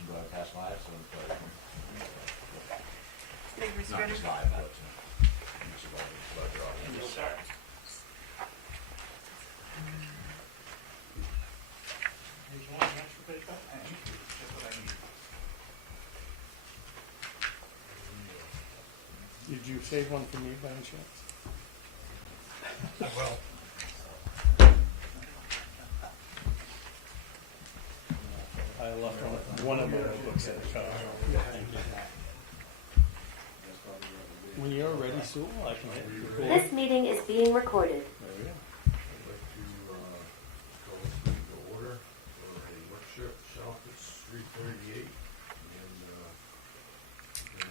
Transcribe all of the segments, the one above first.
being broadcast live, so it's like, Not not just live, but it's about your audience. We'll start. Did you want an extra paper? Thank you, just what I need. Did you save one for me by any chance? Well, I left one of my books at the car. Thank you. When you're ready, Sue, I can hit record. This meeting is being recorded. There we go. I'd like to call this meeting to order for a workshop at 3:38, and then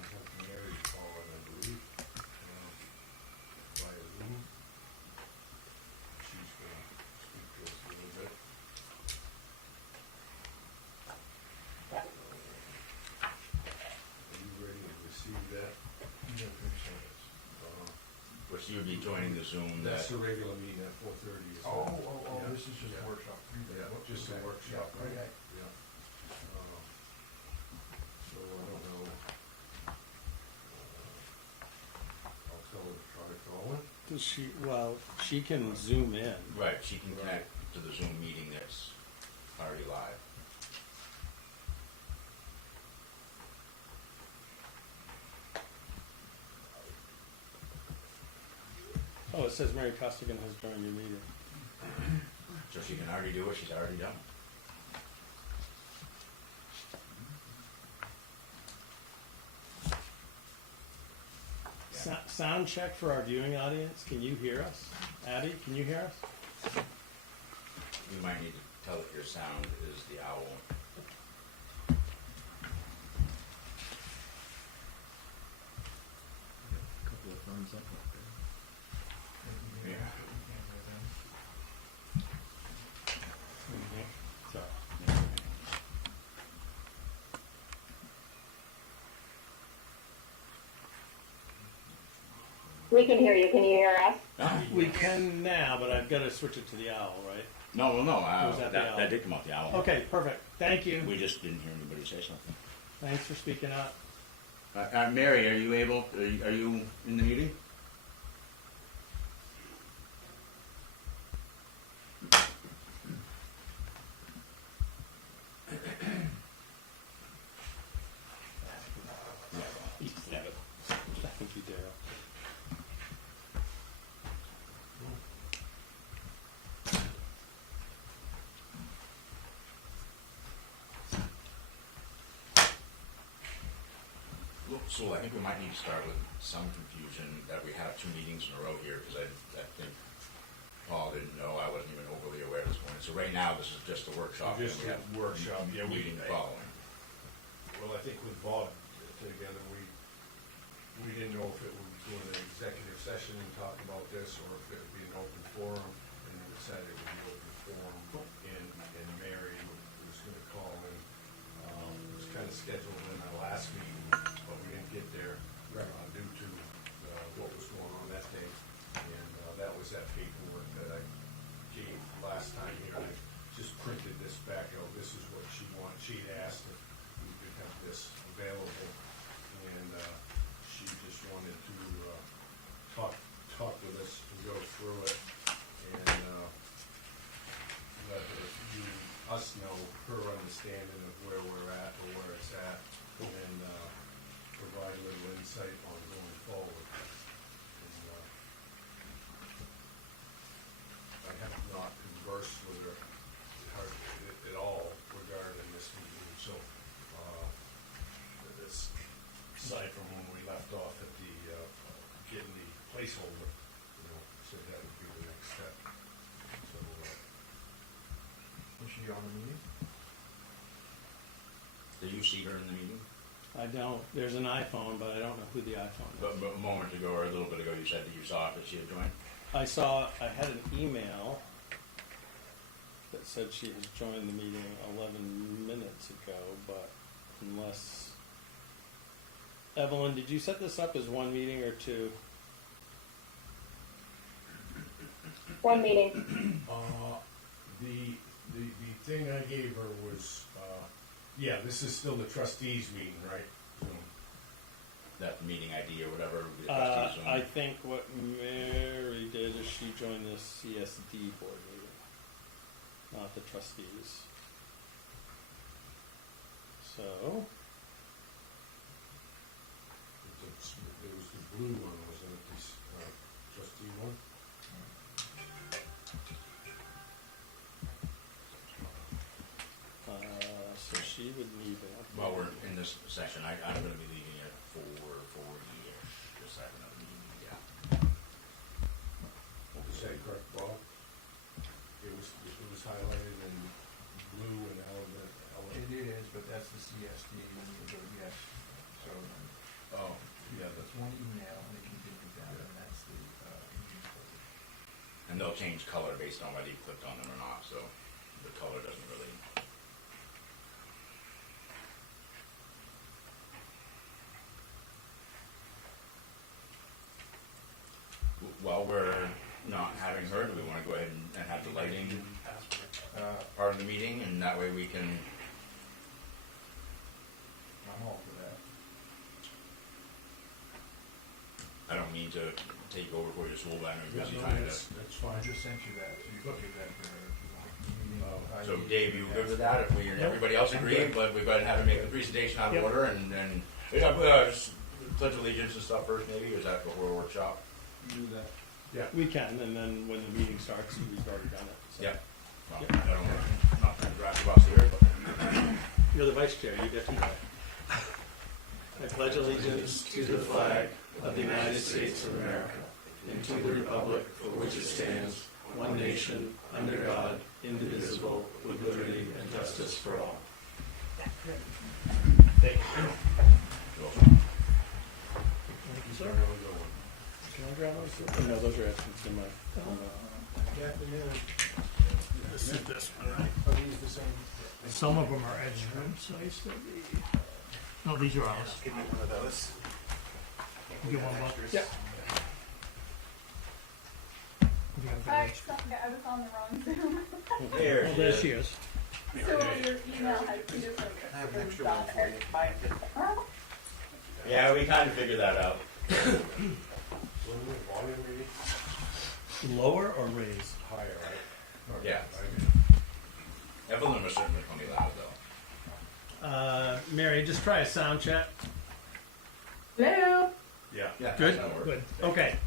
have Mary call it, I believe, via Zoom. She's going to speak to us a little bit. Are you ready to receive that? Which you would be joining the Zoom that, That's the regular meeting at 4:30. is oh, that? Yeah. this is just Yeah. a workshop. Yeah, just a workshop, right? Okay. Yeah. So I don't know. I'll tell her to try to call in. Does she, well, she can zoom in. right, she can connect to the Zoom meeting that's already live. Oh, it says Mary Costigan has joined your meeting. So she can already do what she's already done. Sound check for our viewing audience. Can you hear us? Abby, can you hear us? You might need to tell it your sound is the owl. Couple of thumbs up there. Yeah. Sorry. We can hear you. Can you hear us? We can now, but I've got to switch it to the owl, right? No, well, no, Was that the owl? that did come off the owl. Okay, perfect. Thank you. We just didn't hear anybody say something. Thanks for speaking up. Mary, are you able, are you in the meeting? Yeah. Thank you, Daryl. So I think we might need to start with some confusion that we have two meetings in a row here, because I think Paul didn't know, I wasn't even overly aware at this point. So right now, this is just a workshop. Just and we a have workshop, yeah, meeting following. Well, I think with Bob together, we didn't know if it would go in an executive session and talk about this, or if it would be an open forum, and we decided it would be open forum, and Mary was gonna call in. It was kind of scheduled in our last meeting, but we didn't get there, due to, what was going on that day. And, that was that paperwork that I gave last time here. I just printed this back out. This is what she wanted. She had asked if we could have this available, and she just wanted to talk with us and go through it, and let us know her understanding of where we're at or where it's at, and provide a little insight on going forward. And, I have not conversed with her at all regarding this meeting, so, this, aside from when we left off at the, getting the placeholder, said that would be the next step. So, Is she on the meeting? Did you see her in the meeting? I don't. There's an iPhone, but I don't know who the iPhone is. But a moment ago, or a little bit ago, you said that you saw that she had joined? I had an email that said she has joined the meeting 11 minutes ago, but unless... Evelyn, did you set this up as one meeting or two? One meeting. the thing I gave her was, Yeah, this is still the trustees meeting, right? Zoom. That meeting ID or whatever. the Uh, trustees I on. think what Mary did is she joined the CSD board meeting, not the trustees. So, It was the blue one, wasn't it, this, trustee one? so she would need an update. While we're in this session, I'm gonna be leaving at 4:40-ish, just have another meeting, yeah. Is that correct, Bob? It was highlighted in blue and element. It is, but that's the CSD, yes, so, Oh, yeah, that's one email, and they continue that, and that's the, meeting folder. And they'll change color based on whether you clicked on them or not, so the color doesn't really. While we're not having her, do we wanna go ahead and have the lighting part of the meeting, and that way we can, I'm all for that. I don't mean to take over for your school, but I'm yeah, busy no, trying to. that's I fine. just sent you that, so you can give that to her if you want. Meeting So ID, Dave, you good with that, if we and Yep. everybody else I'm agree, good. but we go ahead and have him make the presentation out of Yep. order, and then, just pledge allegiance and stuff first maybe, or is that before workshop? do that. Yeah, We can, and then when the meeting starts, we've already done it. So. Yeah. Well, Yep. I don't want, not trying to drive the bus here, but. You're the vice chair, you get to do it. I pledge allegiance to the flag of the United States of America and to the republic for which it stands, one nation, under God, indivisible, with liberty and justice for all. Thank you. Thank you, sir. really good one. Can I grab those? Oh, no, those are etchings in my. This is this one, right? Are these the same? Some of them are edge size. No, these are ours. Give me one of those. You get one, Bob? Yeah. You got Hi, that? sorry, I was on the wrong Zoom. Oh, there she is. So your email has two different. I have an extra versions on one for there. Oh, Yeah, we kinda figured that out. So the volume maybe Lower or raised? higher, right? Or- Yeah. I- Evelyn was certainly gonna be loud though. Mary, just try a sound check. Hello. Yeah. Yeah. Good? that'll work. Good. Okay.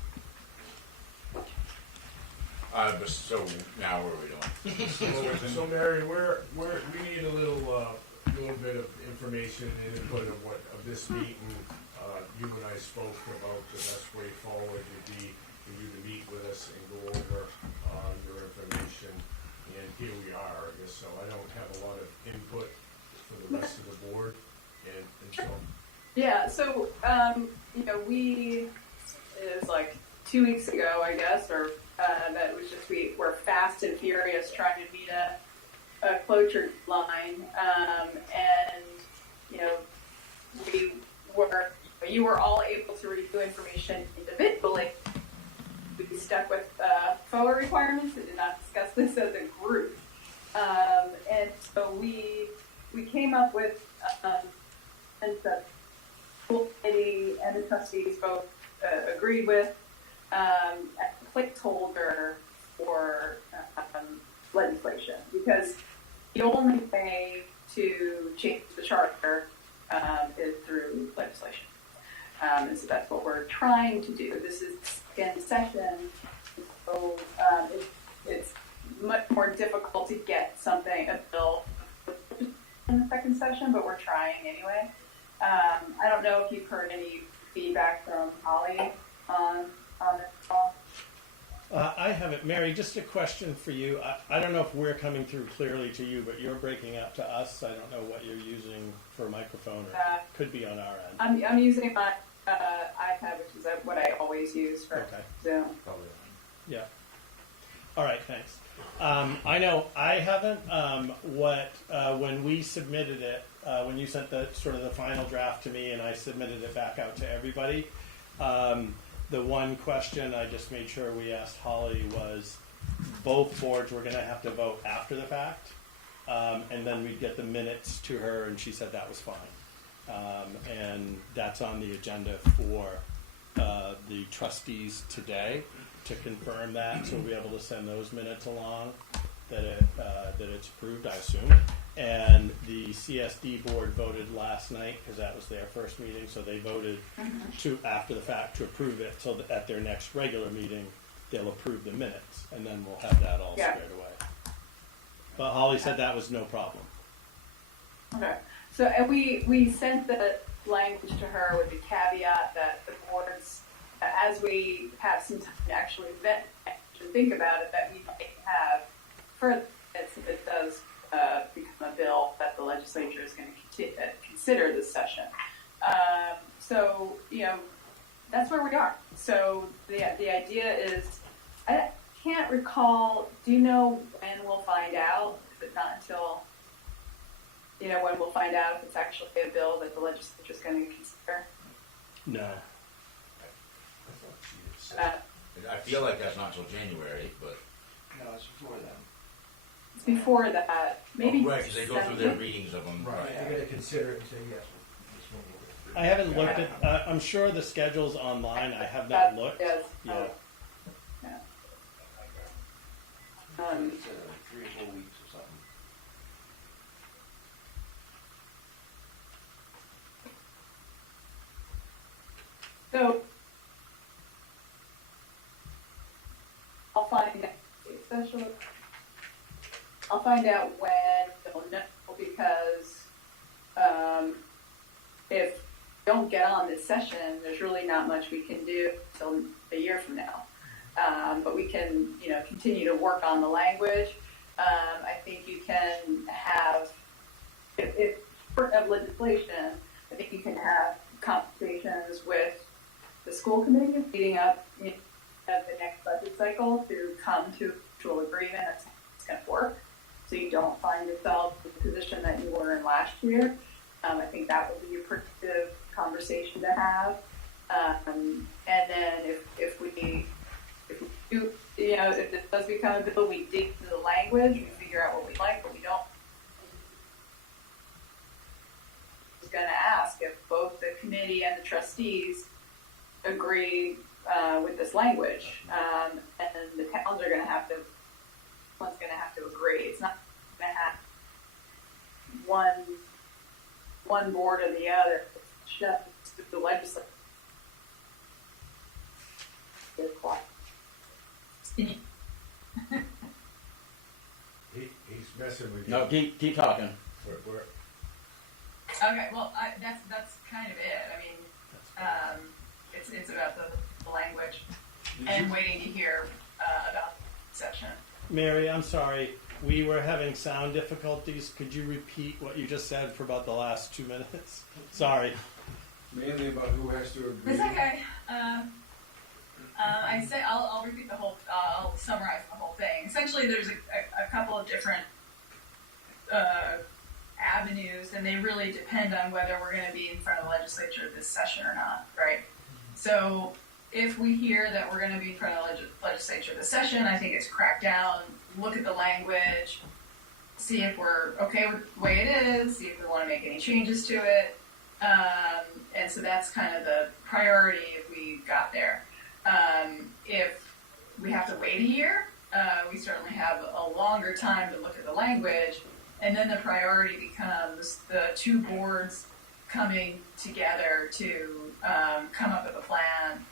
But so, now what are we doing? So Mary, we need a little bit of information and input of this meeting. You and I spoke about the best way forward would be for you to meet with us and go over, your information. And here we are, I guess, so I don't have a lot of input for the rest of the board. And so, Yeah, so, it was like 2 weeks ago, I guess, or, that was just, we were fast and furious trying to meet a closure line. You were all able to review information individually. We stuck with, FOA requirements and did not discuss this as a group. And so we came up with, and the school committee and the trustees both agreed with a placeholder for legislation, because the only way to change the charter is through legislation. And so that's what we're trying to do. This is second session, so it's much more difficult to get a bill in the second session, but we're trying anyway. I don't know if you've heard any feedback from Holly on this call. I haven't. Mary, just a question for you. I don't know if we're coming through clearly to you, but you're breaking up to us. I don't know what you're using for a microphone, or could be on our end. I'm using my iPad, which is what I always use for Okay. Zoom. probably. Yeah. All right, thanks. I know I haven't. When we submitted it, when you sent the sort of the final draft to me, and I submitted it back out to everybody, the one question I just made sure we asked Holly was, both boards were going to have to vote after the fact. and then we'd get the minutes to her, and she said that was fine. And that's on the agenda for the trustees today to confirm that, so we'll be able to send those minutes along, that it's approved, I assume. And the CSD board voted last night, because that was their first meeting, so they voted to, after the fact, to approve it, so that at their next regular meeting, they'll approve the minutes, and then we'll have that all Yeah. squared away. But Holly said that was no problem. Okay, so, and we sent the language to her with the caveat that the boards, as we have some time to actually vet, to think about it, that we might have further, if it does become a bill that the legislature is going to consider this session. So, that's where we are. So the idea is, I can't recall, do you know when we'll find out? Is it not until, when we'll find out if it's actually a bill that the legislature is going to consider? No. I thought she had said. Uh, I feel like that's not until January, but. No, it's before then. It's before that, maybe. Right, because they go through their readings of them. Right, they're gonna consider it and say, yes, this one will. I haven't looked at, I'm sure the schedule's online, I have not looked. Yes. Yeah. Yeah. It's 3 or 4 weeks or something. So I'll find out, I'll find out when they'll know, because if we don't get on this session, there's really not much we can do until a year from now. But we can, continue to work on the language. I think you can have, if part of legislation, I think you can have conversations with the school committee leading up at the next budget cycle to come to mutual agreement that's how it's going to work, so you don't find yourself in the position that you were in last year. I think that would be a productive conversation to have. And then if we do, if it does become a bill, we dig into the language, we figure out what we like, what we don't. I was going to ask if both the committee and the trustees agree with this language, and the towns are going to have to. One's going to have to agree. It's not going to have one board or the other. It's just the legislature. He's messing with you. No, keep talking. We're, Okay, well, that's kind of it. I mean, it's about the language and waiting to hear about the section. Mary, I'm sorry, we were having sound difficulties. Could you repeat what you just said for about the last 2 minutes? Sorry. mainly about who has to agree. It's okay. I say I'll repeat the whole. I'll summarize the whole thing. Essentially, there's a couple of different avenues, and they really depend on whether we're going to be in front of the legislature this session or not, right? So if we hear that we're going to be in front of the legislature this session, I think it's crack down, look at the language, see if we're okay with the way it is, see if we want to make any changes to it. And so that's kind of the priority if we got there. If we have to wait a year, we certainly have a longer time to look at the language, and then the priority becomes the two boards coming together to come up with a plan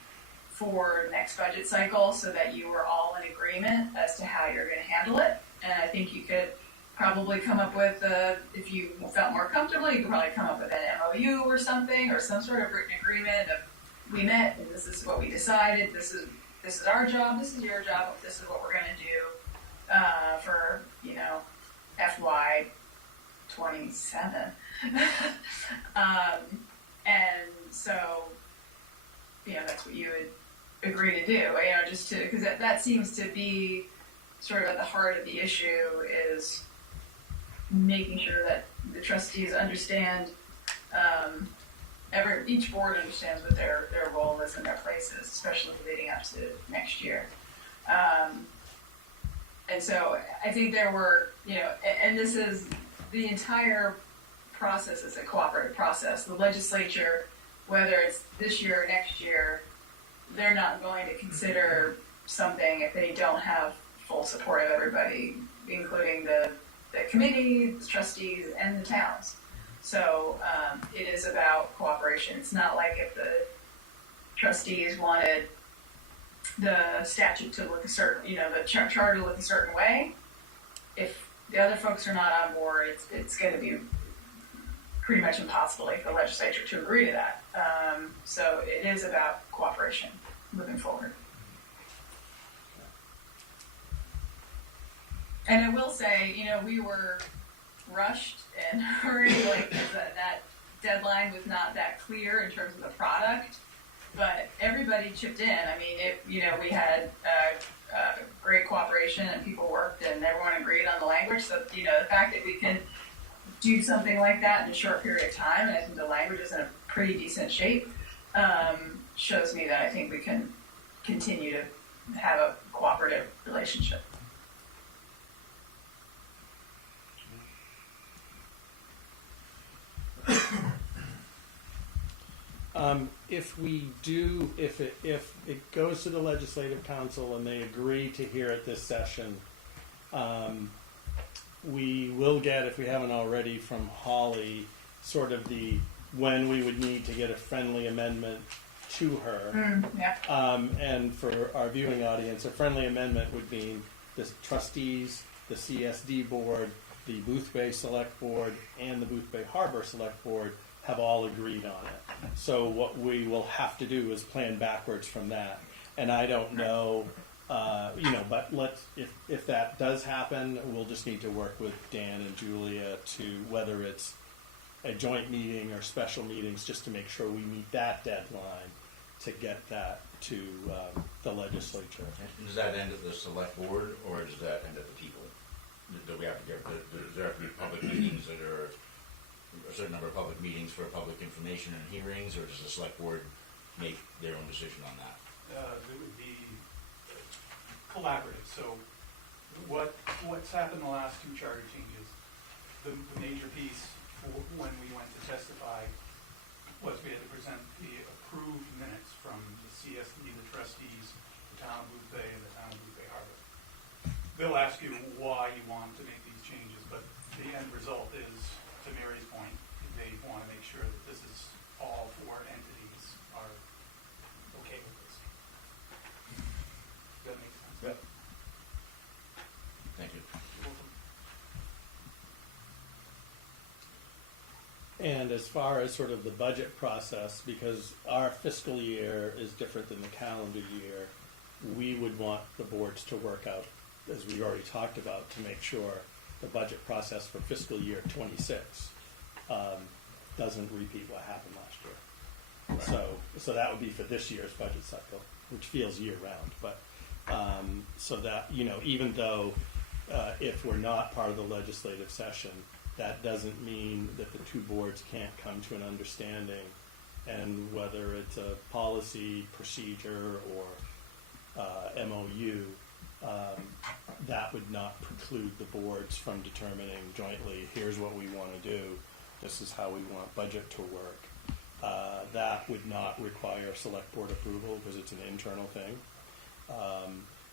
for next budget cycle so that you are all in agreement as to how you're going to handle it. And I think you could probably come up with, if you felt more comfortable, you could probably come up with an MOU or something, or some sort of written agreement of, we met and this is what we decided, this is our job, this is your job, this is what we're going to do for, FY 27. And so, that's what you would agree to do, just to, because that seems to be sort of at the heart of the issue, is making sure that the trustees understand, each board understands what their role is and their place is, especially leading up to next year. And so I think there were, and this is, the entire process is a cooperative process. The legislature, whether it's this year or next year, they're not going to consider something if they don't have full support of everybody, including the committee, the trustees, and the towns. So it is about cooperation. It's not like if the trustees wanted the statute to look a certain, the charter to look a certain way. If the other folks are not on board, it's going to be pretty much impossible for the legislature to agree to that. So it is about cooperation moving forward. And I will say, we were rushed and hurried, that deadline was not that clear in terms of the product, but everybody chipped in. I mean, we had great cooperation and people worked and everyone agreed on the language. So, the fact that we can do something like that in a short period of time, and I think the language is in a pretty decent shape, shows me that I think we can continue to have a cooperative relationship. If it goes to the legislative council and they agree to hear it this session, we will get, if we haven't already, from Holly, sort of when we would need to get a friendly amendment to her. Yeah. And for our viewing audience, a friendly amendment would mean the trustees, the CSD board, the Boothbay Select Board, and the Boothbay Harbor Select Board have all agreed on it. So what we will have to do is plan backwards from that. And I don't know, but if that does happen, we'll just need to work with Dan and Julia to whether it's a joint meeting or special meetings, just to make sure we meet that deadline to get that to the legislature. Does that end at the select board, or does that end at the people? Do we have to does there have to be public meetings that are a certain number of public meetings for public information and hearings, or does the select board make their own decision on that? It would be collaborative. So what's happened the last two charter changes, the major piece when we went to testify was we had to present the approved minutes from the CSD, the trustees, the town of Boothbay, and the town of Boothbay Harbor. They'll ask you why you want to make these changes, but the end result is, to Mary's point, they want to make sure that this is all four entities are okay with this. Does that make sense? Yep. Thank you. You're welcome. And as far as sort of the budget process, because our fiscal year is different than the calendar year, we would want the boards to work out, as we already talked about, to make sure the budget process for fiscal year 26 doesn't repeat what happened last year. So that would be for this year's budget cycle, which feels year round. But so that, even though if we're not part of the legislative session, that doesn't mean that the two boards can't come to an understanding, and whether it's a policy, procedure, or MOU, that would not preclude the boards from determining jointly, here's what we want to do, this is how we want budget to work. That would not require select board approval because it's an internal thing.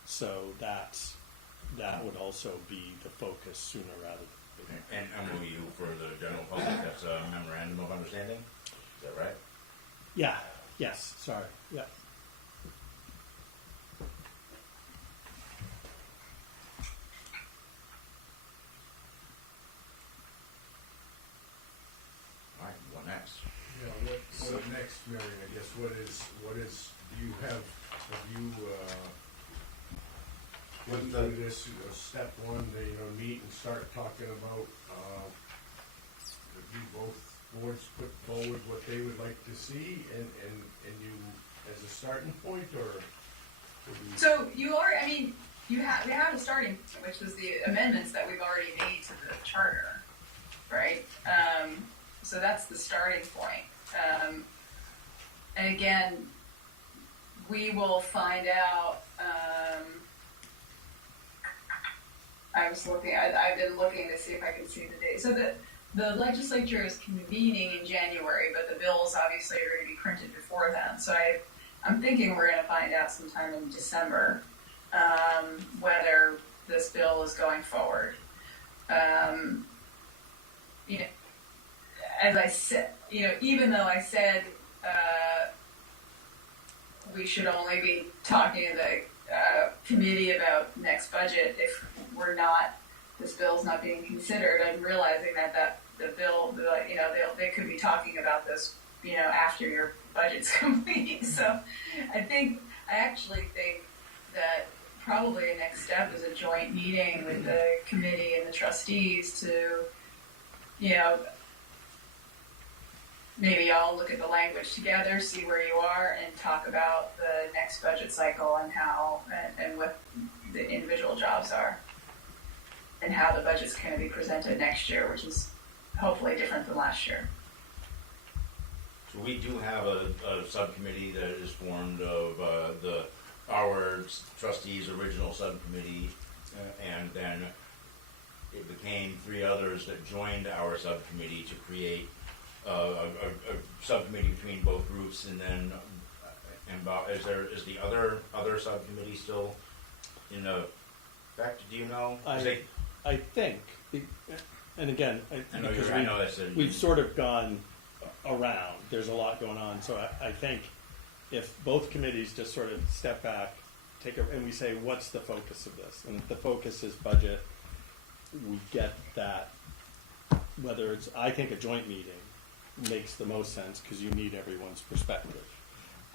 So that would also be the focus sooner rather than later. And MOU for the general public, that's a memorandum of understanding? Is that right? Yeah, yes, sorry, yeah. All right, what next? Yeah, what next, Mary, I guess, what is, do you have went through this, step one, to, meet and start talking about, do both boards put forward what they would like to see, and you, as a starting point, or? So you have a starting point, which was the amendments that we've already made to the charter, right? So that's the starting point. And again, we will find out, I was looking, I've been looking to see if I can see the date. So the legislature is convening in January, but the bills obviously are going to be printed before then. So I'm thinking we're going to find out sometime in December whether this bill is going forward. You know, as I said, you know, even though I said we should only be talking to the committee about next budget if this bill's not being considered. I'm realizing that the bill, you know, they could be talking about this, you know, after your budget's complete. So I actually think that probably a next step is a joint meeting with the committee and the trustees to, you know, maybe all look at the language together, see where you are, and talk about the next budget cycle and how and what the individual jobs are, and how the budget's going to be presented next year, which is hopefully different than last year. So we do have a subcommittee that is formed of our trustees' original subcommittee, and then it became 3 others that joined our subcommittee to create a subcommittee between both groups, and then is the other subcommittee still in effect? Do you know? I think, and again, I know that's we've sort of gone around. There's a lot going on, so I think if both committees just sort of step back, and we say, what's the focus of this? And if the focus is budget, we get that. Whether it's, I think a joint meeting makes the most sense because you need everyone's perspective.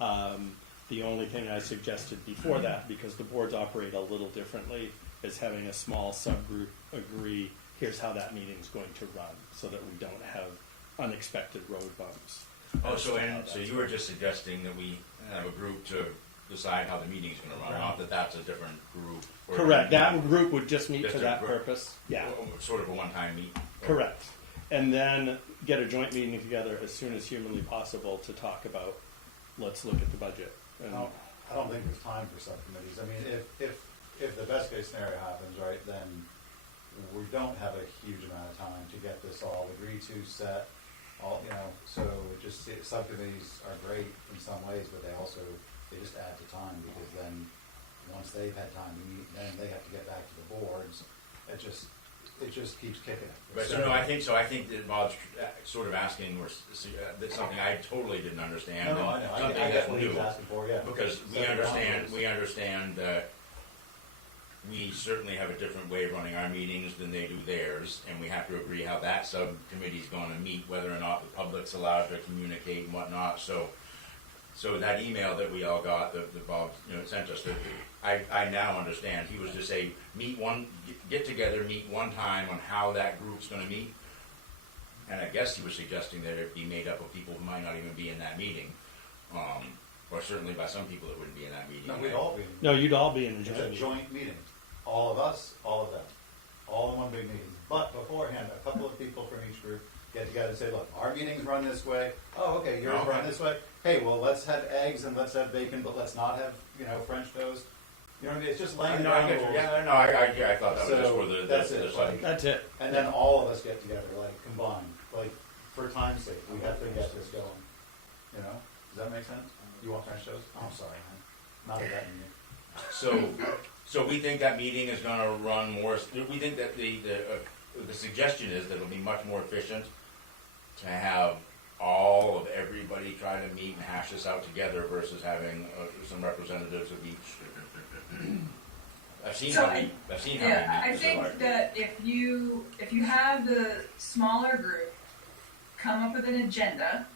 The only thing I suggested before that, because the boards operate a little differently, is having a small subgroup agree, here's how that meeting's going to run, so that we don't have unexpected road bumps. Oh, so you were just suggesting that we have a group to decide how the meeting's going to run, not that that's a different group. Correct. That group would just meet Just for a that group. purpose. Yeah. Sort of a one-time meeting. Correct. And then get a joint meeting together as soon as humanly possible to talk about, let's look at the budget. And I don't think there's time for subcommittees. I mean, if the best case scenario happens, right, then we don't have a huge amount of time to get this all agreed to, set, all, you know, so it just, subcommittees are great in some ways, but they just add to time, because then, once they've had time to meet, then they have to get back to the boards. It just keeps kicking it. But I think that Bob's sort of asking something I totally didn't understand. No, I know. Something I that's get what new. he's asking for, yeah. Because we understand that we certainly have a different way of running our meetings than they do theirs, and we have to agree how that subcommittee's going to meet, whether or not the public's allowed to communicate and whatnot. So that email that we all got, that Bob sent us, I now understand. He was to say, get together, meet one time on how that group's going to meet. And I guess he was suggesting that it be made up of people who might not even be in that meeting, or certainly by some people that wouldn't be in that meeting. No, we'd all be. no, you'd all be in a It's joint a meeting. joint meeting. All of us, all of them. All in one big meeting. But beforehand, a couple of people from each group get together and say, look, our meetings run this way. Oh, okay, yours Okay. run this way. Hey, well, let's have eggs and let's have bacon, but let's not have, French toast. You know what I mean? It's just laying I down get rules. you. Yeah, no, I thought that was just for the that's it. like, That's it. And then all of us get together, like, combined. Like, for time's sake, we have to get this going. Does that make sense? You want French toast? Oh, I'm sorry, man. Not a that in you. So we think that meeting is going to run more. We think that the suggestion is that it'll be much more efficient to have all of everybody try to meet and hash this out together versus having some representatives of each. I've seen how we meet. I think that if you have the smaller group come up with an agenda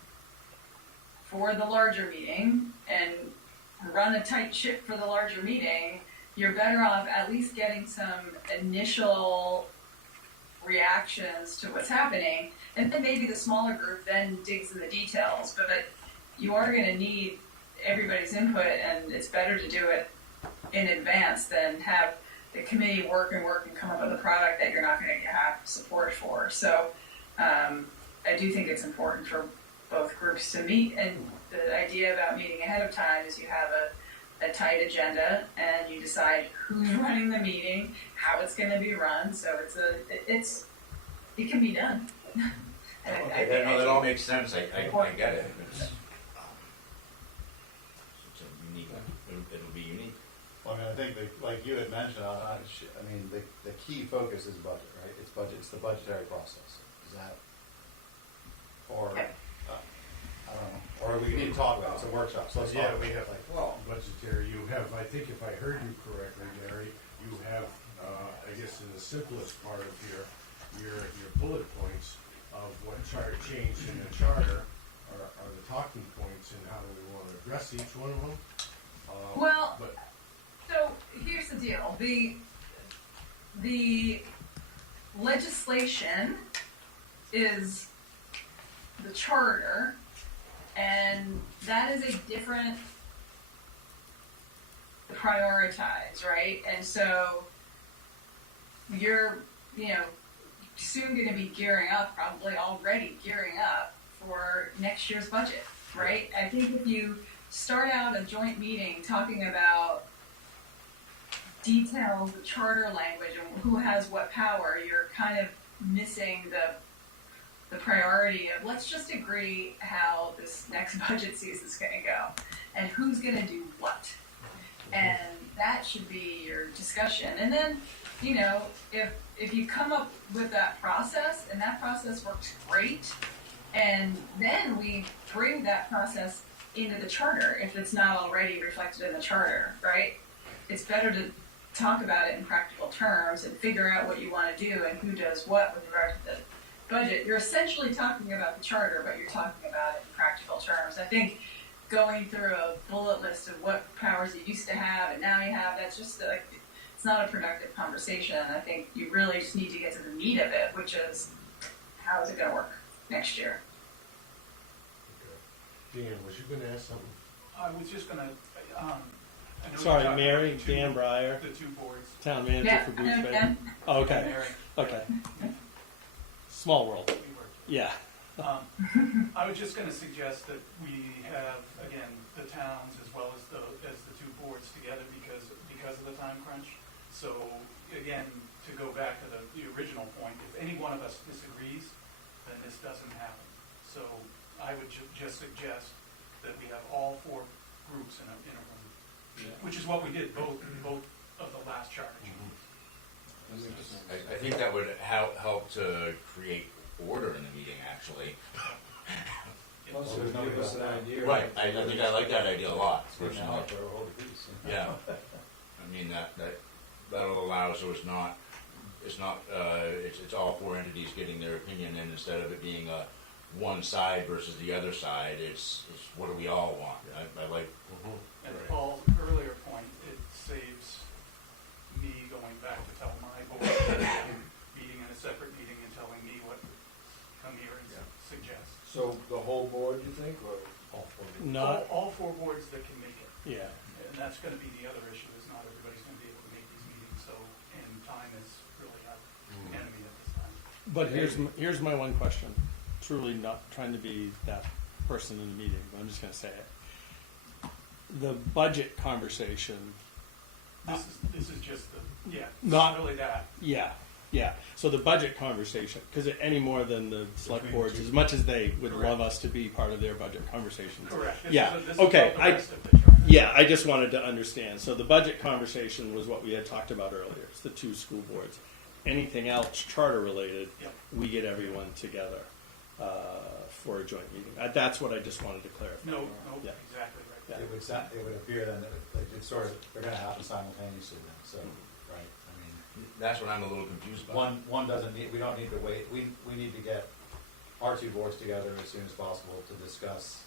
for the larger meeting and run a tight ship for the larger meeting, you're better off at least getting some initial reactions to what's happening, and then maybe the smaller group then digs in the details. But you are going to need everybody's input, and it's better to do it in advance than have the committee work and come up with a product that you're not going to have support for. So I do think it's important for both groups to meet, and the idea about meeting ahead of time is you have a tight agenda and you decide who's running the meeting, how it's going to be run. So it can be done. And Okay, no, that all makes sense, I get it. It's a unique, it'll be unique. Well, I mean, I think like you had mentioned, I mean, the key focus is budget, right? It's budget, it's the budgetary process. Is that, or, Okay. I don't know, or we need to talk about it, it's a workshop, so let's talk Yeah, about we it. have, Like, budgetary, you have, I think if I heard you correctly, Mary, you have, I guess in the simplest part of your bullet points of what changed in the charter are the talking points and how do we want to address each one of them. Well, But so here's the deal. The legislation is the charter, and that is a different prioritize, right? And so you're, soon going to be gearing up, probably already gearing up for next year's budget, right? I think if you start out a joint meeting talking about details, the charter language, and who has what power, you're kind of missing the priority of let's just agree how this next budget season is going to go and who's going to do what. And that should be your discussion. And then, if you come up with that process and that process works great, and then we bring that process into the charter if it's not already reflected in the charter, right? It's better to talk about it in practical terms and figure out what you want to do and who does what with regard to the budget. You're essentially talking about the charter, but you're talking about it in practical terms. I think going through a bullet list of what powers you used to have and now you have, that's just like, it's not a productive conversation. I think you really just need to get to the meat of it, which is how is it going to work next year? okay. Dan, was you going to ask something? I was just gonna, I know you're Sorry, talking Mary, about the Dan Breyer, the two boards. town manager Yeah, for I know Boothbay. Dan. Oh, okay, Mary, okay. Small world, we work. yeah. I was just gonna suggest that we have, again, the towns as well as the two boards together because of the time crunch. So, again, to go back to the original point, if any one of us disagrees, then this doesn't happen. So I would just suggest that we have all four groups in a room, which is what we did both of the last charter changes. I think that would help to create order in the meeting, actually. Plus, it would give us an idea. Right, I think I like that idea a lot, personally. Now, for a whole piece. Yeah, I mean, that'll allow, so it's all four entities getting their opinion, and instead of it being one side versus the other side, it's what do we all want? I like. And Right. Paul's earlier point, it saves me going back to tell my board, meeting in a separate meeting and telling me what come here and suggest. So the whole board, you think, or all four? Not, All four boards that can make it. yeah, And that's gonna be the other issue, is not everybody's gonna be able to make these meetings, so, and time is really our enemy at this time. but here's my one question, truly not trying to be that person in the meeting, but I'm just gonna say it. The budget conversation, This is just the, yeah, Not- it's really that. yeah, so the budget conversation, because any more than the select boards, as much as they would love us to be part of their budget conversations. Correct. This Yeah, is- this is okay, about the rest of the charter. Yeah, I just wanted to understand. So the budget conversation was what we had talked about earlier. It's the two school boards. Anything else charter related, Yep. we get everyone together for a joint meeting. That's what I just wanted to clarify. No, Yeah. exactly right. Yeah. It would appear then that it's sort of, they're gonna happen simultaneously then, so, right, I mean, That's what I'm a little confused about. one doesn't need, we don't need to wait, we need to get our two boards together as soon as possible to discuss,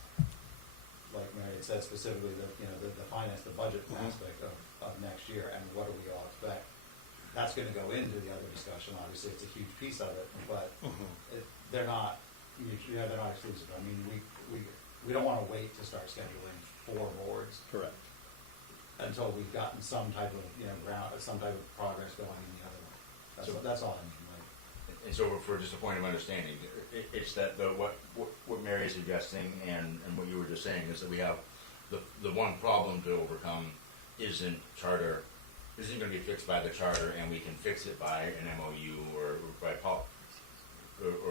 like Mary had said specifically, the finance, the budget aspect of next year, and what do we all expect. That's gonna go into the other discussion, obviously, it's a huge piece of it, but they're not, they're not exclusive. I mean, we don't wanna wait to start scheduling 4 boards Correct. until we've gotten some type of, some type of progress going in the other one. That's all I mean, like. And so for just a point of understanding, it's that what Mary's suggesting and what you were just saying is that we have the one problem to overcome isn't gonna be fixed by the charter, and we can fix it by an MOU or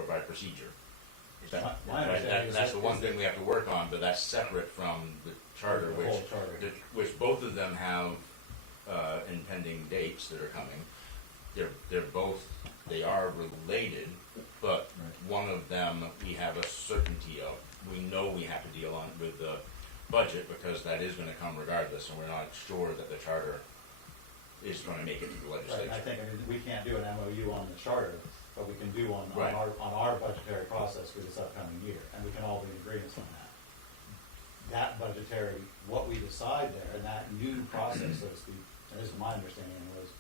by procedure. My understanding is That's the that- one thing we have to work on, but that's separate from the charter, The whole charter. which both of them have, impending dates that are coming. They are related, but one of them we have a certainty of. We know we have to deal with the budget because that is gonna come regardless, and we're not sure that the charter is gonna make it to the Right, legislature. and I think, we can't do an MOU on the charter, but we can do on Right. our budgetary process for this upcoming year, and we can all be in agreement on that. That budgetary, what we decide there, and that new process, so to speak, and this is my understanding was,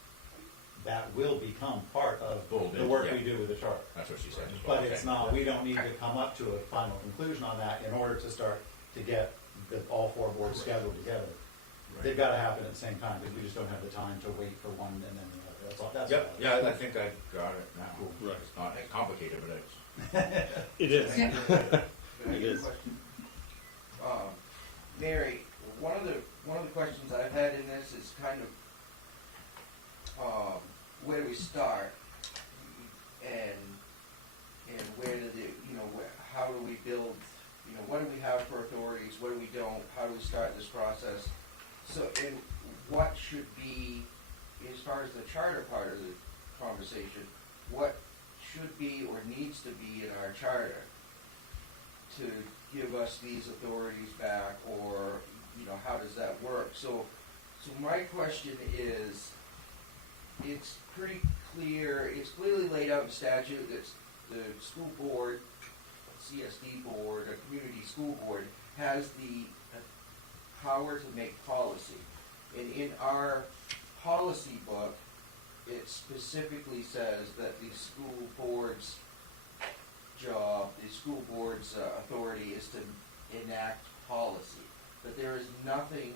that will become part of the work we do with the charter. That's what she said as well. But it's Okay. not, we don't need to come up to a final conclusion on that in order to start to get all four boards scheduled together. They've gotta happen at the same time, because we just don't have the time to wait for one and then the other, that's all, that's all. Yep, yeah, I think I got it now. Right. It's not as complicated, but it's. It is. Yeah. Can I It ask a is. question? Mary, one of the questions I've had in this is kind of, where do we start? And where do how do we build, what do we have for authorities, what do we don't, how do we start this process? So, and what should be, as far as the charter part of the conversation, what should be or needs to be in our charter to give us these authorities back, or, how does that work? So my question is, it's pretty clear, it's clearly laid out in statute that the school board, CSD board, a community school board, has the power to make policy. And in our policy book, it specifically says that the school board's job, the school board's authority is to enact policy. But there is nothing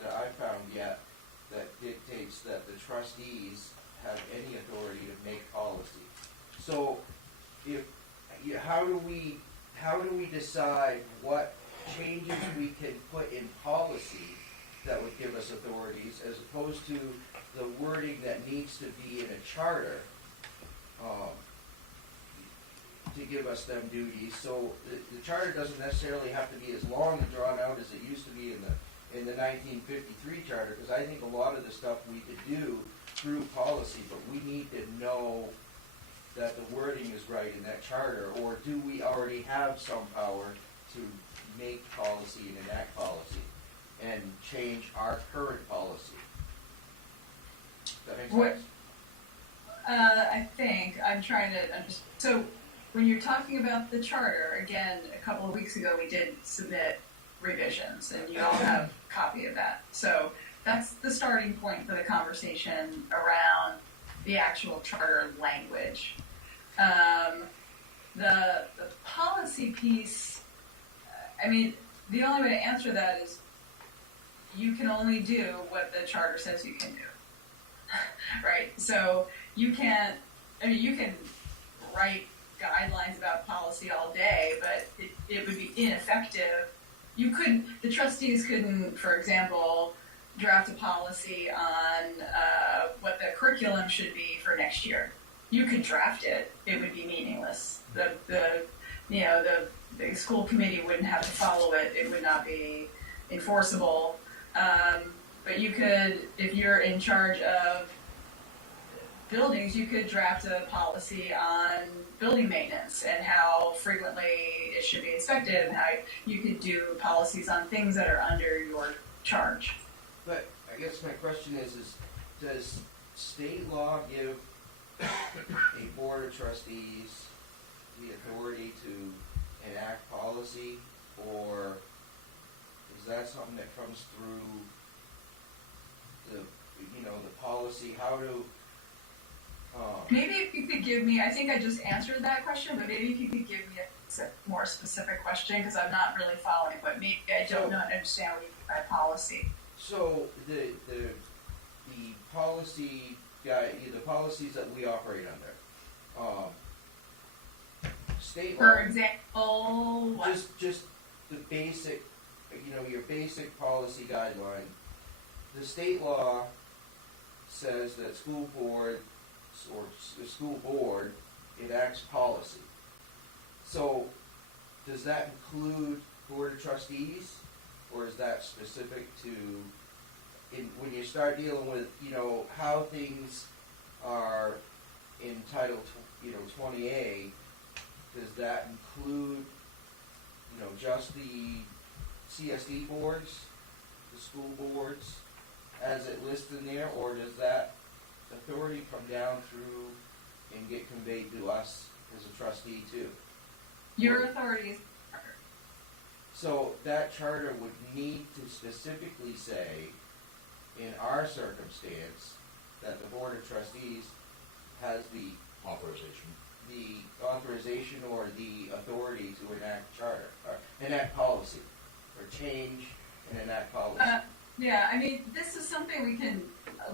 that I've found yet that dictates that the trustees have any authority to make policy. So, how do we decide what changes we can put in policy that would give us authorities, as opposed to the wording that needs to be in a charter to give us them duties? So the charter doesn't necessarily have to be as long and drawn out as it used to be in the 1953 charter, because I think a lot of the stuff we could do through policy, but we need to know that the wording is right in that charter, or do we already have some power to make policy and enact policy and change our current policy? Does that make What- sense? I think I'm trying to understand. So when you're talking about the charter, again, a couple of weeks ago we did submit revisions, and you all have a copy of that. So that's the starting point for the conversation around the actual charter language. The policy piece, I mean, the only way to answer that is you can only do what the charter says you can do. Right? So you can't, you can write guidelines about policy all day, but it would be ineffective. The trustees couldn't, for example, draft a policy on what the curriculum should be for next year. You could draft it; it would be meaningless. The school committee wouldn't have to follow it. It would not be enforceable. But you could, if you're in charge of buildings, you could draft a policy on building maintenance and how frequently it should be inspected, and how you could do policies on things that are under your charge. But I guess my question is does state law give a board of trustees the authority to enact policy, or is that something that comes through the policy? How do Maybe if you could give me, I think I just answered that question, but maybe if you could give me a more specific question, because I'm not really following, but maybe I don't understand what you mean by policy. So the policy the policies that we operate under, state law. For example, what? Just the basic you know, your basic policy guideline. The state law says that school board, or the school board enacts policy. So, does that include board of trustees, or is that specific to, when you start dealing with, you know, how things are in Title, 20A, does that include, you know, just the CSD boards, the school boards, as it lists in there, or does that authority come down through and get conveyed to us as a trustee too? Your authority is So that charter would need to specifically say, in our circumstance, that the board of trustees has the authorization or the authority to enact charter, or enact policy, or change and enact policy. Yeah, I mean, this is something we can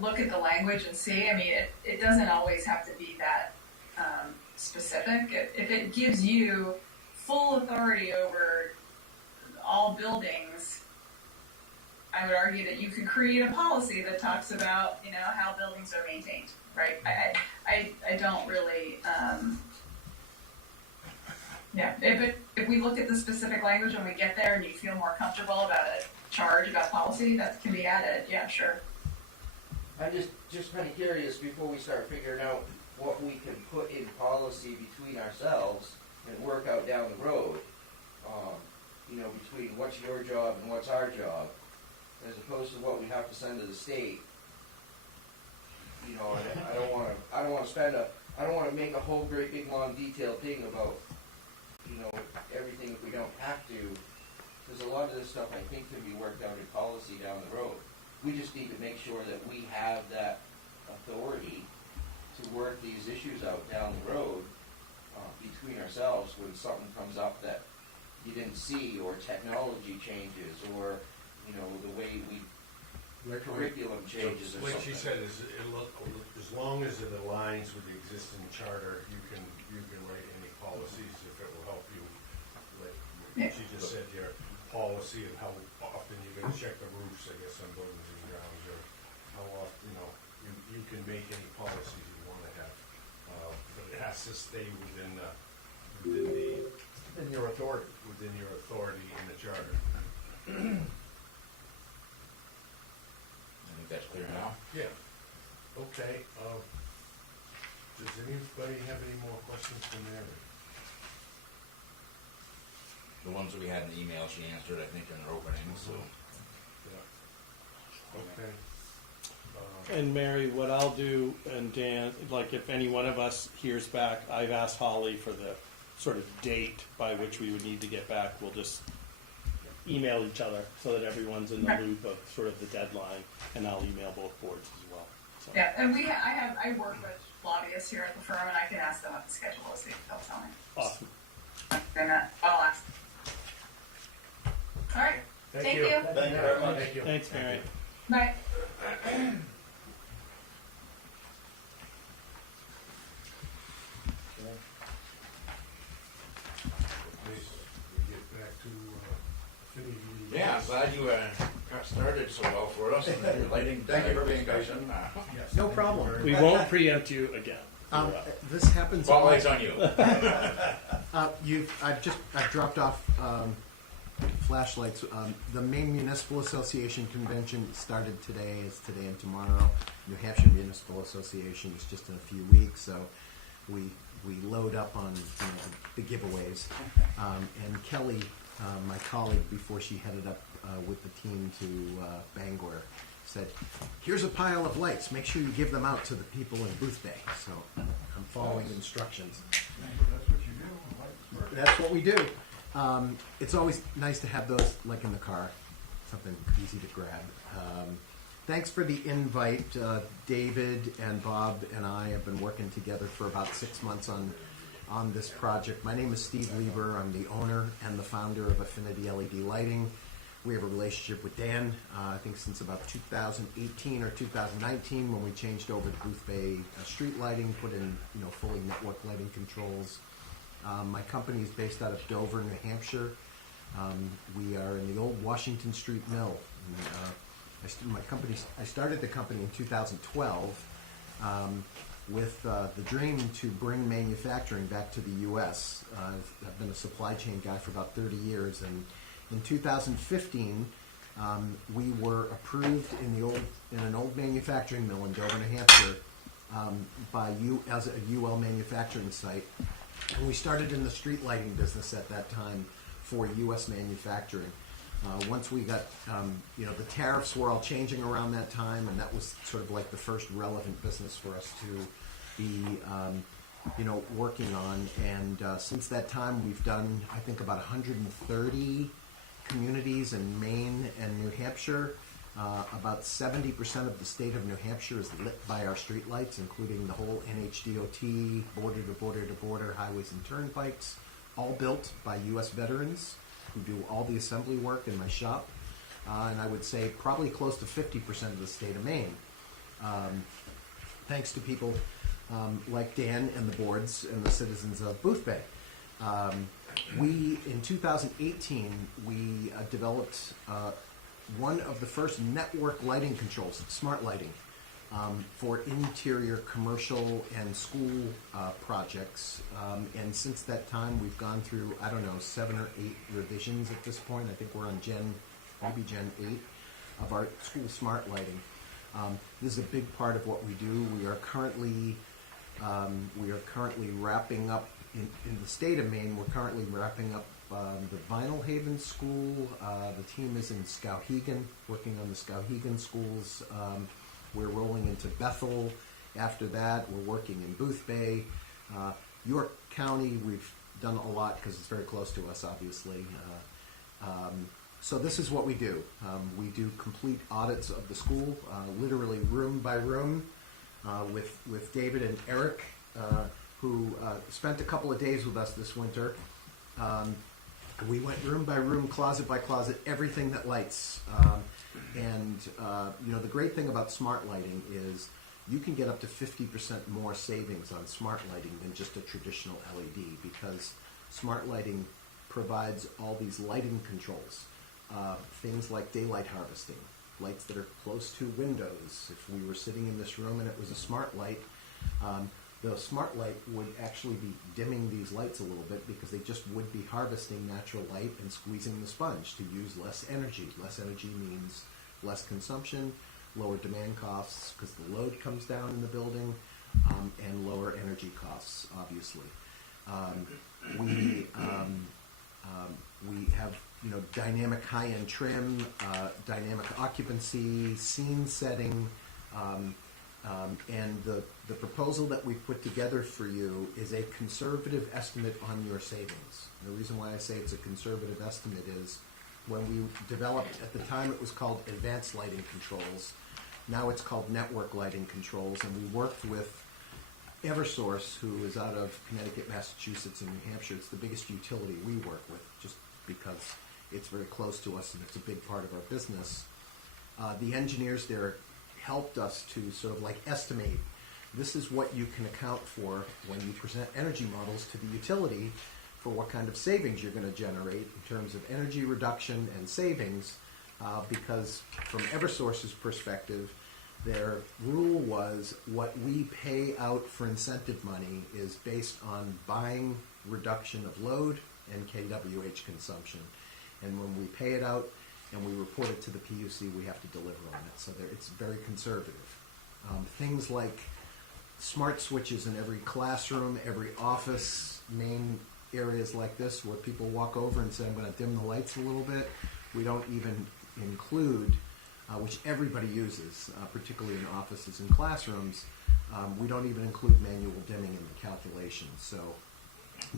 look at the language and see. I mean, it doesn't always have to be that specific. If it gives you full authority over all buildings, I would argue that you could create a policy that talks about, you know, how buildings are maintained, right? I don't really, yeah, if we look at the specific language when we get there and you feel more comfortable about a charge, about policy, that can be added, yeah, sure. I'm just kind of curious, before we start figuring out what we can put in policy between ourselves and work out down the road, you know, between what's your job and what's our job, as opposed to what we have to send to the state. You know, I don't want to make a whole great big long detailed thing about, you know, everything if we don't have to, because a lot of this stuff I think can be worked out in policy down the road. We just need to make sure that we have that authority to work these issues out down the road between ourselves when something comes up that you didn't see, or technology changes, or, you know, the way curriculum changes or Like something. she said, as long as it aligns with the existing charter, you can write any policies if it will help you. Like she just said here, policy of how often you're gonna check the roofs, I guess, on buildings and grounds, or how often, you know, you can make any policies you wanna have. But it has to stay within your authority. Within your authority in the charter. I think that's clear now. Yeah. Okay, does anybody have any more questions for Mary? The ones that we had in the email, she answered, I think, in her opening, so. Yeah. Okay. And Mary, what I'll do, and Dan, like if any one of us hears back, I've asked Holly for the sort of date by which we would need to get back. We'll just email each other so that everyone's in the loop of sort of the deadline, and I'll email both boards as well. So. Yeah, and I work with lobbyists here at the firm, and I can ask them what the schedule is, see if they'll tell me. Awesome. And I'll ask. All right, thank you. Thank you very much. Thank you. Thanks, Mary. Bye. We get back to affinity. Yeah, I'm glad you got started so well for us, and your lighting. Thank you for being discussion. Yes, No thank you problem. very We much. won't preempt you again. You're up. This happens. Spotlight's on you. I've dropped off flashlights. The Maine Municipal Association convention started today. It's today and tomorrow. New Hampshire Municipal Association is just in a few weeks, so we load up on the giveaways. And Kelly, my colleague, before she headed up with the team to Bangor, said, "Here's a pile of lights. Make sure you give them out to the people in Boothbay." So I'm following instructions. That's what you do, like, That's what we do. It's always nice to have those, like in the car, something easy to grab. Thanks for the invite. David and Bob and I have been working together for about 6 months on this project. My name is Steve Lieber. I'm the owner and the founder of Affinity LED Lighting. We have a relationship with Dan, I think since about 2018 or 2019, when we changed over to Boothbay street lighting, put in fully network lighting controls. My company is based out of Dover, New Hampshire. We are in the old Washington Street Mill. And, I started the company in 2012 with the dream to bring manufacturing back to the U.S. I've been a supply chain guy for about 30 years, and in 2015, we were approved in an old manufacturing mill in Dover, New Hampshire, as a UL manufacturing site. And we started in the street lighting business at that time for U.S. manufacturing. Once we got, the tariffs were all changing around that time, and that was sort of like the first relevant business for us to be, working on. And since that time, we've done, I think, about 130 communities in Maine and New Hampshire. About 70% of the state of New Hampshire is lit by our streetlights, including the whole NHDOT, border to border to border highways and turnpikes, all built by U.S. veterans who do all the assembly work in my shop. And I would say probably close to 50% of the state of Maine. Thanks to people like Dan and the boards and the citizens of Boothbay. In 2018, we developed one of the first network lighting controls, smart lighting, for interior commercial and school projects. And since that time, we've gone through, 7 or 8 revisions at this point. I think we're on Gen 8 of our school smart lighting. This is a big part of what we do. We are currently wrapping up in the state of Maine. We're currently wrapping up the Vinyl Haven School. The team is in Skowhegan, working on the Skowhegan schools. We're rolling into Bethel. After that, we're working in Boothbay. York County, we've done a lot because it's very close to us, obviously. So this is what we do. We do complete audits of the school, literally room by room, with David and Eric, who spent a couple of days with us this winter. We went room by room, closet by closet, everything that lights. The great thing about smart lighting is you can get up to 50% more savings on smart lighting than just a traditional LED, because smart lighting provides all these lighting controls. Things like daylight harvesting, lights that are close to windows. If we were sitting in this room and it was a smart light, the smart light would actually be dimming these lights a little bit because they just would be harvesting natural light and squeezing the sponge to use less energy. Less energy means less consumption, lower demand costs because the load comes down in the building, and lower energy costs, obviously. We have dynamic high-end trim, dynamic occupancy, scene setting, and the proposal that we've put together for you is a conservative estimate on your savings. And the reason why I say it's a conservative estimate is when we developed, at the time it was called advanced lighting controls. Now it's called network lighting controls, and we worked with Eversource, who is out of Connecticut, Massachusetts, and New Hampshire. It's the biggest utility we work with, just because it's very close to us and it's a big part of our business. The engineers there helped us to sort of like estimate, this is what you can account for when you present energy models to the utility for what kind of savings you're going to generate in terms of energy reduction and savings, because from Eversource's perspective, their rule was what we pay out for incentive money is based on buying reduction of load and kWh consumption. And when we pay it out and we report it to the PUC, we have to deliver on it. So it's very conservative. Things like smart switches in every classroom, every office, main areas like this where people walk over and say, I'm going to dim the lights a little bit. We don't even include, which everybody uses, particularly in offices and classrooms, we don't even include manual dimming in the calculation. So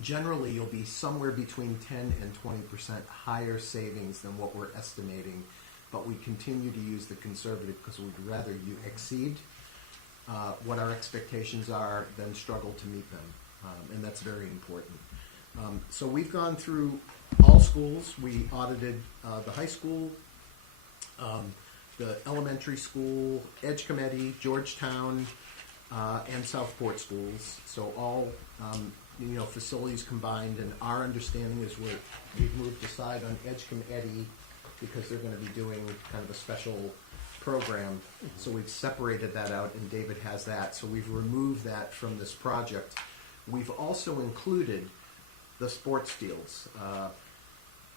generally you'll be somewhere between 10 and 20% higher savings than what we're estimating, but we continue to use the conservative because we'd rather you exceed what our expectations are than struggle to meet them, and that's very important. So we've gone through all schools. We audited the high school, the elementary school, Edgecombe, Georgetown, and Southport schools. So all facilities combined, and our understanding is we've moved aside on Edgecombe Eddy because they're gonna be doing kind of a special program, so we've separated that out, and David has that, so we've removed that from this project. We've also included the sports fields.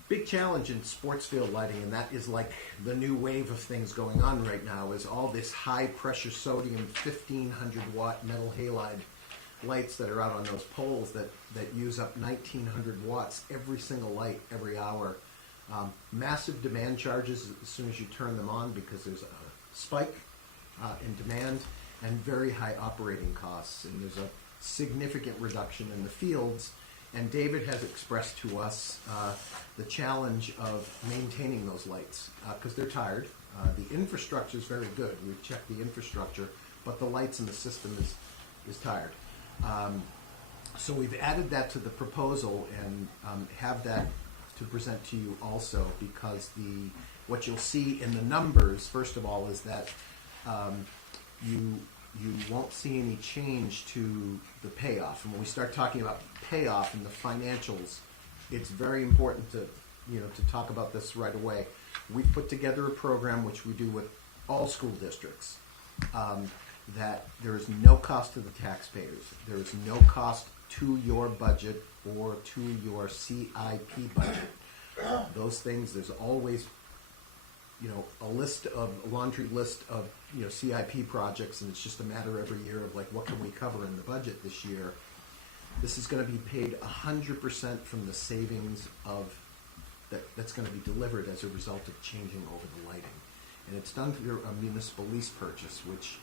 Big challenge in sports field lighting, and that is like the new wave of things going on right now, is all this high pressure sodium 1500 watt metal halide lights that are out on those poles that use up 1900 watts every single light every hour. Massive demand charges as soon as you turn them on because there's a spike in demand, and very high operating costs, and there's a significant reduction in the fields. And David has expressed to us the challenge of maintaining those lights because they're tired. The infrastructure is very good. We've checked the infrastructure, but the lights in the system is tired. So we've added that to the proposal and have that to present to you also, because what you'll see in the numbers, first of all, is that you won't see any change to the payoff. And when we start talking about payoff and the financials, it's very important to talk about this right away. We've put together a program which we do with all school districts, that there is no cost to the taxpayers. There is no cost to your budget or to your CIP budget. Those things, there's always a laundry list of CIP projects, and it's just a matter every year of like, what can we cover in the budget this year? This is going to be paid 100% from the savings of that's going to be delivered as a result of changing over the lighting, and it's done through a municipal lease purchase, which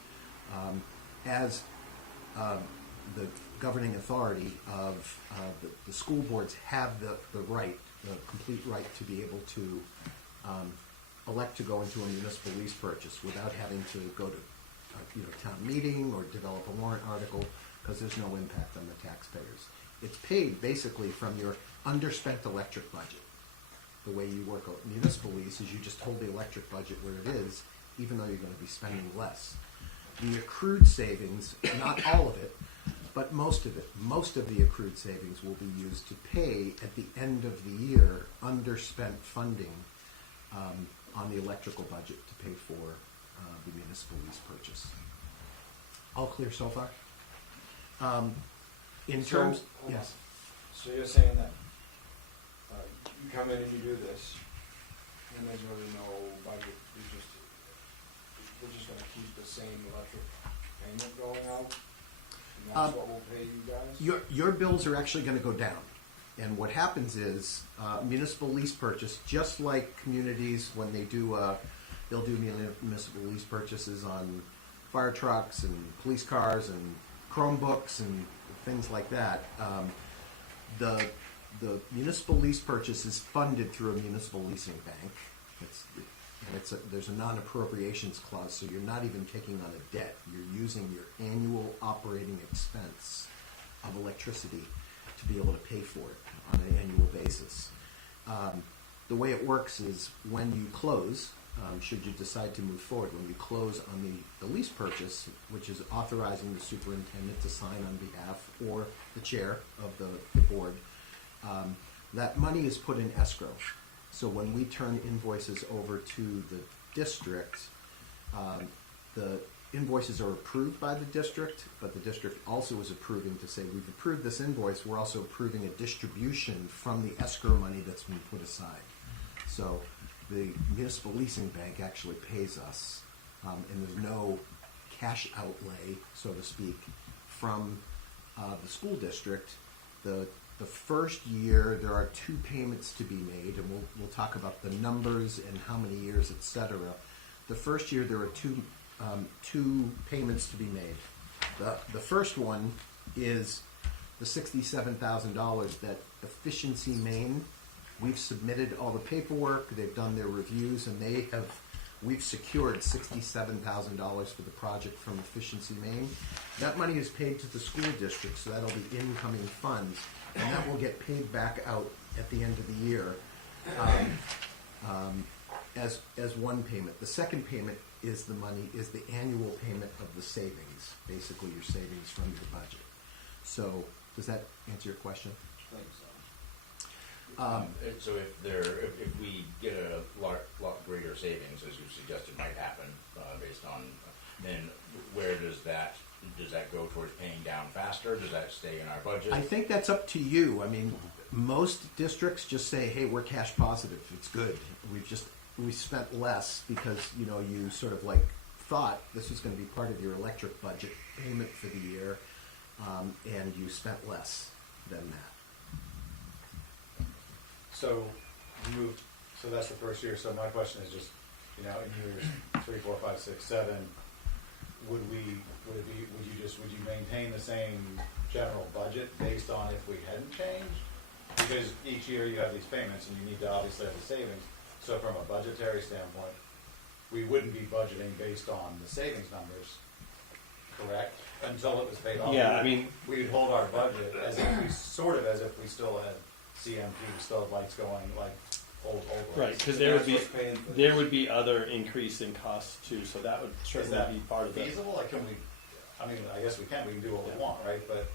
as the governing authority of the school boards have the complete right to be able to elect to go into a municipal lease purchase without having to go to town meeting or develop a warrant article, because there's no impact on the taxpayers. It's paid basically from your underspent electric budget. The way you work a municipal lease is you just hold the electric budget where it is, even though you're going to be spending less. The accrued savings, not all of it, but most of it, most of the accrued savings will be used to pay at the end of the year underspent funding on the electrical budget to pay for the municipal lease purchase. All clear so far? In terms, yes. So you're saying that you come in and you do this, and there's really no budget, we're just gonna keep the same electric payment going out? And that's what will pay you guys? Your bills are actually going to go down. And what happens is municipal lease purchase, just like communities when they do, they'll do municipal lease purchases on fire trucks and police cars and Chromebooks and things like that. The municipal lease purchase is funded through a municipal leasing bank. There's a non-appropriations clause, so you're not even taking on a debt. You're using your annual operating expense of electricity to be able to pay for it on an annual basis. The way it works is when you close, should you decide to move forward, when you close on the lease purchase, which is authorizing the superintendent to sign on behalf, or the chair of the board, that money is put in escrow. So when we turn invoices over to the district, the invoices are approved by the district, but the district also is approving to say, we've approved this invoice, we're also approving a distribution from the escrow money that's been put aside. So the municipal leasing bank actually pays us, and there's no cash outlay, so to speak, from the school district. The first year, there are 2 payments to be made, and we'll talk about the numbers and how many years, etc. The first year, there are two payments to be made. The first one is the $67,000 that Efficiency Maine, we've submitted all the paperwork, they've done their reviews, and we've secured $67,000 for the project from Efficiency Maine. That money is paid to the school district, so that'll be incoming funds, and that will get paid back out at the end of the year as one payment. The second payment is the annual payment of the savings, basically your savings from your budget. So Does that answer your question? I think so. So if we get a lot greater savings, as you suggested might happen, based on, then where does that go towards paying down faster? Does that stay in our budget? I think that's up to you. I mean, most districts just say, hey, we're cash positive. It's good. We spent less because, you sort of like thought this was going to be part of your electric budget payment for the year, and you spent less than that. So so that's the first year, so my question is just, in years 3, 4, 5, 6, 7, would you maintain the same general budget based on if we hadn't changed? Because each year you have these payments and you need to obviously have the savings, so from a budgetary standpoint, we wouldn't be budgeting based on the savings numbers, correct? Until it was paid off. Yeah, I mean, We'd hold our budget as if we still had CMP, we still had lights going like old right, lights. because And there would that's be, what's paying for there this. would be other increase in costs too, so that would Is certainly that be part of it. feasible? Like, can we, I guess we can do what we Yeah. want, right? But,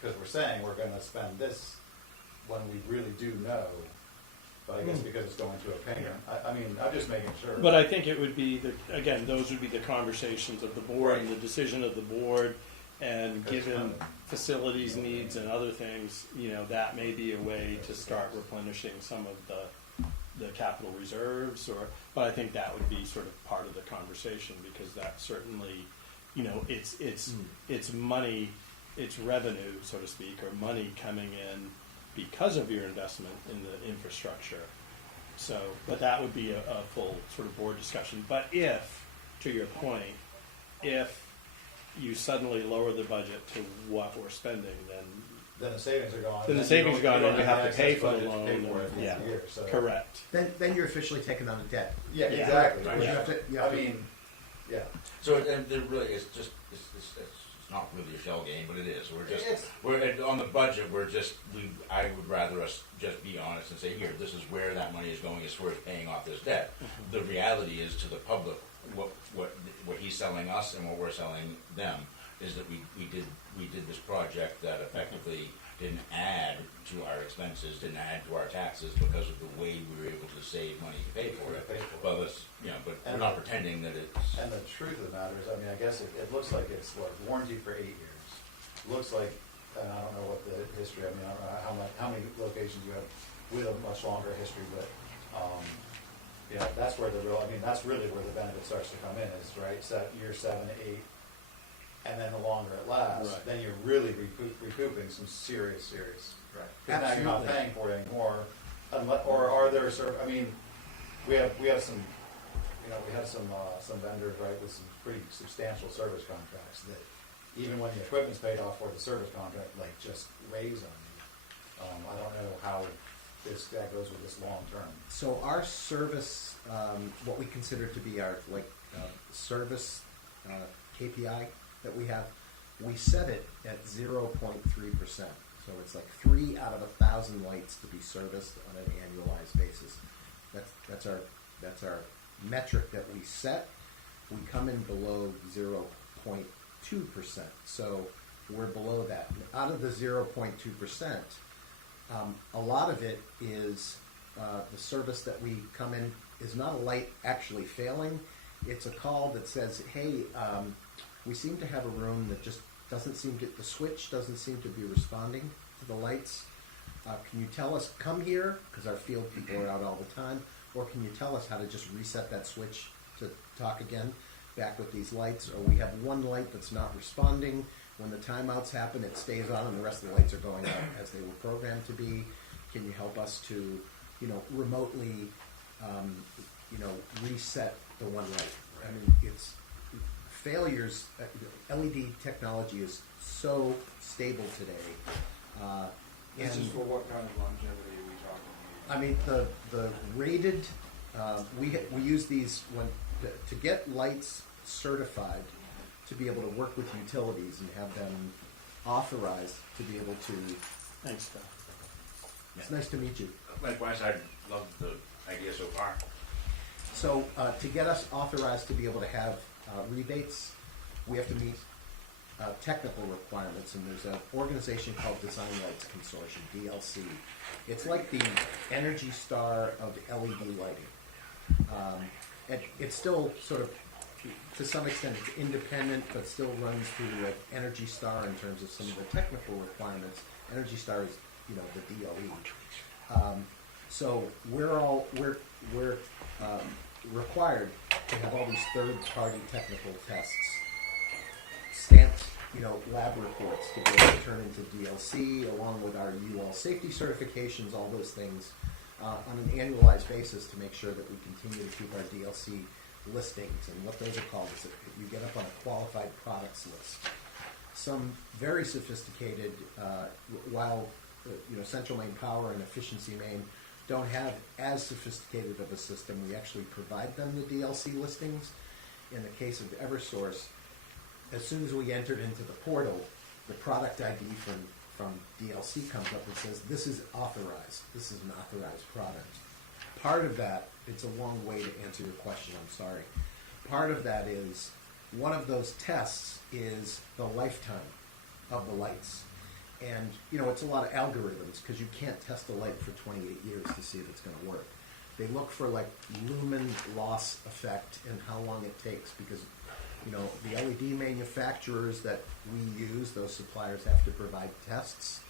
because we're saying we're gonna spend this when we really do know, but I guess because it's going to a payment. I'm just making sure. But I think it would be, again, those would be the conversations of the board and the decision of the board, and Because given funding. facilities needs and other things, that may be a way to start replenishing some of the capital reserves, but I think that would be sort of part of the conversation, because that certainly, it's money, it's revenue, so to speak, or money coming in because of your investment in the infrastructure. So, but that would be a full sort of board discussion. But if, to your point, if you suddenly lower the budget to what we're spending, Then the savings are gone. then the you savings don't- are gone you and you don't have to an pay excess for the budget to loan. pay for it at the end Yeah, of the year, so. correct. Then you're officially taking on a debt. Yeah, Yeah. exactly. Right. You have to, Yeah. So and there really is just it's not really a shell game, but it is. We're on the budget. I would rather us just be honest and say, here, this is where that money is going as far as paying off this debt. The reality is to the public what he's selling us and what we're selling them is that we did this project that effectively didn't add to our expenses, didn't add to our taxes because of the way we were able to save money to pay for it. Well, but we're not pretending that it's. And the truth of the matter is, I guess it looks like it's warranty for 8 years. Looks like, and I don't know what the history, I don't know how many locations you have with a much longer history, but, that's where that's really where the benefit starts to come in is, right, year 7 to 8. And then the longer it lasts, Right. then you're really recouping some serious. Right. Because now you're not Absolutely. paying for it anymore, or are there we have some, we have some vendors, right, with some pretty substantial service contracts that even when the equipment's paid off for the service contract, like just weighs on you. I don't know how that goes with this long term. So our service, what we consider to be our service KPI that we have, we set it at 0.3%. So it's like 3 out of 1,000 lights to be serviced on an annualized basis. That's our metric that we set. We come in below 0.2%. So we're below that. Out of the 0.2%, a lot of it is the service that we come in is not a light actually failing. It's a call that says, hey, we seem to have a room that just the switch doesn't seem to be responding to the lights. Can you tell us, come here, because our field people are out all the time, or can you tell us how to just reset that switch to talk again back with these lights? Or we have one light that's not responding. When the timeouts happen, it stays on and the rest of the lights are going out as they were programmed to be. Can you help us to, remotely, reset the one light? I mean, it's failures. LED technology is so stable today. This and is for what kind of longevity are we talking? I mean, the rated, we use these to get lights certified to be able to work with utilities and have them authorized to be able to. Thanks, Phil. It's nice to meet you. Likewise, I love the idea so far. So to get us authorized to be able to have rebates, we have to meet technical requirements, and there's an organization called Design Lights Consortium, DLC. It's like the Energy Star of LED lighting. It's still sort of, to some extent, it's independent, but still runs through like Energy Star in terms of some of the technical requirements. Energy Star is, the DOE. So we're required to have all these third-party technical tests, stamped, lab reports to be able to turn into DLC, along with our UL safety certifications, all those things, on an annualized basis to make sure that we continue to keep our DLC listings. And what those are called is that you get up on a qualified products list. Some very sophisticated, while Central Maine Power and Efficiency Maine don't have as sophisticated of a system, we actually provide them the DLC listings. In the case of Eversource, as soon as we entered into the portal, the product ID from DLC comes up and says, this is authorized. This is an authorized product. Part of that, it's a long way to answer your question, I'm sorry. Part of that is, one of those tests is the lifetime of the lights. And, it's a lot of algorithms, because you can't test a light for 28 years to see if it's going to work. They look for, lumen loss effect and how long it takes, because, the LED manufacturers that we use, those suppliers have to provide tests,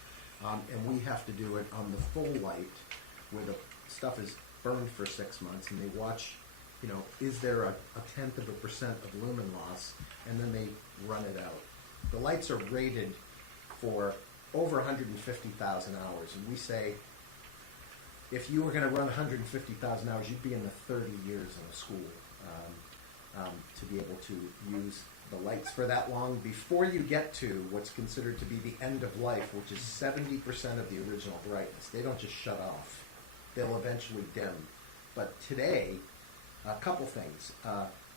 and we have to do it on the full light, where the stuff is burned for 6 months, and they watch, is there a 0.1% of lumen loss, and then they run it out. The lights are rated for over 150,000 hours, and we say if you were going to run 150,000 hours, you'd be in the 30 years in a school to be able to use the lights for that long before you get to what's considered to be the end of life, which is 70% of the original brightness. They don't just shut off. They'll eventually dim. But today, a couple things.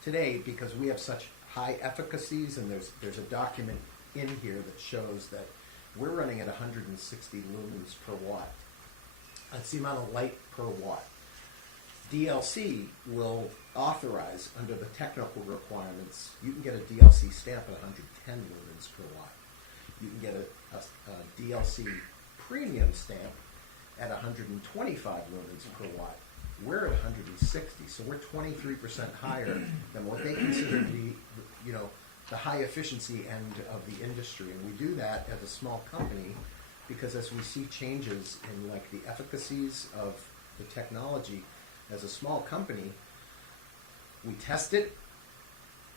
Today, because we have such high efficacies, and there's a document in here that shows that we're running at 160 lumens per watt. That's the amount of light per watt. DLC will authorize, under the technical requirements, you can get a DLC stamp at 110 lumens per watt. You can get a DLC premium stamp at 125 lumens per watt. We're at 160, so we're 23% higher than what they consider to be, the high efficiency end of the industry. And we do that as a small company because as we see changes in the efficacies of the technology, as a small company, we test it,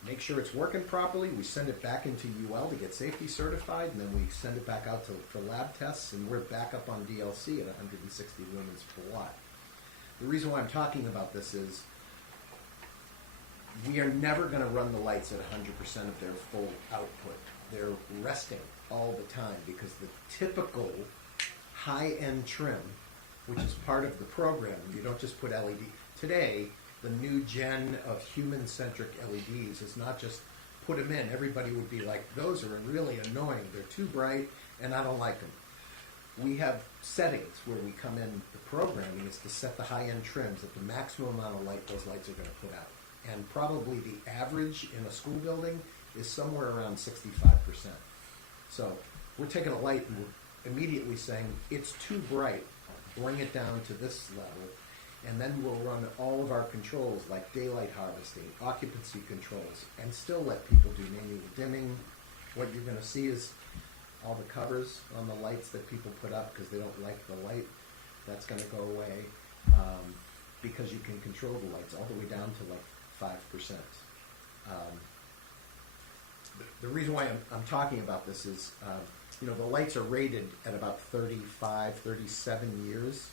make sure it's working properly, we send it back into UL to get safety certified, and then we send it back out for lab tests, and we're back up on DLC at 160 lumens per watt. The reason why I'm talking about this is we are never going to run the lights at 100% of their full output. They're resting all the time because the typical high-end trim, which is part of the program, you don't just put LED. Today, the new gen of human-centric LEDs is not just put them in. Everybody would be like, those are really annoying. They're too bright, and I don't like them. We have settings where we come in, the programming is to set the high-end trims at the maximum amount of light those lights are going to put out. And probably the average in a school building is somewhere around 65%. So we're taking a light and we're immediately saying, it's too bright, bring it down to this level, and then we'll run all of our controls like daylight harvesting, occupancy controls, and still let people do manual dimming. What you're going to see is all the covers on the lights that people put up because they don't like the light. That's going to go away because you can control the lights all the way down to 5%. The reason why I'm talking about this is, the lights are rated at about 35, 37 years.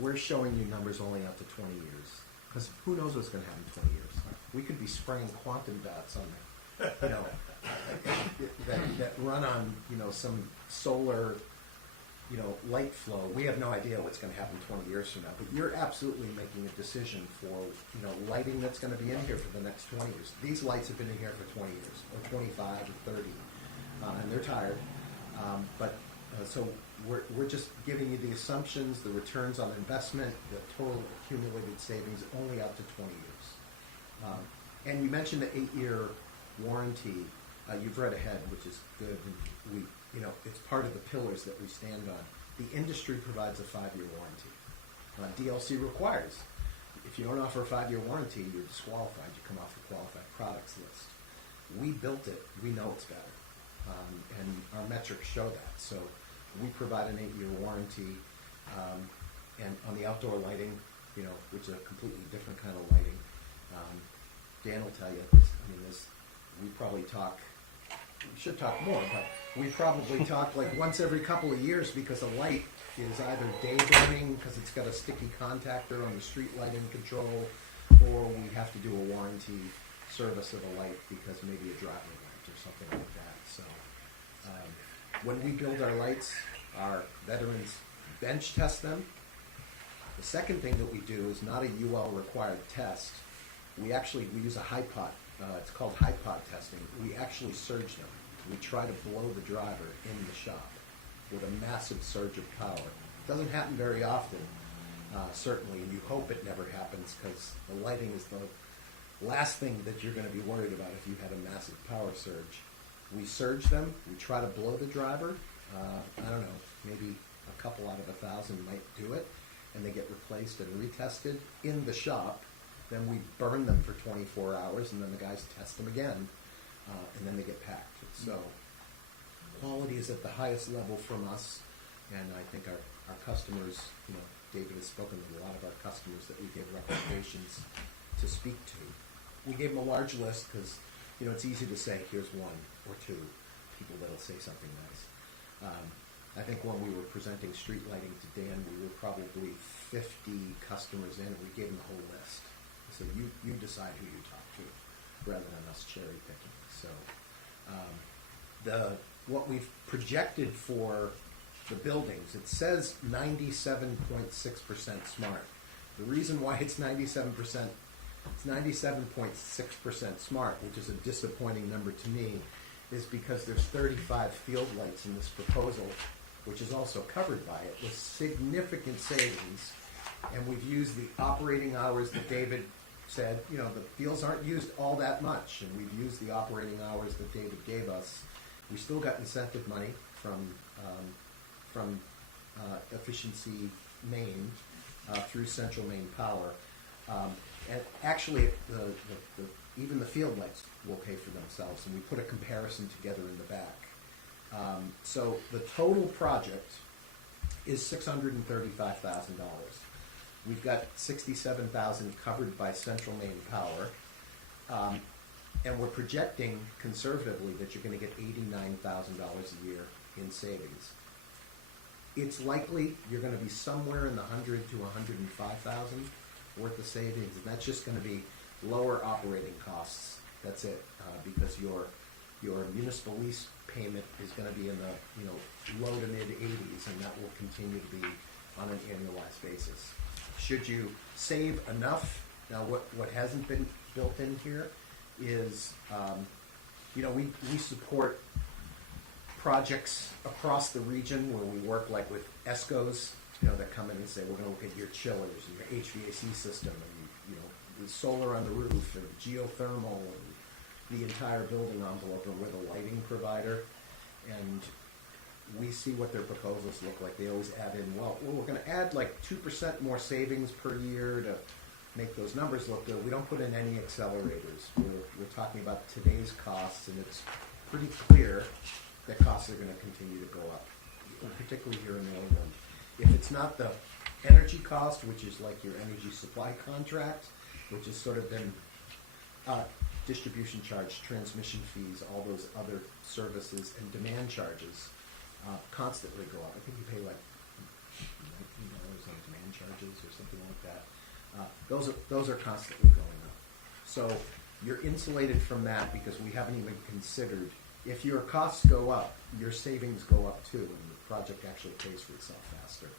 We're showing you numbers only out to 20 years. Because who knows what's going to happen in 20 years? We could be spraying quantum dots on there, that run on, some solar, light flow. We have no idea what's going to happen 20 years from now. But you're absolutely making a decision for, lighting that's going to be in here for the next 20 years. These lights have been in here for 20 years, or 25, or 30, and they're tired. So we're just giving you the assumptions, the returns on investment, the total accumulated savings only out to 20 years. And you mentioned the 8-year warranty. You've read ahead, which is good, and it's part of the pillars that we stand on. The industry provides a 5-year warranty. DLC requires, if you don't offer a 5-year warranty, you're disqualified. You come off the qualified products list. We built it. We know it's better, and our metrics show that. So we provide an 8-year warranty, and on the outdoor lighting, which is a completely different kind of lighting. Dan will tell you. We probably talk. We should talk more, but we probably talk like once every couple of years because a light is either day burning because it's got a sticky contactor on the street lighting control, or we have to do a warranty service of a light because maybe a driveway went or something like that. So when we build our lights, our veterans bench test them. The second thing that we do is not a UL required test. We use a high pot. It's called high pot testing. We actually surge them. We try to blow the driver in the shop with a massive surge of power. It doesn't happen very often, certainly, and you hope it never happens because the lighting is the last thing that you're going to be worried about if you had a massive power surge. We surge them. We try to blow the driver. I don't know, maybe a couple out of 1,000 might do it, and they get replaced and retested in the shop. Then we burn them for 24 hours, and then the guys test them again, and then they get packed. So quality is at the highest level from us, and I think our customers, David has spoken to a lot of our customers that we give recommendations to speak to. We gave them a large list because, it's easy to say, here's one or two people that'll say something nice. I think when we were presenting street lighting to Dan, we were probably 50 customers in, and we gave them the whole list. So you decide who you talk to, rather than us cherry picking. So what we've projected for the buildings, it says 97.6% smart. The reason why it's 97%, it's 97.6% smart, which is a disappointing number to me, is because there's 35 field lights in this proposal, which is also covered by it, with significant savings. And we've used the operating hours that David said, the fields aren't used all that much, and we've used the operating hours that David gave us. We still got incentive money from Efficiency Maine through Central Maine Power, and actually, even the field lights will pay for themselves, and we put a comparison together in the back. So the total project is $635,000. We've got $67,000 covered by Central Maine Power, and we're projecting conservatively that you're going to get $89,000 a year in savings. It's likely you're going to be somewhere in the $100,000 to $105,000 worth of savings, and that's just going to be lower operating costs. That's it, because your municipal lease payment is going to be in the low to mid 80s, and that will continue to be on an annualized basis. Should you save enough? Now, what hasn't been built in here is, we support projects across the region where we work like with ESCOs, that come in and say, we're going to look at your chillers and your HVAC system and, the solar on the roof and geothermal and the entire building envelope, and we're the lighting provider. And we see what their proposals look like. They always add in, we're going to add like 2% more savings per year to make those numbers look good. We don't put in any accelerators. We're talking about today's costs, and it's pretty clear that costs are going to continue to go up, particularly here in New England. If it's not the energy cost, which is like your energy supply contract, which has sort of been distribution charge, transmission fees, all those other services, and demand charges constantly go up. I think you pay like $19 on demand charges or something like that. Those are constantly going up. So you're insulated from that because we haven't even considered, if your costs go up, your savings go up too, and the project actually pays for itself faster.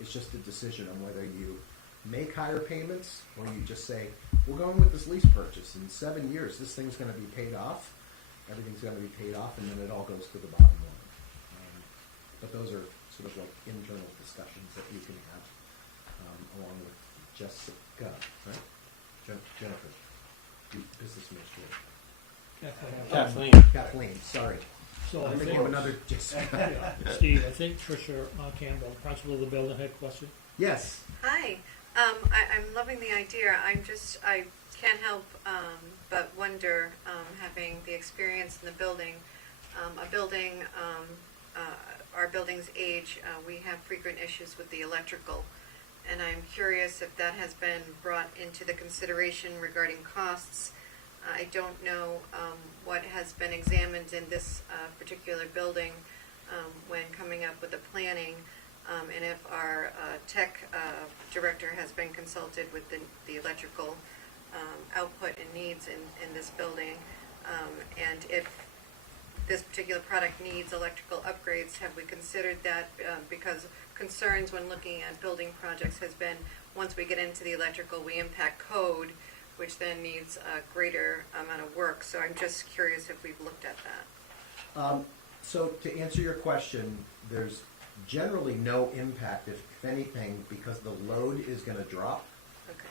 It's just a decision on whether you make higher payments or you just say, we're going with this lease purchase. In 7 years, this thing's going to be paid off. Everything's going to be paid off, and then it all goes to the bottom line. But those are sort of like internal discussions that you can have along with Jessica, right? Jennifer, business administrator. Kathleen. Kathleen, sorry. So I I'm thinking think, of another Jessica. Steve, I think Tricia Campbell, principal of the building, had a question. Yes. Hi. I'm loving the idea. I can't help but wonder, having the experience in the building, our building's age, we have frequent issues with the electrical. And I'm curious if that has been brought into the consideration regarding costs. I don't know what has been examined in this particular building when coming up with the planning. And if our tech director has been consulted with the electrical output and needs in this building, and if this particular product needs electrical upgrades, have we considered that? Because concerns when looking at building projects has been, once we get into the electrical, we impact code, which then needs a greater amount of work. So I'm just curious if we've looked at that. So to answer your question, there's generally no impact, if anything, because the load is going to drop. Okay.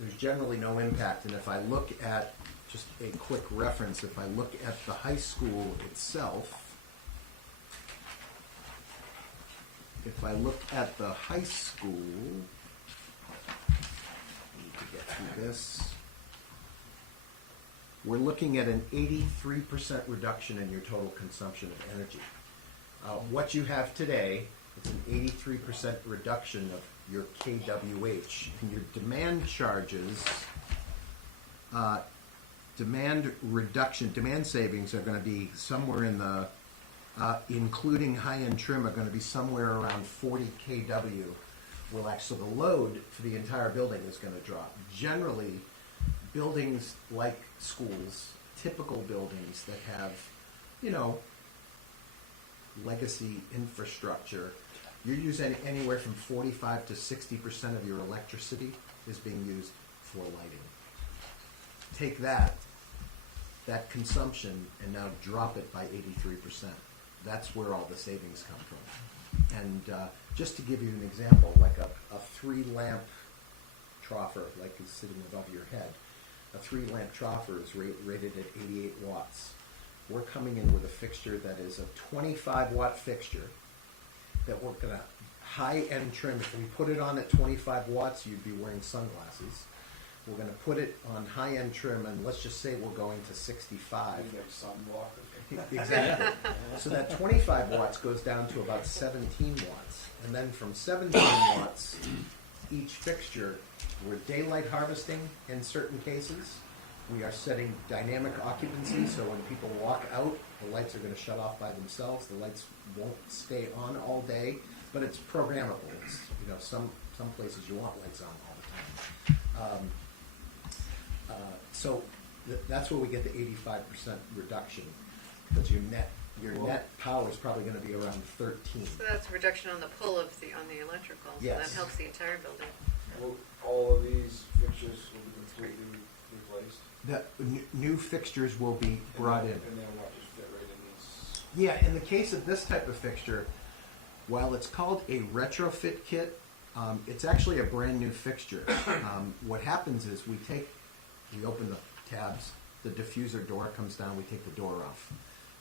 There's generally no impact, and if I look at, just a quick reference, if I look at the high school itself, need to get through this. We're looking at an 83% reduction in your total consumption of energy. What you have today is an 83% reduction of your kWh. And your demand charges, demand savings are going to be somewhere in the, including high-end trim, are going to be somewhere around 40 kW. Well, actually, the load for the entire building is going to drop. Generally, buildings like schools, typical buildings that have, legacy infrastructure, you're using anywhere from 45 to 60% of your electricity is being used for lighting. Take that consumption, and now drop it by 83%. That's where all the savings come from. And just to give you an example, like a 3-lamp troffer, like is sitting above your head, a 3-lamp troffer is rated at 88 watts. We're coming in with a fixture that is a 25-watt fixture that we're going to high-end trim. If we put it on at 25 watts, you'd be wearing sunglasses. We're going to put it on high-end trim, and let's just say we're going to 65. You get sunblock. Exactly. So that 25 watts goes down to about 17 watts. And then from 17 watts, each fixture, we're daylight harvesting in certain cases. We are setting dynamic occupancy, so when people walk out, the lights are going to shut off by themselves. The lights won't stay on all day, but it's programmable. It's, some places you want lights on all the time. So that's where we get the 85% reduction, because your net power is probably going to be around 13. So that's a reduction on the pull on the electrical. So Yes. that helps the entire building. Will all of these fixtures will be completely replaced? The new fixtures will be brought in. And they'll not just fit right in these. Yeah, in the case of this type of fixture, while it's called a retrofit kit, it's actually a brand new fixture. What happens is we open the tabs, the diffuser door comes down, we take the door off.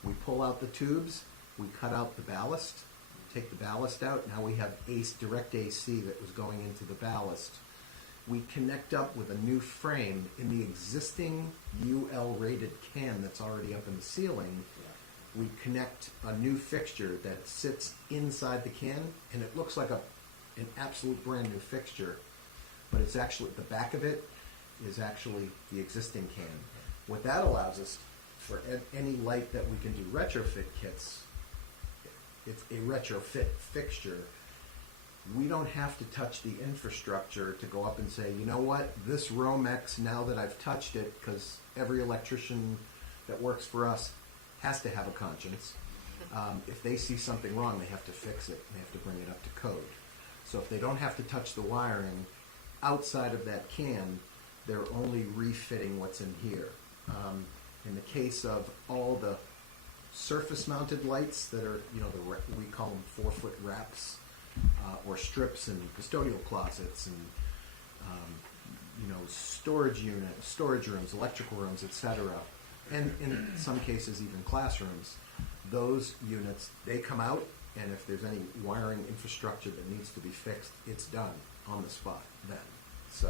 We pull out the tubes, we cut out the ballast, take the ballast out. Now we have direct AC that was going into the ballast. We connect up with a new frame in the existing UL rated can that's already up in the ceiling. We connect a new fixture that sits inside the can, and it looks like an absolute brand new fixture, but it's actually, the back of it is actually the existing can. What that allows us, for any light that we can do retrofit kits, it's a retrofit fixture. We don't have to touch the infrastructure to go up and say, you know what, this Romex, now that I've touched it, because every electrician that works for us has to have a conscience. If they see something wrong, they have to fix it, and they have to bring it up to code. So if they don't have to touch the wiring outside of that can, they're only refitting what's in here. In the case of all the surface-mounted lights that are, we call them 4-foot wraps, or strips in custodial closets and, storage rooms, electrical rooms, etc. and in some cases even classrooms, those units, they come out, and if there's any wiring infrastructure that needs to be fixed, it's done on the spot then. So,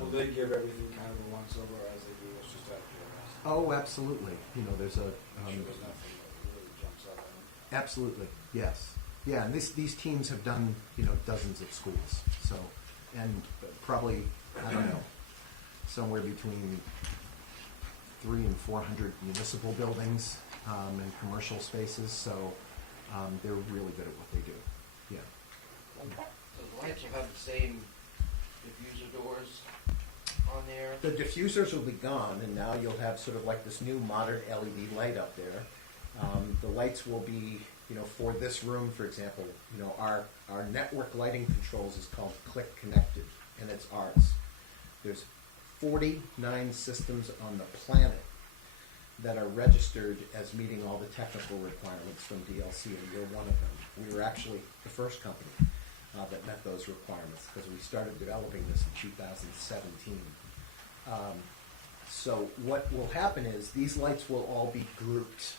Will they give everything kind of a once over as they do this, just out of curiosity? oh, absolutely. You know, there's a Make sure there's nothing that really jumps out at them. absolutely, yes, yeah. And these teams have done, you know, dozens of schools. So, and probably, I don't know, somewhere between 300 and 400 municipal buildings and commercial spaces. So they're really good at what they do. Yeah. So the lights will have the same diffuser doors on there? The diffusers will be gone, and now you'll have sort of like this new modern LED light up there. The lights will be, you know, for this room, for example, you know, our network lighting controls is called Click Connected, and it's ours. There's 49 systems on the planet that are registered as meeting all the technical requirements from DLC, and we're one of them. We were actually the first company that met those requirements because we started developing this in 2017. So what will happen is these lights will all be grouped.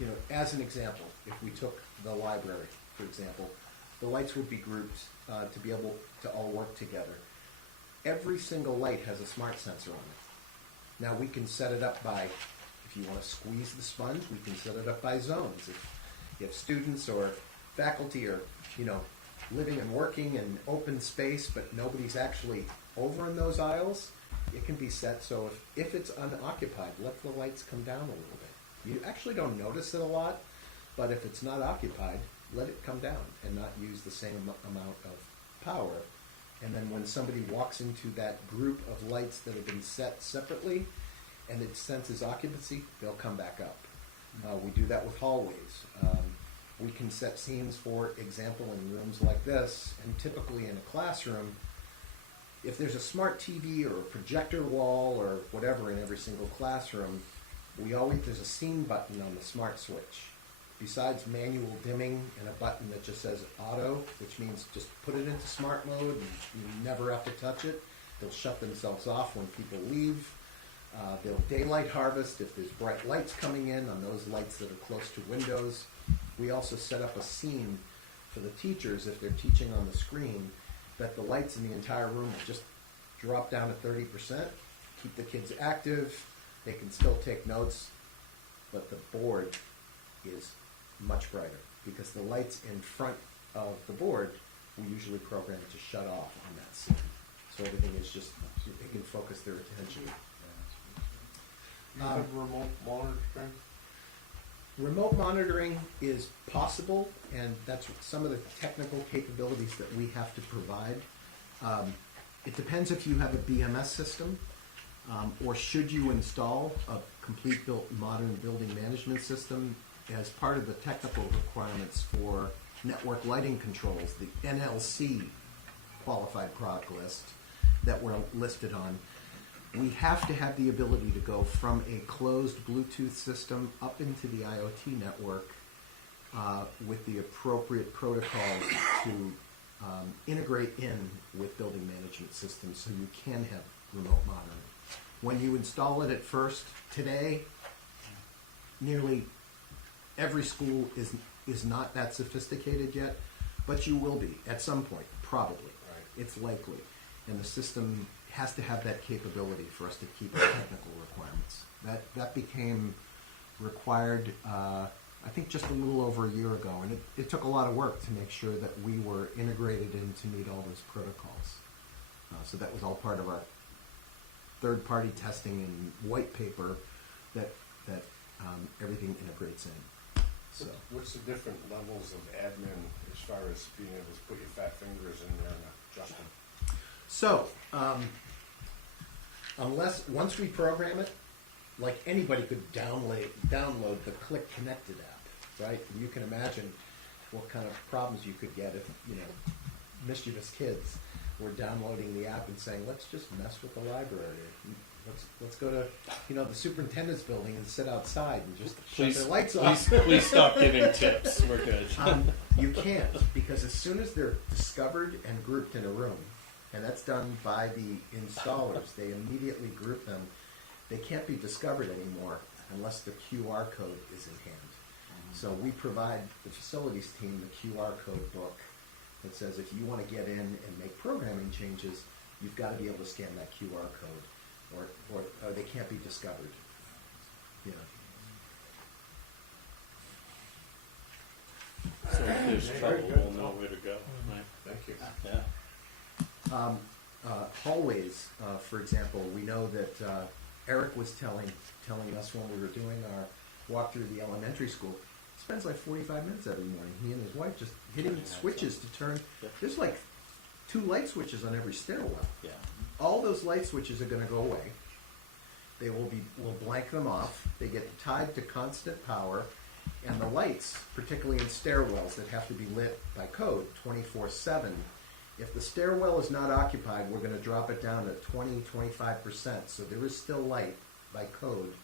You know, as an example, if we took the library, for example, the lights would be grouped to be able to all work together. Every single light has a smart sensor on it. Now we can set it up by, if you want to squeeze the sponge, we can set it up by zones. If students or faculty are, you know, living and working in open space, but nobody's actually over in those aisles, it can be set so if it's unoccupied, let the lights come down a little bit. You actually don't notice it a lot, but if it's not occupied, let it come down and not use the same amount of power. And then when somebody walks into that group of lights that have been set separately and it senses occupancy, they'll come back up. We do that with hallways. We can set scenes, for example, in rooms like this, and typically in a classroom, if there's a smart TV or a projector wall or whatever in every single classroom, there's a scene button on the smart switch. Besides manual dimming and a button that just says auto, which means just put it into smart mode and you never have to touch it. They'll shut themselves off when people leave. They'll daylight harvest if there's bright lights coming in on those lights that are close to windows. We also set up a scene for the teachers if they're teaching on the screen that the lights in the entire room will just drop down to 30%, keep the kids active, they can still take notes, but the board is much brighter because the lights in front of the board we usually program to shut off on that scene. So everything is just, they can focus their attention. You have remote monitoring? Remote monitoring is possible, and that's some of the technical capabilities that we have to provide. It depends if you have a BMS system, or should you install a complete built modern building management system as part of the technical requirements for network lighting controls, the NLC qualified product list that we're listed on. We have to have the ability to go from a closed Bluetooth system up into the IoT network with the appropriate protocols to integrate in with building management systems so you can have remote monitoring. When you install it at first, today, nearly every school is not that sophisticated yet, but you will be at some point, probably. Right. It's likely. And the system has to have that capability for us to keep the technical requirements. That became required, I think, just a little over a year ago, and it took a lot of work to make sure that we were integrated in to meet all those protocols. So that was all part of our third-party testing and white paper that everything integrates in. So What's the different levels of admin as far as being able to put your fat fingers in there and adjust them? So, once we program it, like anybody could download the Click Connected app, right? And you can imagine what kind of problems you could get if, you know, mischievous kids were downloading the app and saying, let's just mess with the library. Let's go to, you know, the superintendent's building and sit outside and just shut their lights off. Please stop giving tips. We're good. You can't, because as soon as they're discovered and grouped in a room, and that's done by the installers, they immediately group them. they can't be discovered anymore unless the QR code is in hand. So we provide the facilities team the QR code book that says if you want to get in and make programming changes, you've got to be able to scan that QR code, or they can't be discovered. Yeah. So if there's trouble, we'll know where to go, right? Thank you. Yeah. Hallways, for example, we know that Eric was telling us when we were doing our walk through the elementary school, he spends like 45 minutes every morning, he and his wife, just hitting switches to turn. There's like 2 light switches on every stairwell. Yeah. All those light switches are going to go away. We'll blank them off. They get tied to constant power, and the lights, particularly in stairwells that have to be lit by code 24/7. If the stairwell is not occupied, we're going to drop it down to 20-25%. So there is still light by code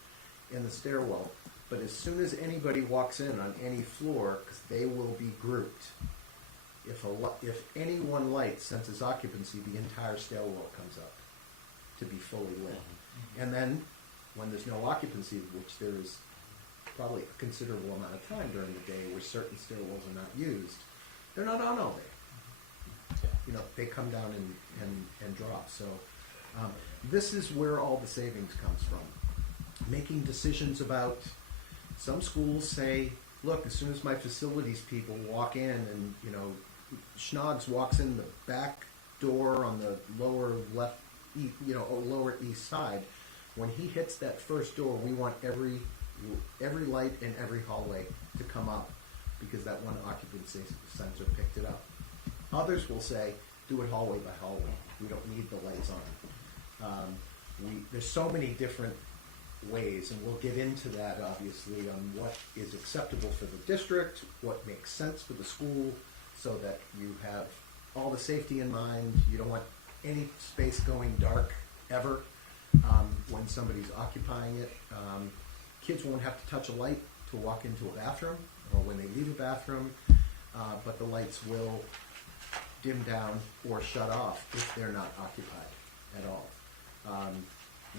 in the stairwell. But as soon as anybody walks in on any floor, because they will be grouped, if any one light senses occupancy, the entire stairwell comes up to be fully lit. And then, when there's no occupancy, which there is probably a considerable amount of time during the day where certain stairwells are not used, they're not on all day. You know, they come down and drop. So this is where all the savings comes from. Making decisions about, some schools say, look, as soon as my facilities people walk in and, you know, Schnogs walks in the back door on the lower left, lower east side, when he hits that first door, we want every light in every hallway to come up because that one occupancy sensor picked it up. Others will say, do it hallway by hallway. We don't need the lights on. There's so many different ways, and we'll get into that obviously on what is acceptable for the district, what makes sense for the school, so that you have all the safety in mind. You don't want any space going dark ever when somebody's occupying it. Kids won't have to touch a light to walk into a bathroom or when they leave a bathroom, but the lights will dim down or shut off if they're not occupied at all.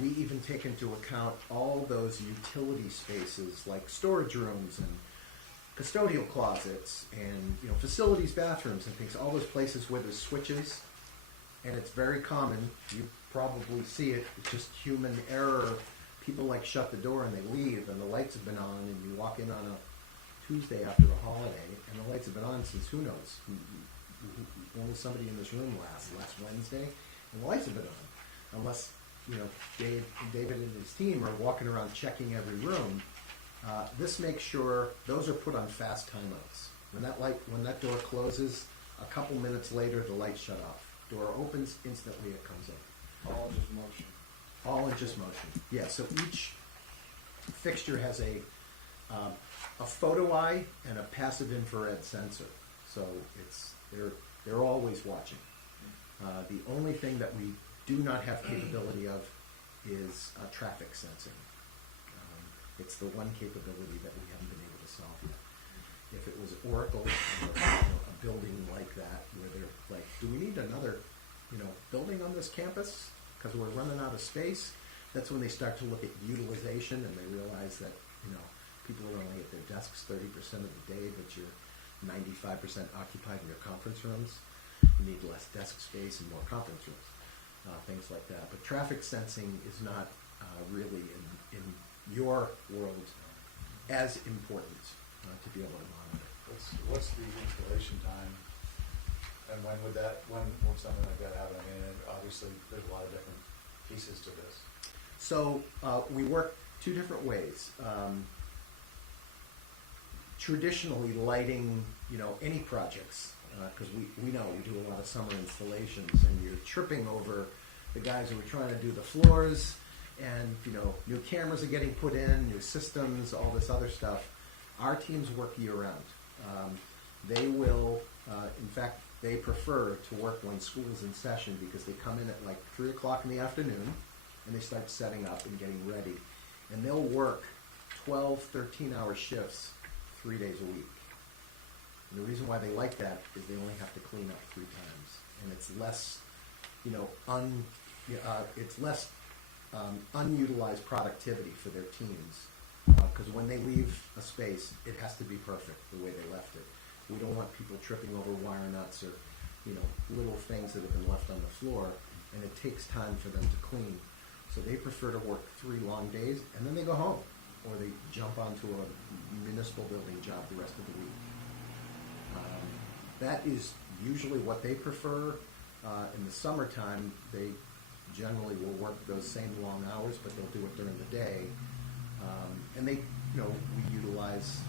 We even take into account all those utility spaces like storage rooms and custodial closets and facilities bathrooms and things, all those places where there's switches, and it's very common, you probably see it, it's just human error. People like shut the door and they leave and the lights have been on, and you walk in on a Tuesday after the holiday and the lights have been on since who knows, only somebody in this room last Wednesday, and the lights have been on, unless David and his team are walking around checking every room. This makes sure those are put on fast timeouts. When that door closes, a couple minutes later the lights shut off. Door opens, instantly it comes on. All just motion. All in just motion. Yeah. So each fixture has a photo eye and a passive infrared sensor. So they're always watching. The only thing that we do not have capability of is traffic sensing. It's the one capability that we haven't been able to solve yet. If it was Oracle or a building like that, where they're like, do we need another building on this campus because we're running out of space? That's when they start to look at utilization and they realize that people are only at their desks 30% of the day, but you're 95% occupied in your conference rooms. You need less desk space and more conference rooms. Things like that. But traffic sensing is not really in your world as important to be able to monitor. What's the installation time, and when would something like that happen? I mean, obviously there's a lot of different pieces to this. So we work 2 different ways. Traditionally, lighting, any projects, because we know we do a lot of summer installations, and you're tripping over the guys who are trying to do the floors, and new cameras are getting put in, new systems, all this other stuff. Our teams work year-round. They will, in fact, they prefer to work when school's in session because they come in at like 3 o'clock in the afternoon and they start setting up and getting ready. And they'll work 12, 13-hour shifts 3 days a week. And the reason why they like that is they only have to clean up 3 times. And it's less, it's less unutilized productivity for their teams. Because when they leave a space, it has to be perfect the way they left it. We don't want people tripping over wire nuts or, little things that have been left on the floor, and it takes time for them to clean. So they prefer to work 3 long days, and then they go home, or they jump onto a municipal building job the rest of the week. That is usually what they prefer. In the summertime, they generally will work those same long hours, but they'll do it during the day. And they, we utilize,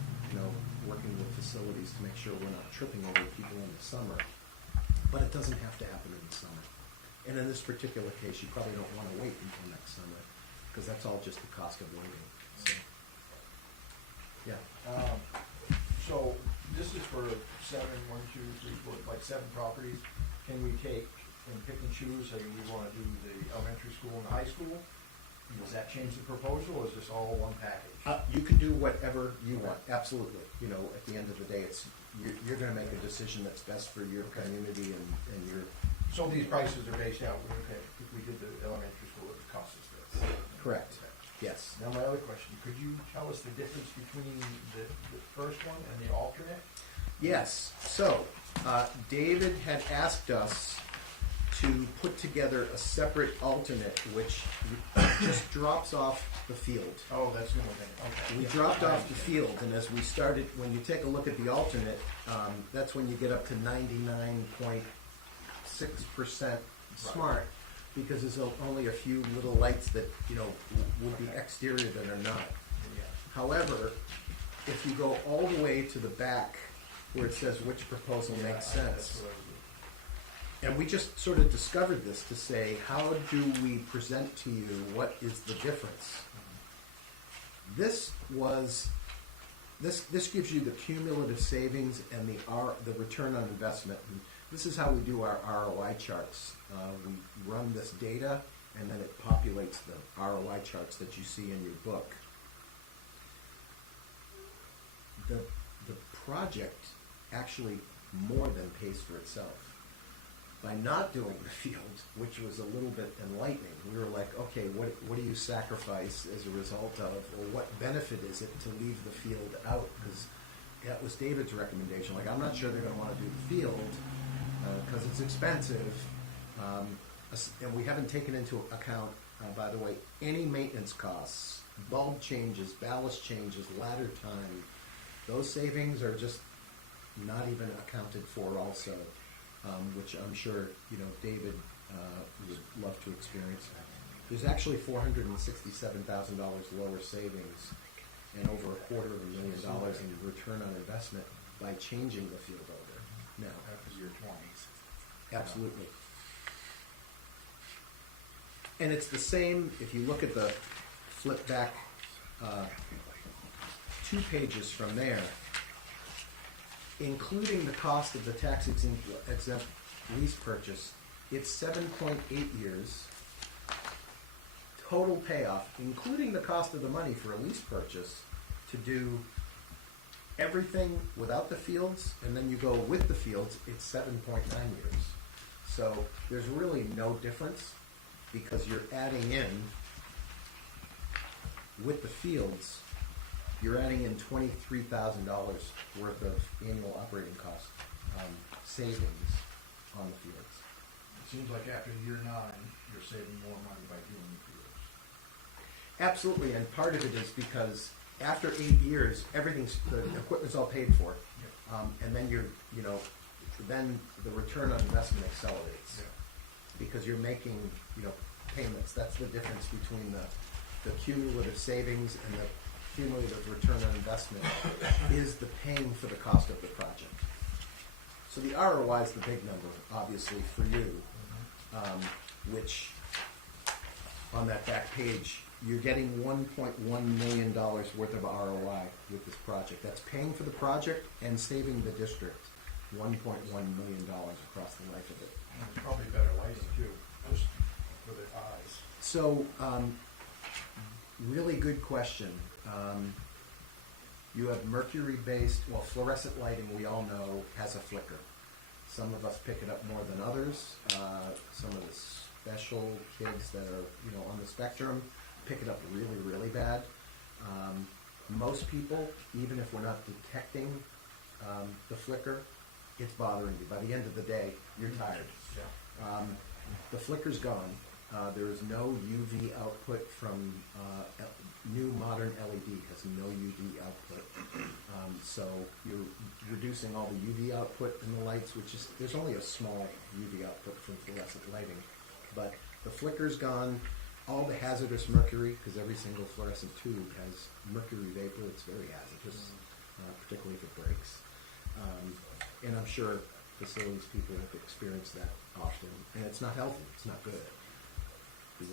working with facilities to make sure we're not tripping over people in the summer. But it doesn't have to happen in the summer. And in this particular case, you probably don't want to wait until next summer, because that's all just the cost of waiting. So, yeah. So this is for 7 properties. Can we take and pick and choose, say we wanna do the elementary school and the high school? Does that change the proposal, or is this all one package? You can do whatever you want, absolutely. At the end of the day, you're gonna make a decision that's best for your community and your. So these prices are based out, okay, if we did the elementary school, it would cost us this. Correct, yes. Now my other question, could you tell us the difference between the first one and the alternate? Yes, so, David had asked us to put together a separate alternate, which just drops off the field. Oh, that's the only thing, okay. We dropped off the field, and as we started, when you take a look at the alternate, that's when you get up to 99.6% smart, because there's only a few little lights that, would be exterior that are not. However, if you go all the way to the back, where it says which proposal makes sense, and we just sort of discovered this to say, how do we present to you what is the difference? This gives you the cumulative savings and the return on investment. And this is how we do our ROI charts. We run this data, and then it populates the ROI charts that you see in your book. The project actually more than pays for itself. By not doing the field, which was a little bit enlightening, we were like, okay, what do you sacrifice as a result of, or what benefit is it to leave the field out? Because that was David's recommendation. Like, I'm not sure they're going to want to do the field because it's expensive, and we haven't taken into account, by the way, any maintenance costs, bulb changes, ballast changes, ladder time. Those savings are just not even accounted for also. Which I'm sure, David would love to experience. There's actually $467,000 lower savings and over $250,000 in return on investment by changing the field odor now. After year 20s. Absolutely. And it's the same, if you look at the flip back 2 pages from there, including the cost of the tax exempt lease purchase, it's 7.8 years. Total payoff, including the cost of the money for a lease purchase, to do everything without the fields, and then you go with the fields, it's 7.9 years. So there's really no difference, because you're adding in, with the fields, you're adding in $23,000 worth of annual operating cost savings on the fields. It seems like after year 9, you're saving more money by doing the fields. Absolutely, and part of it is because after 8 years, the equipment's all paid for, and then then the return on investment accelerates because you're making payments. That's the difference between the cumulative savings and the cumulative return on investment is the paying for the cost of the project. So the ROI is the big number, obviously, for you, which on that back page, you're getting $1.1 million worth of ROI with this project. That's paying for the project and saving the district $1.1 million across the life of it. And it's probably better lighting too, just for the eyes. So, really good question. You have mercury-based, fluorescent lighting, we all know, has a flicker. Some of us pick it up more than others. Some of us special kids that are, on the spectrum, pick it up really, really bad. Most people, even if we're not detecting the flicker, it's bothering you. By the end of the day, you're tired. The flicker's gone. There is no UV output from new modern LED has no UV output. So you're reducing all the UV output in the lights, which is, there's only a small UV output from fluorescent lighting. But the flicker's gone. All the hazardous mercury, because every single fluorescent tube has mercury vapor, it's very hazardous, particularly if it breaks. And I'm sure facilities people have experienced that often, and it's not healthy, it's not good.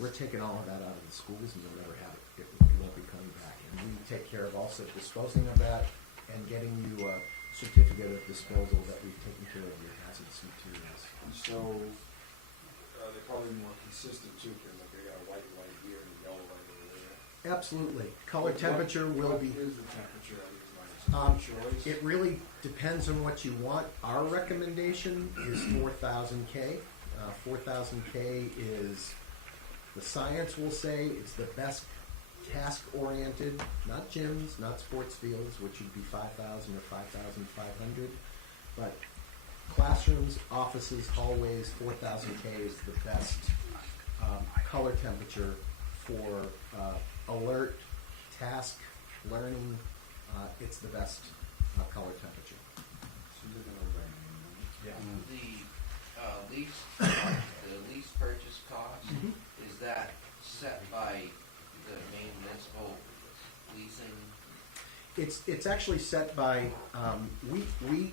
We're taking all of that out of the schools, and you'll never have it. It won't be coming back. And we take care of also disposing of that and getting you a certificate of disposal that we've taken care of your hazardous materials. And so, they're probably more consistent too, because like they got a white light here and a yellow light over there. Absolutely. Color temperature will be. What is the temperature of these lights? Choice? It really depends on what you want. Our recommendation is 4,000 K. 4,000 K is, the science will say, it's the best task-oriented, not gyms, not sports fields, which would be 5,000 or 5,500, but classrooms, offices, hallways, 4,000 K is the best color temperature for alert, task, learning. It's the best color temperature. Yeah. The lease purchase cost, is that set by the main municipal leasing? It's actually set by, we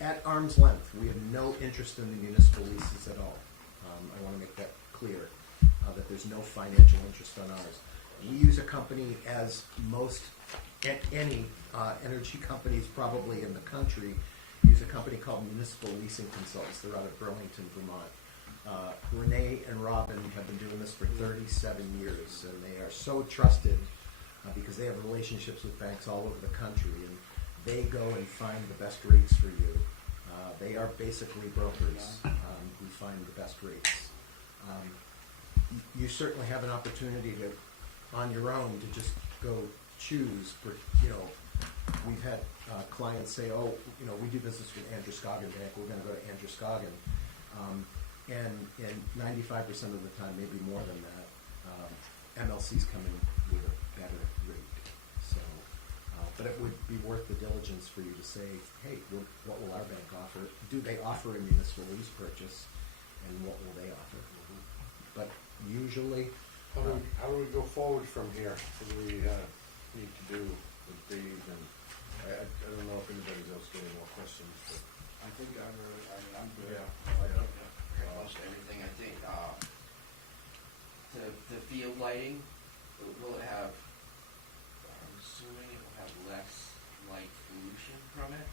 at arm's length, we have no interest in the municipal leases at all. I want to make that clear, that there's no financial interest on ours. We use a company, as most, any energy companies probably in the country, use a company called Municipal Leasing Consultants. They're out of Burlington, Vermont. Renee and Robin have been doing this for 37 years, and they are so trusted because they have relationships with banks all over the country, and they go and find the best rates for you. They are basically brokers who find the best rates. You certainly have an opportunity to, on your own, to just go choose. We've had clients say, we do business with Androscoggin Bank, we're going to go to Androscoggin. And 95% of the time, maybe more than that, MLC's come in with a better rate. So, but it would be worth the diligence for you to say, hey, what will our bank offer? Do they offer a municipal lease purchase? And what will they offer? But usually, How do we go forward from here? What do we need to do with these? And I don't know if anybody's else got any more questions. But I think I'm good. Pretty much everything, I think. The field lighting, will it have, I'm assuming it will have less light pollution from it?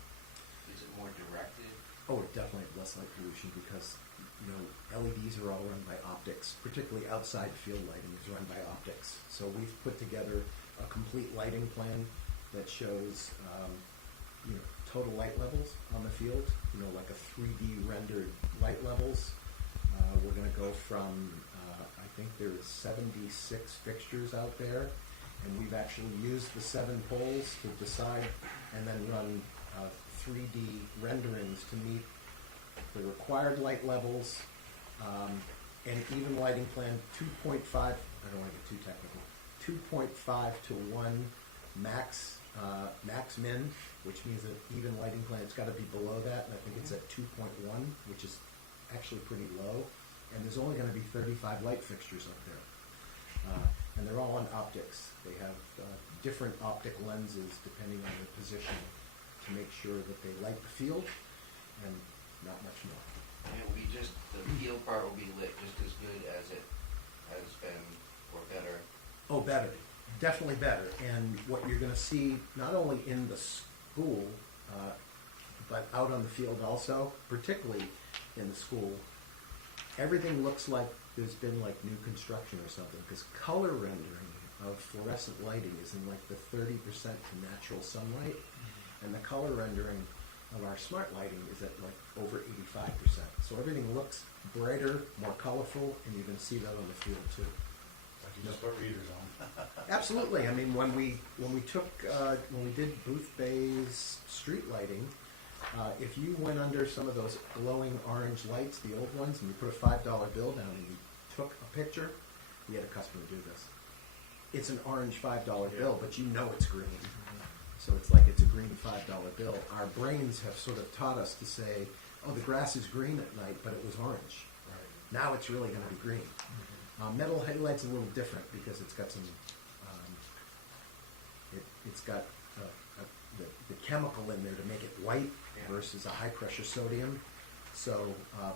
Is it more directed? Oh, it definitely has less light pollution because, LEDs are all run by optics, particularly outside field lighting is run by optics. So we've put together a complete lighting plan that shows, total light levels on the field, like a 3D rendered light levels. We're going to go from, I think there's 76 fixtures out there, and we've actually used the 7 poles to decide and then run 3D renderings to meet the required light levels, and even lighting plan 2.5, I don't want to get too technical, 2.5 to 1 max min, which means that even lighting plan, it's got to be below that, and I think it's at 2.1, which is actually pretty low, and there's only going to be 35 light fixtures up there. And they're all on optics. They have different optic lenses depending on the position to make sure that they light the field and not much more. And it will be just, the field part will be lit just as good as it has been, or better. Oh, better. Definitely better. And what you're going to see, not only in the school, but out on the field also, particularly in the school, everything looks like there's been like new construction or something, because color rendering of fluorescent lighting is in like the 30% to natural sunlight, and the color rendering of our smart lighting is at like over 85%. So everything looks brighter, more colorful, and you're going to see that on the field too. Like you just put readers on. Absolutely. I mean, when we did Boothbay's street lighting, if you went under some of those glowing orange lights, the old ones, and you put a $5 bill down and you took a picture, we had a customer do this. It's an orange $5 bill, but you know it's green. So it's like it's a green $5 bill. Our brains have sort of taught us to say, oh, the grass is green at night, but it was orange. Right. Now it's really going to be green. Metal headlight's a little different because it's got some, it's got the chemical in there to make it white versus a high pressure sodium. So,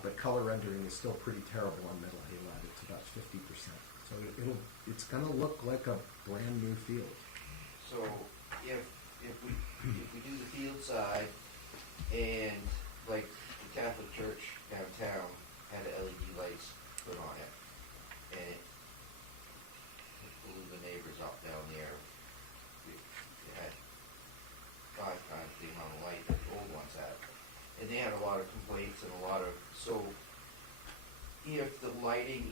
but color rendering is still pretty terrible on metal halide. It's about 50%. So it's going to look like a brand new field. So if we do the field side and like the Catholic Church downtown had LED lights put on it and it blew the neighbors up down there, it had 5 times the amount of light that the old ones had. And they had a lot of complaints and so if the lighting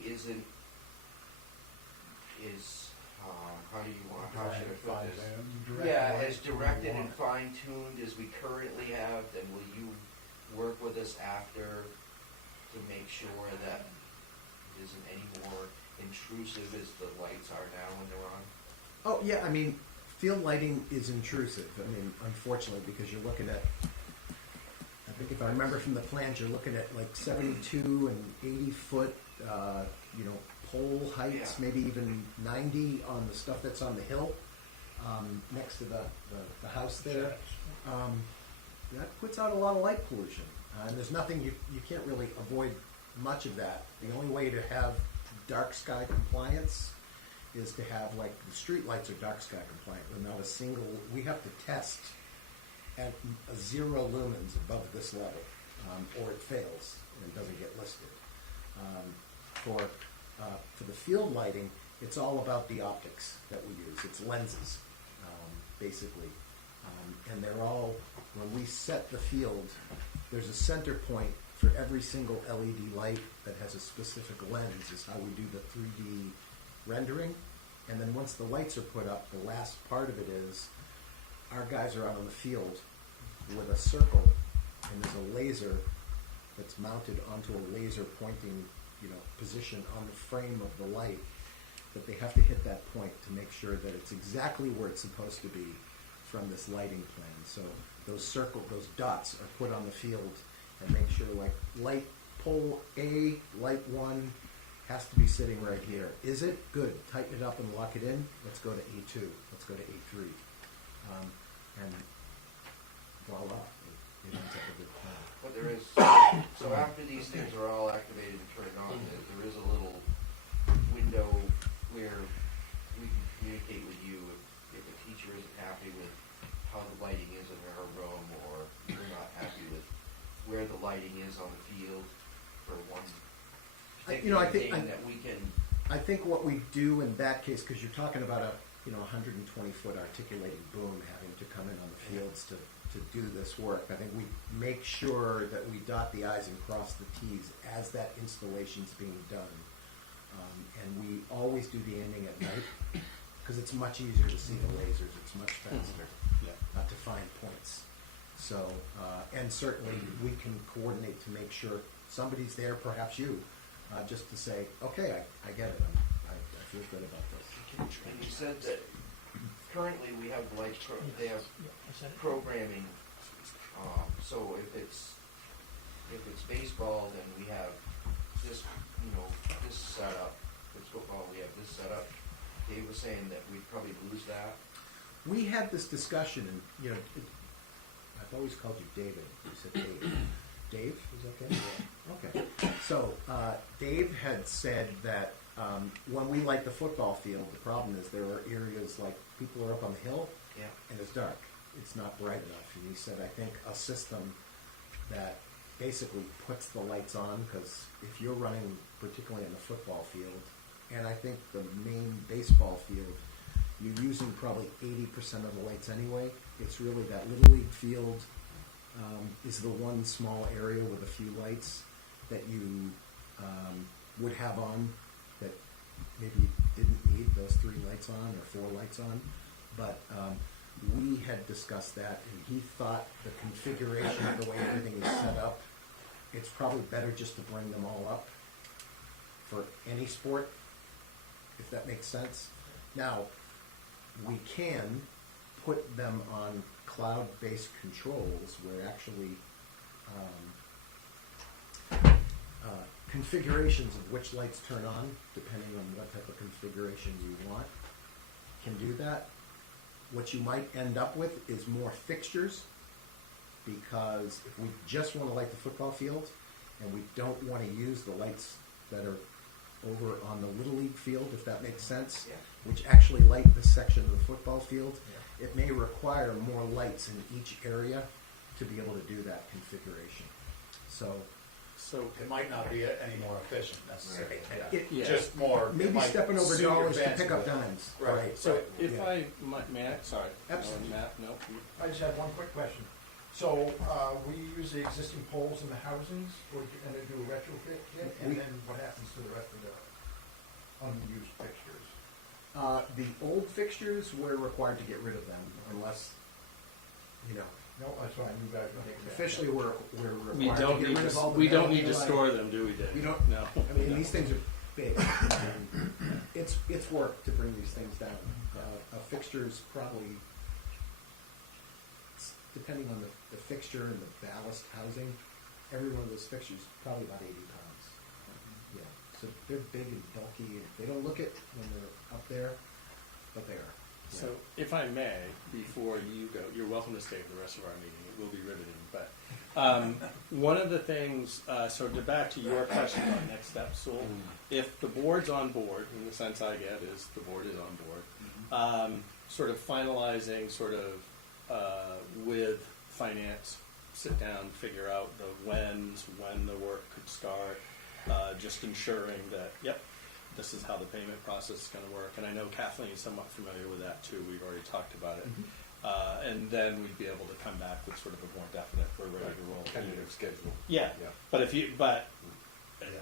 how should I put this? Yeah, as directed and fine-tuned as we currently have, then will you work with us after to make sure that it isn't any more intrusive as the lights are now when they're on? Oh, yeah, I mean, field lighting is intrusive. I mean, unfortunately, because you're looking at, I think if I remember from the plans, you're looking at like 72 and 80 foot, pole heights, maybe even 90 on the stuff that's on the hill next to the house there. That puts out a lot of light pollution. And there's nothing, you can't really avoid much of that. The only way to have dark sky compliance is to have, like, the street lights are dark sky compliant. We're not a single, we have to test at 0 lumens above this level, or it fails and doesn't get listed. For the field lighting, it's all about the optics that we use. It's lenses, basically. And they're all, when we set the field, there's a center point for every single LED light that has a specific lens is how we do the 3D rendering. And then once the lights are put up, the last part of it is our guys are out on the field with a circle, and there's a laser that's mounted onto a laser pointing position on the frame of the light, that they have to hit that point to make sure that it's exactly where it's supposed to be from this lighting plan. So those dots are put on the field and make sure, like, light pole A, light 1 has to be sitting right here. Is it? Good. Tighten it up and lock it in. Let's go to A2. Let's go to A3. And voila. It ends up a good plan. But there is, so after these things are all activated and turned on, there is a little window where we can communicate with you if a teacher isn't happy with how the lighting is in her room, or you're not happy with where the lighting is on the field for one particular thing that we can. I think what we do in that case, because you're talking about a 120-foot articulating boom having to come in on the fields to do this work. I think we make sure that we dot the I's and cross the T's as that installation's being done. And we always do the ending at night because it's much easier to see the lasers. It's much faster to find points. So, and certainly we can coordinate to make sure somebody's there, perhaps you, just to say, okay, I get it. I feel good about this. And you said that currently we have they have programming. So if it's baseball, then we have this this setup. If it's football, we have this setup. Dave was saying that we'd probably lose that. We had this discussion, and I've always called you David. You said Dave. Dave, is that okay? Yeah. Okay. So Dave had said that when we light the football field, the problem is there are areas like people are up on the hill, and it's dark. It's not bright enough. And he said, I think a system that basically puts the lights on, because if you're running, particularly in the football field, and I think the main baseball field, you're using probably 80% of the lights anyway. It's really that Little League field is the one small area with a few lights that you would have on that maybe didn't need those 3 lights on or 4 lights on. But we had discussed that, and he thought the configuration of the way everything is set up, it's probably better just to bring them all up for any sport, if that makes sense. Now, we can put them on cloud-based controls where actually configurations of which lights turn on, depending on what type of configuration you want, can do that. What you might end up with is more fixtures, because if we just want to light the football field and we don't want to use the lights that are over on the Little League field, if that makes sense, Yeah. which actually light this section of the football field, it may require more lights in each area to be able to do that configuration. So It might not be any more efficient necessarily. it, Yeah. Just more. it maybe might stepping over suit your dollars to fancy pick up with it. dimes. Right. So if Yeah. I might, may I? Sorry. Absolutely. No, Matt, no. I just have one quick question. So, we use the existing poles in the housings, and then do a retrofit kit, We- and then what happens to the rest of the unused fixtures? The old fixtures, we're required to get rid of them unless, you know, No, that's why you guys are taking that. officially we're We required don't to get need rid of all to, the we don't metal need to halide. store them, do we, Dave? We don't- No. I mean, No. these things are big. And it's work to bring these things down. A fixture's probably, depending on the fixture and the ballast housing, every one of those fixtures is probably about 80 pounds. Yeah, so they're big and bulky, and they don't look it when they're up there, but they are. Yeah. So, if I may, before you go, you're welcome to stay for the rest of our meeting. It will be riveting. But one of the things, so to back to your question about next steps, Sewell, if the board's on board, in the sense I get is the board is on board, sort of finalizing, sort of with finance, sit down, figure out the whens, when the work could start, just ensuring that, yep, this is how the payment process is going to work. And I know Kathleen is somewhat familiar with that too. We've already talked about it. And then we'd be able to come back with sort of a more definite, we're ready to roll. Tentative schedule. Yeah, Yeah. but if you, but,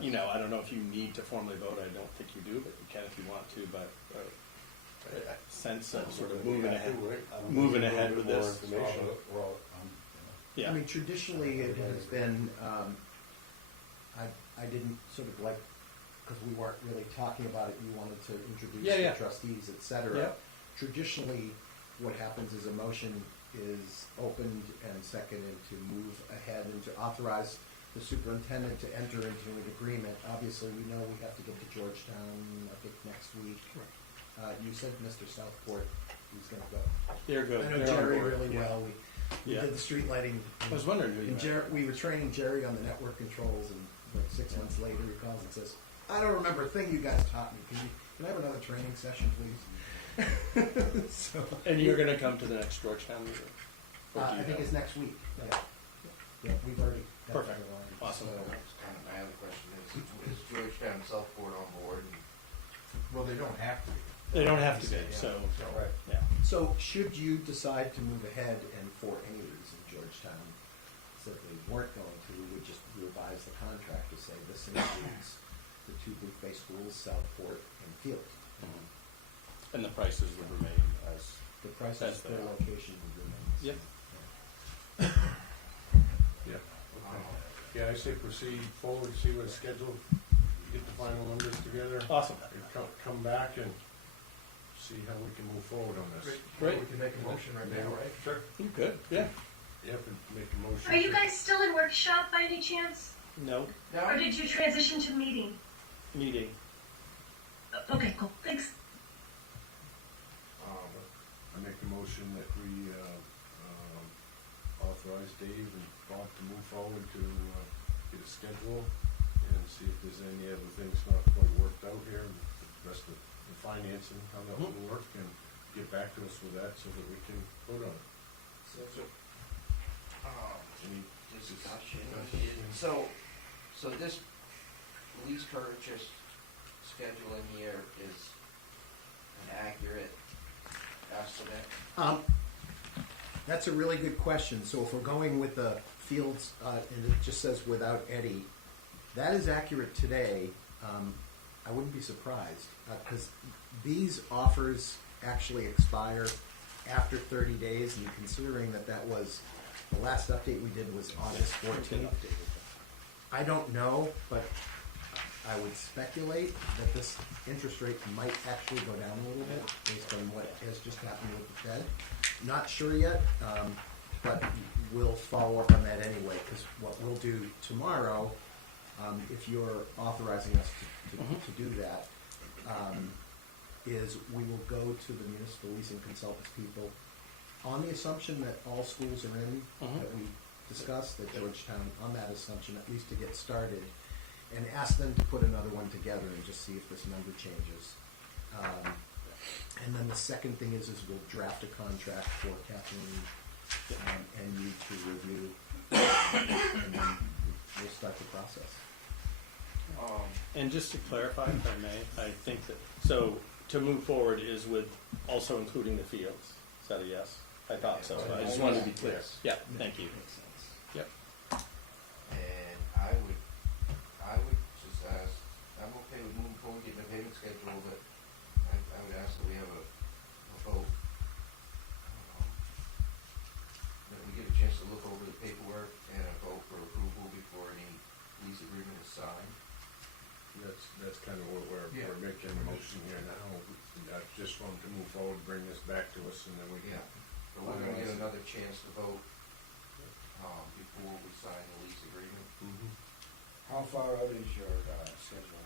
you know, I don't know if you need to formally vote. I don't think you do, but you can if you want to. But a sense of sort of moving ahead, moving ahead with this. Yeah. I mean, traditionally it has been, I didn't sort of like, because we weren't really talking about it, you wanted to introduce Yeah, yeah. the trustees, et cetera. Yeah. Traditionally, what happens is a motion is opened and seconded to move ahead and to authorize the superintendent to enter into an agreement. Obviously, we know we have to get to Georgetown, I think, next week. You said Mr. Southport, he's gonna go. They're good. I know They're on Jerry board. really Yeah. well. We Yeah. did the street lighting. I was wondering who you And met. Jerry, we were training Jerry on the network controls, and like 6 months later, he calls and says, "I don't remember a thing you guys taught me. Can I have another training session, please?" So, And you're going to come to the next Georgetown meeting? Or do you I think have- it's next week. Yeah, we've already got Perfect. it aligned. Awesome. So, That's kind of my other question is Georgetown and Southport on board? Well, they don't have to be. They don't have to be, Yeah. so, Right. yeah. So should you decide to move ahead, and for any reason Georgetown said they weren't going to, we would just revise the contract to say this includes the 2 Boothbay schools, Southport and Field. And the prices would remain as, The prices That's per fair. location would remain the Yep. same. Yeah, okay. Yeah, I say proceed forward, see what's scheduled, get the final numbers together, awesome. and come back and see how we can move forward on this. Great. We can make a motion right now, right? Sure. You could, yeah. You have to make a motion. Are you guys still in workshop by any chance? No, Or did you transition to meeting? meeting. Okay, cool, thanks. I make a motion that we authorize Dave and Bob to move forward to get a schedule and see if there's any other things not quite worked out here, and the rest of the financing, how that will work, and get back to us with that so that we can vote on it. Any Discussion. So this lease purchase schedule in here is an accurate estimate? That's a really good question. So if we're going with the fields, and it just says without Eddie, that is accurate today. I wouldn't be surprised, because these offers actually expire after 30 days, and considering that that was, the last update we did was August 14th. I don't know, but I would speculate that this interest rate might actually go down a little bit based on what has just happened with the Fed. Not sure yet, but we'll follow up on that anyway, because what we'll do tomorrow, if you're authorizing us to do that, is we will go to the municipal leasing consultants people on the assumption that all schools are in, that we discussed, that Georgetown, on that assumption, at least to get started, and ask them to put another one together and just see if this number changes. And then the second thing is we'll draft a contract for Kathleen and you to review, and then we'll start the process. And just to clarify, if I may, I think that, so to move forward is with also including the fields. Is that a yes? I thought so. I just wanted to be clear. Yes. Yeah, thank you. Yep. And I would just ask, I'm okay with moving forward, getting a payment schedule, but I would ask that we have a vote. That we get a chance to look over the paperwork and a vote for approval before any lease agreement is signed. That's kind of what we're making a motion here now. Just want to move forward, bring this back to us, and then we can. But we're gonna get another chance to vote, before we sign the lease agreement. How far out is your schedule?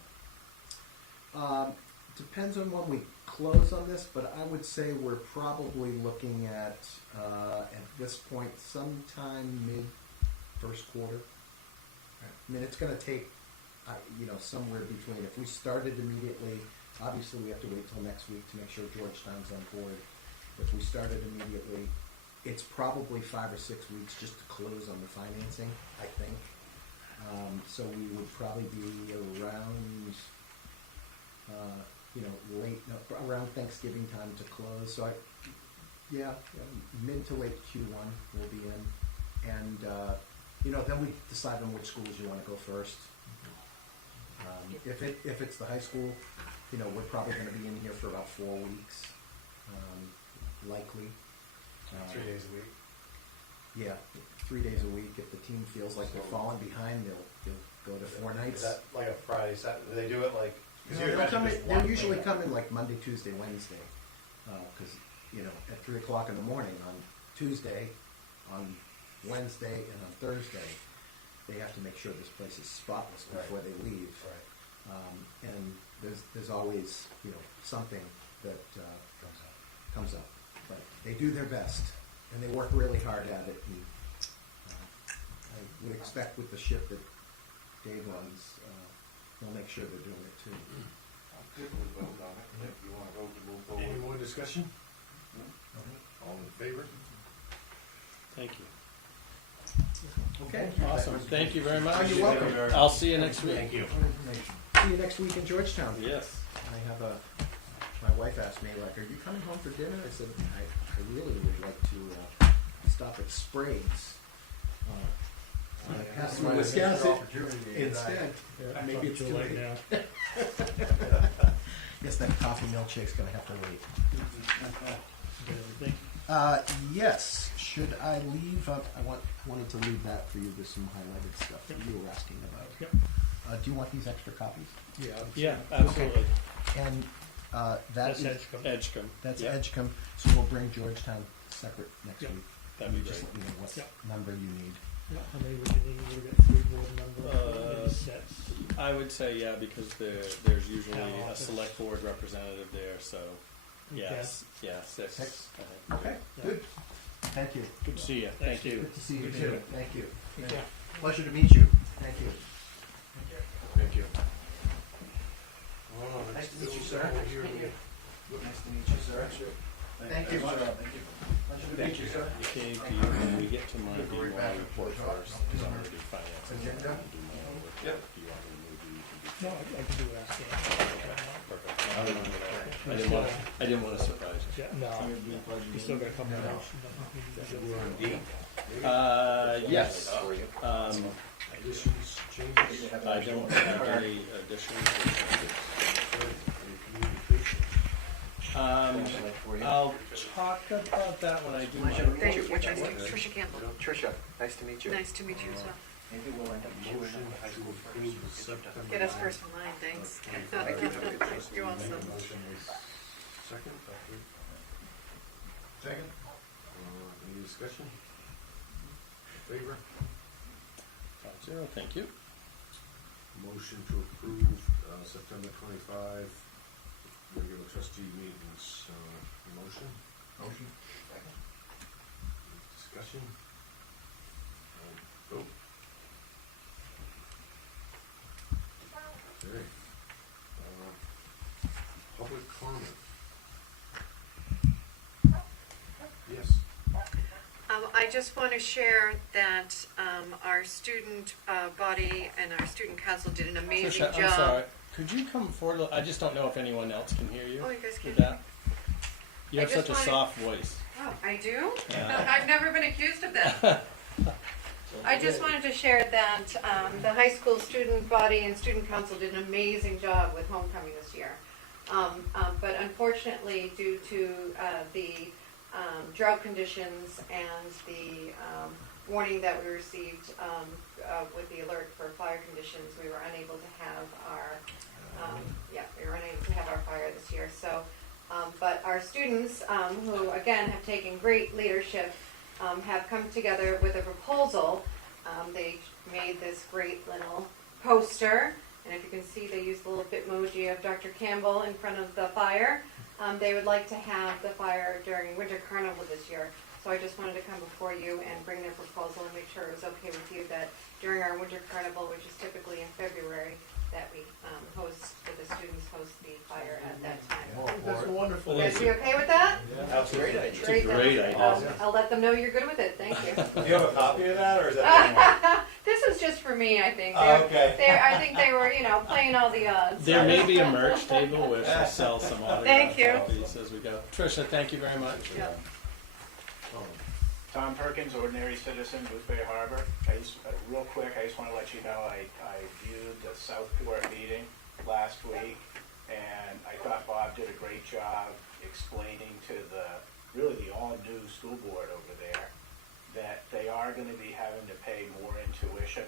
Depends on when we close on this, but I would say we're probably looking at this point, sometime mid-first quarter. I mean, it's gonna take, somewhere between, if we started immediately, obviously we have to wait till next week to make sure Georgetown's on board. If we started immediately, it's probably 5 or 6 weeks just to close on the financing, I think. So we would probably be around, around Thanksgiving time to close. So mid to late Q1 we'll be in. And, then we decide on which schools you want to go first. If it's the high school, we're probably going to be in here for about 4 weeks, likely. 3 days a week. Yeah, 3 days a week. If the team feels like they're falling behind, they'll go to 4 nights. Is that like a Friday, Saturday? Do they do it like? They'll usually come in like Monday, Tuesday, Wednesday, because at 3 o'clock in the morning on Tuesday, on Wednesday, and on Thursday, they have to make sure this place is spotless before they leave. Right. And there's always something that comes up, but they do their best and they work really hard at it. And I would expect with the ship that Dave runs, they'll make sure they're doing it too. I'm good with vote on it, if you want to vote to move forward. Any more discussion? All in favor? Thank you. Okay. Awesome. Thank you very much. Oh, you're welcome. I'll see you next week. Thank you. See you next week in Georgetown. Yes. I have my wife asked me, like, are you coming home for dinner? I said, I really would like to stop at Sprague's. Pass through Wisconsin instead. Maybe it's too late now. Guess that coffee milkshake's gonna have to wait. Everything. Yes. Should I leave? I wanted to leave that for you. There's some highlighted stuff that you were asking about. Yep. Do you want these extra copies? Yeah, absolutely. And That's is Edgecombe. Edgecombe. that's Yep. Edgecombe. So we'll bring Georgetown separate next Yep. week. That'd be Just great. let me know what Yep. number you need. Yeah, how many would you need? We'll get 3 board number, maybe sets. I would say, yeah, because there's usually Town a office. select board representative there, so, yes, Okay. yeah, 6. Six? I think. Okay, Yeah. good. Thank you. Good to see you. Thank you. Good to see you Good to too. see you. Thank you. Yeah. Pleasure to meet you. Thank you. Thank you. Nice to meet you, sir. Nice to meet you. Nice to meet you, sir. Thank you. Thank you. Pleasure to meet you, sir. Okay, do you, when we get to my D1 report first, because I'm going to do finance. Agenda? Do my report. Yep. Do you want me to move these and do No, I can do that. Perfect. I didn't want to surprise you. Yeah, no, you still got a couple more. We're on D. Yes. Additions, changes, I don't have any additions. any communication. I'll talk about that when I do my. Thank you, Tricia Campbell. Tricia, nice to meet you. Nice to meet you as well. Maybe we'll end up Motion to approve the September. Get us first in line, thanks. You're awesome. Motion is second. Second. Any discussion? Favor? 5-0, thank you. Motion to approve September 25 regular trustee meetings. Motion? Motion. Discussion? Vote. Okay. Public comment. Yes. I just want to share that our student body and our student council did an amazing Tricia, job. I'm sorry. Could you come forward? I just don't know if anyone else can hear you. Oh, you guys can. With that. You I have just such a wanted- soft voice. Oh, I do? Yeah. I've never been accused of that. I just wanted to share that the high school student body and student council did an amazing job with homecoming this year. But unfortunately, due to the drought conditions and the warning that we received with the alert for fire conditions, we were unable to have our fire this year. So, but our students, who again have taken great leadership, have come together with a proposal. They made this great little poster, and if you can see, they used the little Bitmoji of Dr. Campbell in front of the fire. They would like to have the fire during Winter Carnival this year. So I just wanted to come before you and bring their proposal and make sure it was okay with you that during our Winter Carnival, which is typically in February, that we that the students host the fire at that time. That's wonderful. You guys be okay with that? That's a great idea. It's a great idea. I'll let them know you're good with it. Thank you. Do you have a copy of that, or is that? This was just for me, I think. Okay. I think they were, playing all the odds. There may be a merch table where she'll sell some autograph Thank you. copies as we go. Tricia, thank you very much. Yeah. Tom Perkins, ordinary citizen, Boothbay Harbor. Real quick, I just want to let you know I viewed the Southport meeting last week, and I thought Bob did a great job explaining to the all-new school board over there that they are going to be having to pay more in tuition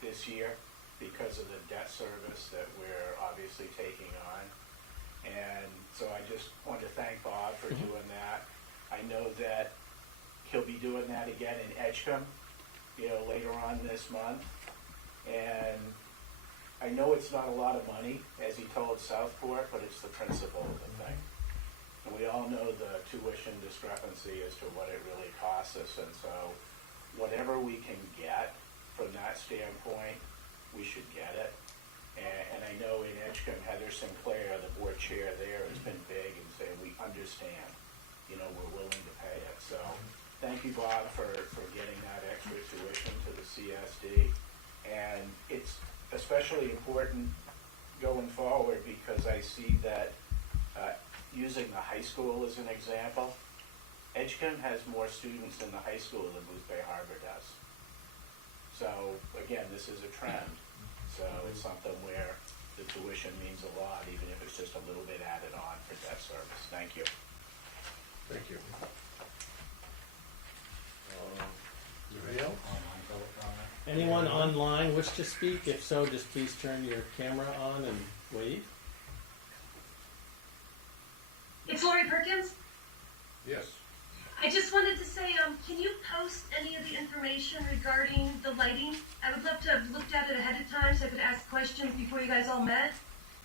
this year because of the debt service that we're obviously taking on. And so I just wanted to thank Bob for doing that. I know that he'll be doing that again in Edgecombe, later on this month. And I know it's not a lot of money, as he told Southport, but it's the principle of the thing. And we all know the tuition discrepancy as to what it really costs us. And so whatever we can get from that standpoint, we should get it. And I know in Edgecombe, Heather Sinclair, the board chair there, has been big and saying, we understand, we're willing to pay it. So thank you, Bob, for getting that extra tuition to the CSD. And it's especially important going forward because I see that using the high school as an example, Edgecombe has more students in the high school than Boothbay Harbor does. So again, this is a trend. So it's something where the tuition means a lot, even if it's just a little bit added on for debt service. Thank you. Thank you. Anybody else? Anyone online wish to speak? If so, just please turn your camera on and wave. It's Lori Perkins. Yes. I just wanted to say, can you post any of the information regarding the lighting? I would love to have looked at it ahead of time so I could ask questions before you guys all met.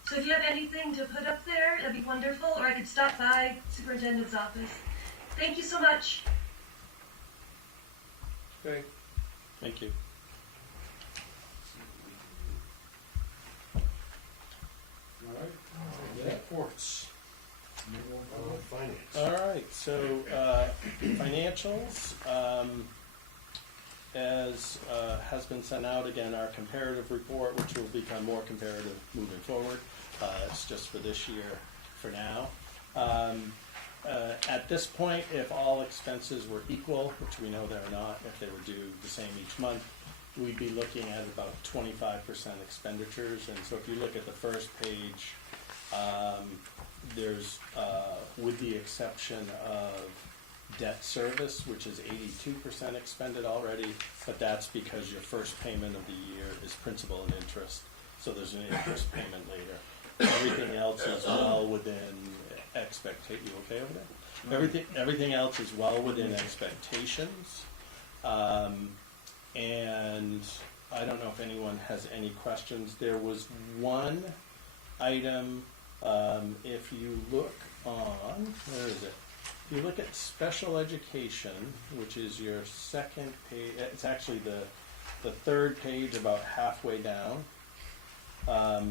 So if you have anything to put up there, that'd be wonderful, or I could stop by superintendent's office. Thank you so much. Okay. Thank you. All right. Reports. Finance. All right, so financials. as has been sent out, again, our comparative report, which will become more comparative moving forward. It's just for this year for now. At this point, if all expenses were equal, which we know they're not, if they were due the same each month, we'd be looking at about 25% expenditures. And so if you look at the first page, there's, with the exception of debt service, which is 82% expended already, but that's because your first payment of the year is principal and interest, so there's an interest payment later. Everything else is well within expectation. You okay over there? Everything else is well within expectations. And I don't know if anyone has any questions. There was one item, if you look on, where is it? If you look at special education, which is your second page, it's actually the third page about halfway down.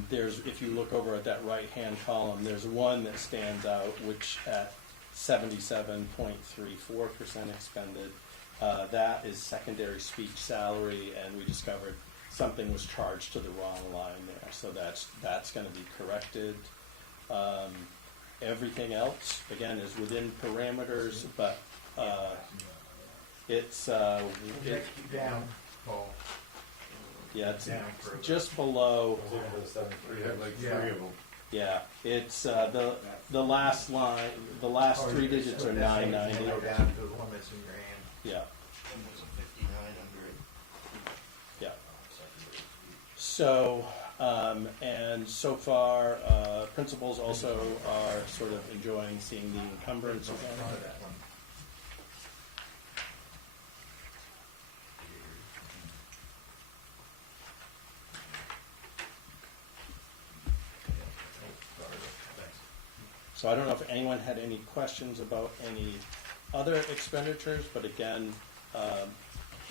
There's, if you look over at that right-hand column, there's one that stands out, which at 77.34% expended. That is secondary speech salary, and we discovered something was charged to the wrong line there, so that's going to be corrected. Everything else, again, is within parameters, but it's Down, Paul. yeah, it's Down further. just below. We had like Yeah. three of them. Yeah, it's the last line, the last three digits are 990. Go down to the limits in your hand. Yeah, And there's a 5900. yeah. So, and so far, principals also are sort of enjoying seeing the encumbrance again. So I don't know if anyone had any questions about any other expenditures, but again,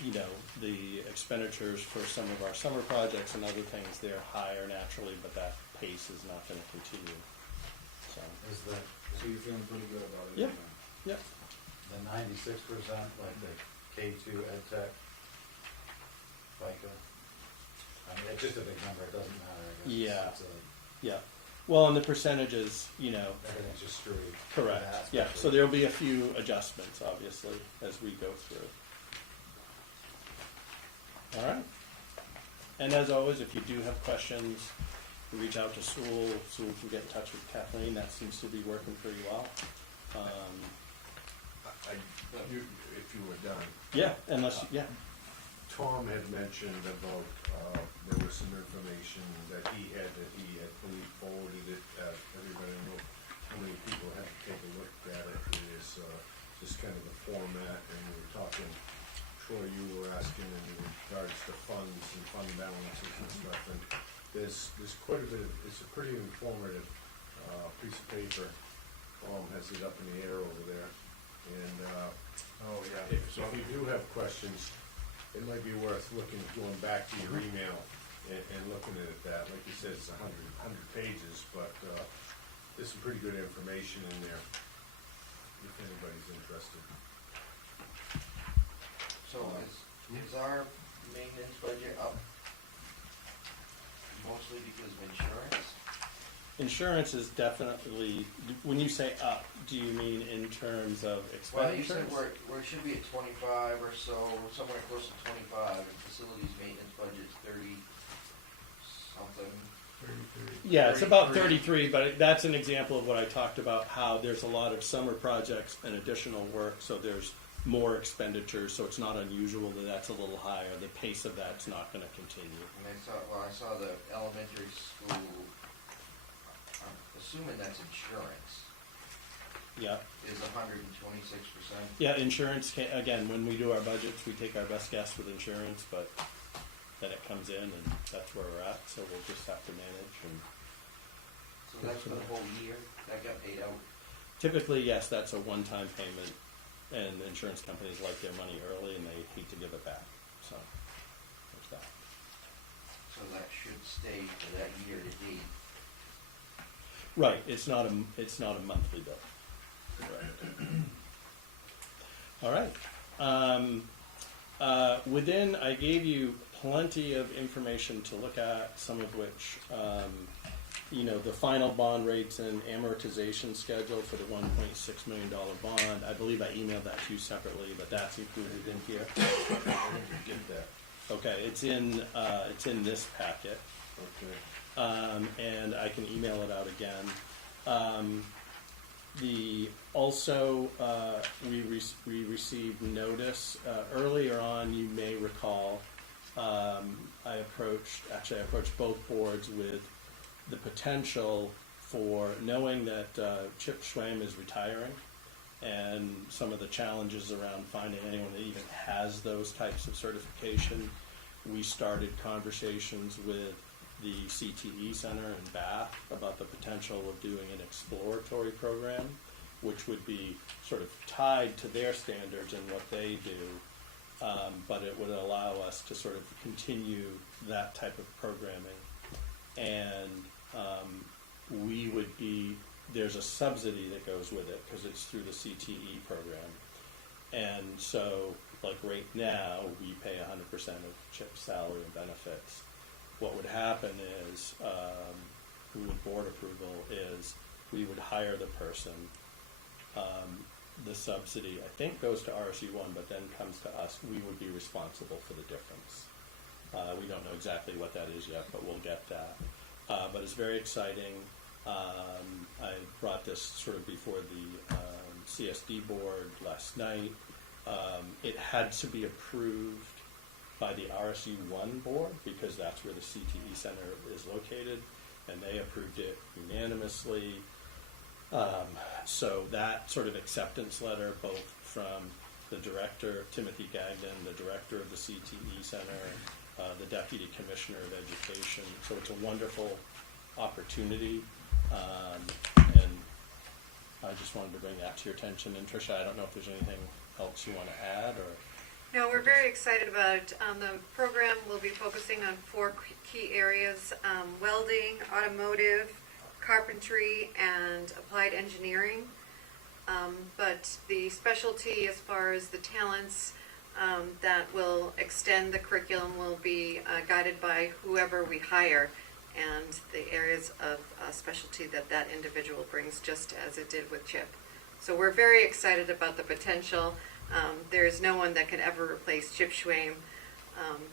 you know, the expenditures for some of our summer projects and other things, they're higher naturally, but that pace is not gonna continue, so. Is the, So you're feeling pretty good about it? Yep. Yep. the 96%, like the K2 ed tech, FICA? I mean, it's just a big number, it doesn't matter, I guess. Yeah. It's Yeah, well, and the percentages, you know, everything's just screwy. correct, yeah, so there'll be a few adjustments, obviously, as we go through. All right, and as always, if you do have questions, reach out to Sewell. Sewell can get in touch with Kathleen, that seems to be working pretty well. If you were done, Yeah, unless, yeah, Tom had mentioned about, there was some information that he had believe forwarded it, everybody know how many people had to take a look at it. It is, just kind of the format, and we were talking, Troy, you were asking in regards to funds and fund balances and stuff, and there's quite a bit of, it's a pretty informative, piece of paper. Has it up in the air over there, and, Oh, yeah. if you do have questions, it might be worth going back to your email and looking at that. Like you said, it's 100 pages, but there's some pretty good information in there, if anybody's interested. So is our maintenance budget up mostly because of insurance? insurance is definitely, when you say up, do you mean in terms of Well, you expenditures? said we should be at 25 or so, somewhere close to 25, and facilities maintenance budget's 30 something. Yeah, it's about 33, but that's an example of what I talked about, how there's a lot of summer projects and additional work, so there's more expenditures, so it's not unusual that that's a little higher. The pace of that's not going to continue. And I saw the elementary school, I'm assuming that's insurance, Yeah. is 126%. Yeah, insurance, again, when we do our budgets, we take our best guess with insurance, but then it comes in and that's where we're at, so we'll just have to manage. And So that's for the whole year, that got paid out. typically, yes, that's a one-time payment, and the insurance companies like their money early and they hate to give it back, so there's that. So that should stay for that year to date. Right, it's not a monthly bill. Right. All right. I gave you plenty of information to look at, some of which, the final bond rates and amortization schedule for the $1.6 million bond. I believe I emailed that to you separately, but that's included in here. I think you get that. Okay, it's in this packet. Okay. And I can email it out again. We received notice earlier on. You may recall, I approached both boards with the potential for knowing that Chip Schwam is retiring, and some of the challenges around finding anyone that even has those types of certification. We started conversations with the CTE Center in Bath about the potential of doing an exploratory program, which would be sort of tied to their standards and what they do, but it would allow us to sort of continue that type of programming. And there's a subsidy that goes with it because it's through the CTE program. And so, like right now, we pay 100% of Chip's salary and benefits. What would happen is, with board approval, is we would hire the person. The subsidy, I think, goes to RSU1, but then comes to us. We would be responsible for the difference. We don't know exactly what that is yet, but we'll get that. But it's very exciting. I brought this sort of before the CSD board last night. It had to be approved by the RSU1 board because that's where the CTE Center is located, and they approved it unanimously. So that sort of acceptance letter, both from the director, Timothy Gagnon, the director of the CTE Center, the Deputy Commissioner of Education. So it's a wonderful opportunity, and I just wanted to bring that to your attention. And Tricia, I don't know if there's anything else you want to add, or... No, we're very excited about it. The program will be focusing on 4 key areas: welding, automotive, carpentry, and applied engineering. But the specialty as far as the talents that will extend the curriculum will be guided by whoever we hire and the areas of specialty that individual brings, just as it did with Chip. So we're very excited about the potential. There is no one that can ever replace Chip Schwam,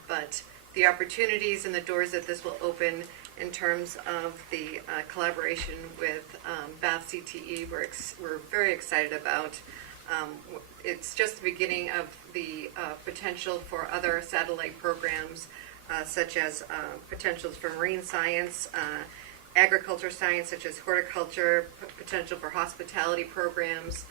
but the opportunities and the doors that this will open in terms of the collaboration with Bath CTE, we're very excited about. It's just the beginning of the potential for other satellite programs, such as potentials for marine science, agriculture science, such as horticulture, potential for hospitality programs.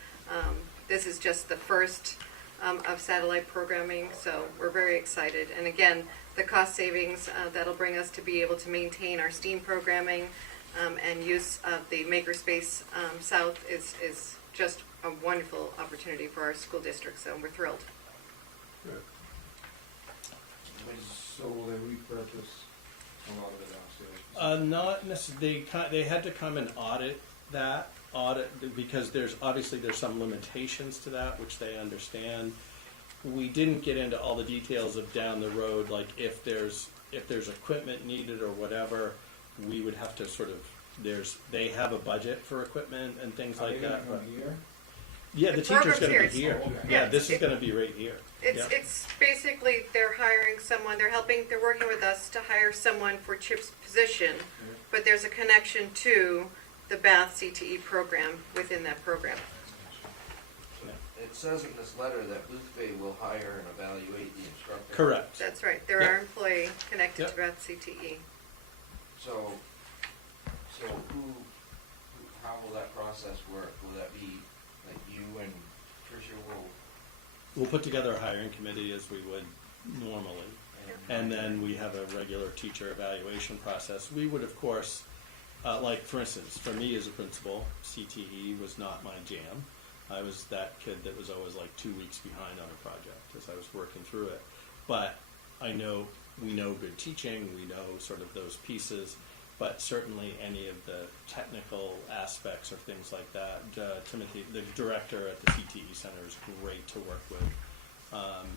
This is just the first of satellite programming, so we're very excited. And again, the cost savings that'll bring us to be able to maintain our STEAM programming and use of the Makerspace South is just a wonderful opportunity for our school district, so we're thrilled. Good. So will they repurpose a lot of it downstairs? Not necessarily. They had to come and audit because there's some limitations to that, which they understand. We didn't get into all the details of down the road, like if there's equipment needed or whatever, we would have to sort of. They have a budget for equipment and things like that. Yeah, the teacher's going to be here. Okay. Yeah, this is going to be right here. It's basically they're hiring someone. They're working with us to hire someone for Chip's position, but there's a connection to the Bath CTE program within that program. It says in this letter that Boothbay will hire and evaluate the instructor. Correct. That's right. They're our employee connected to Bath CTE. So how will that process work? Will that be like you and Tricia We'll put together a hiring committee as we would normally, and then we have a regular teacher evaluation process. We would, of course, like for instance, for me as a principal, CTE was not my jam. I was that kid that was always like 2 weeks behind on a project as I was working through it. But we know good teaching, we know sort of those pieces, but certainly any of the technical aspects or things like that, Timothy, the director at the CTE Center, is great to work with.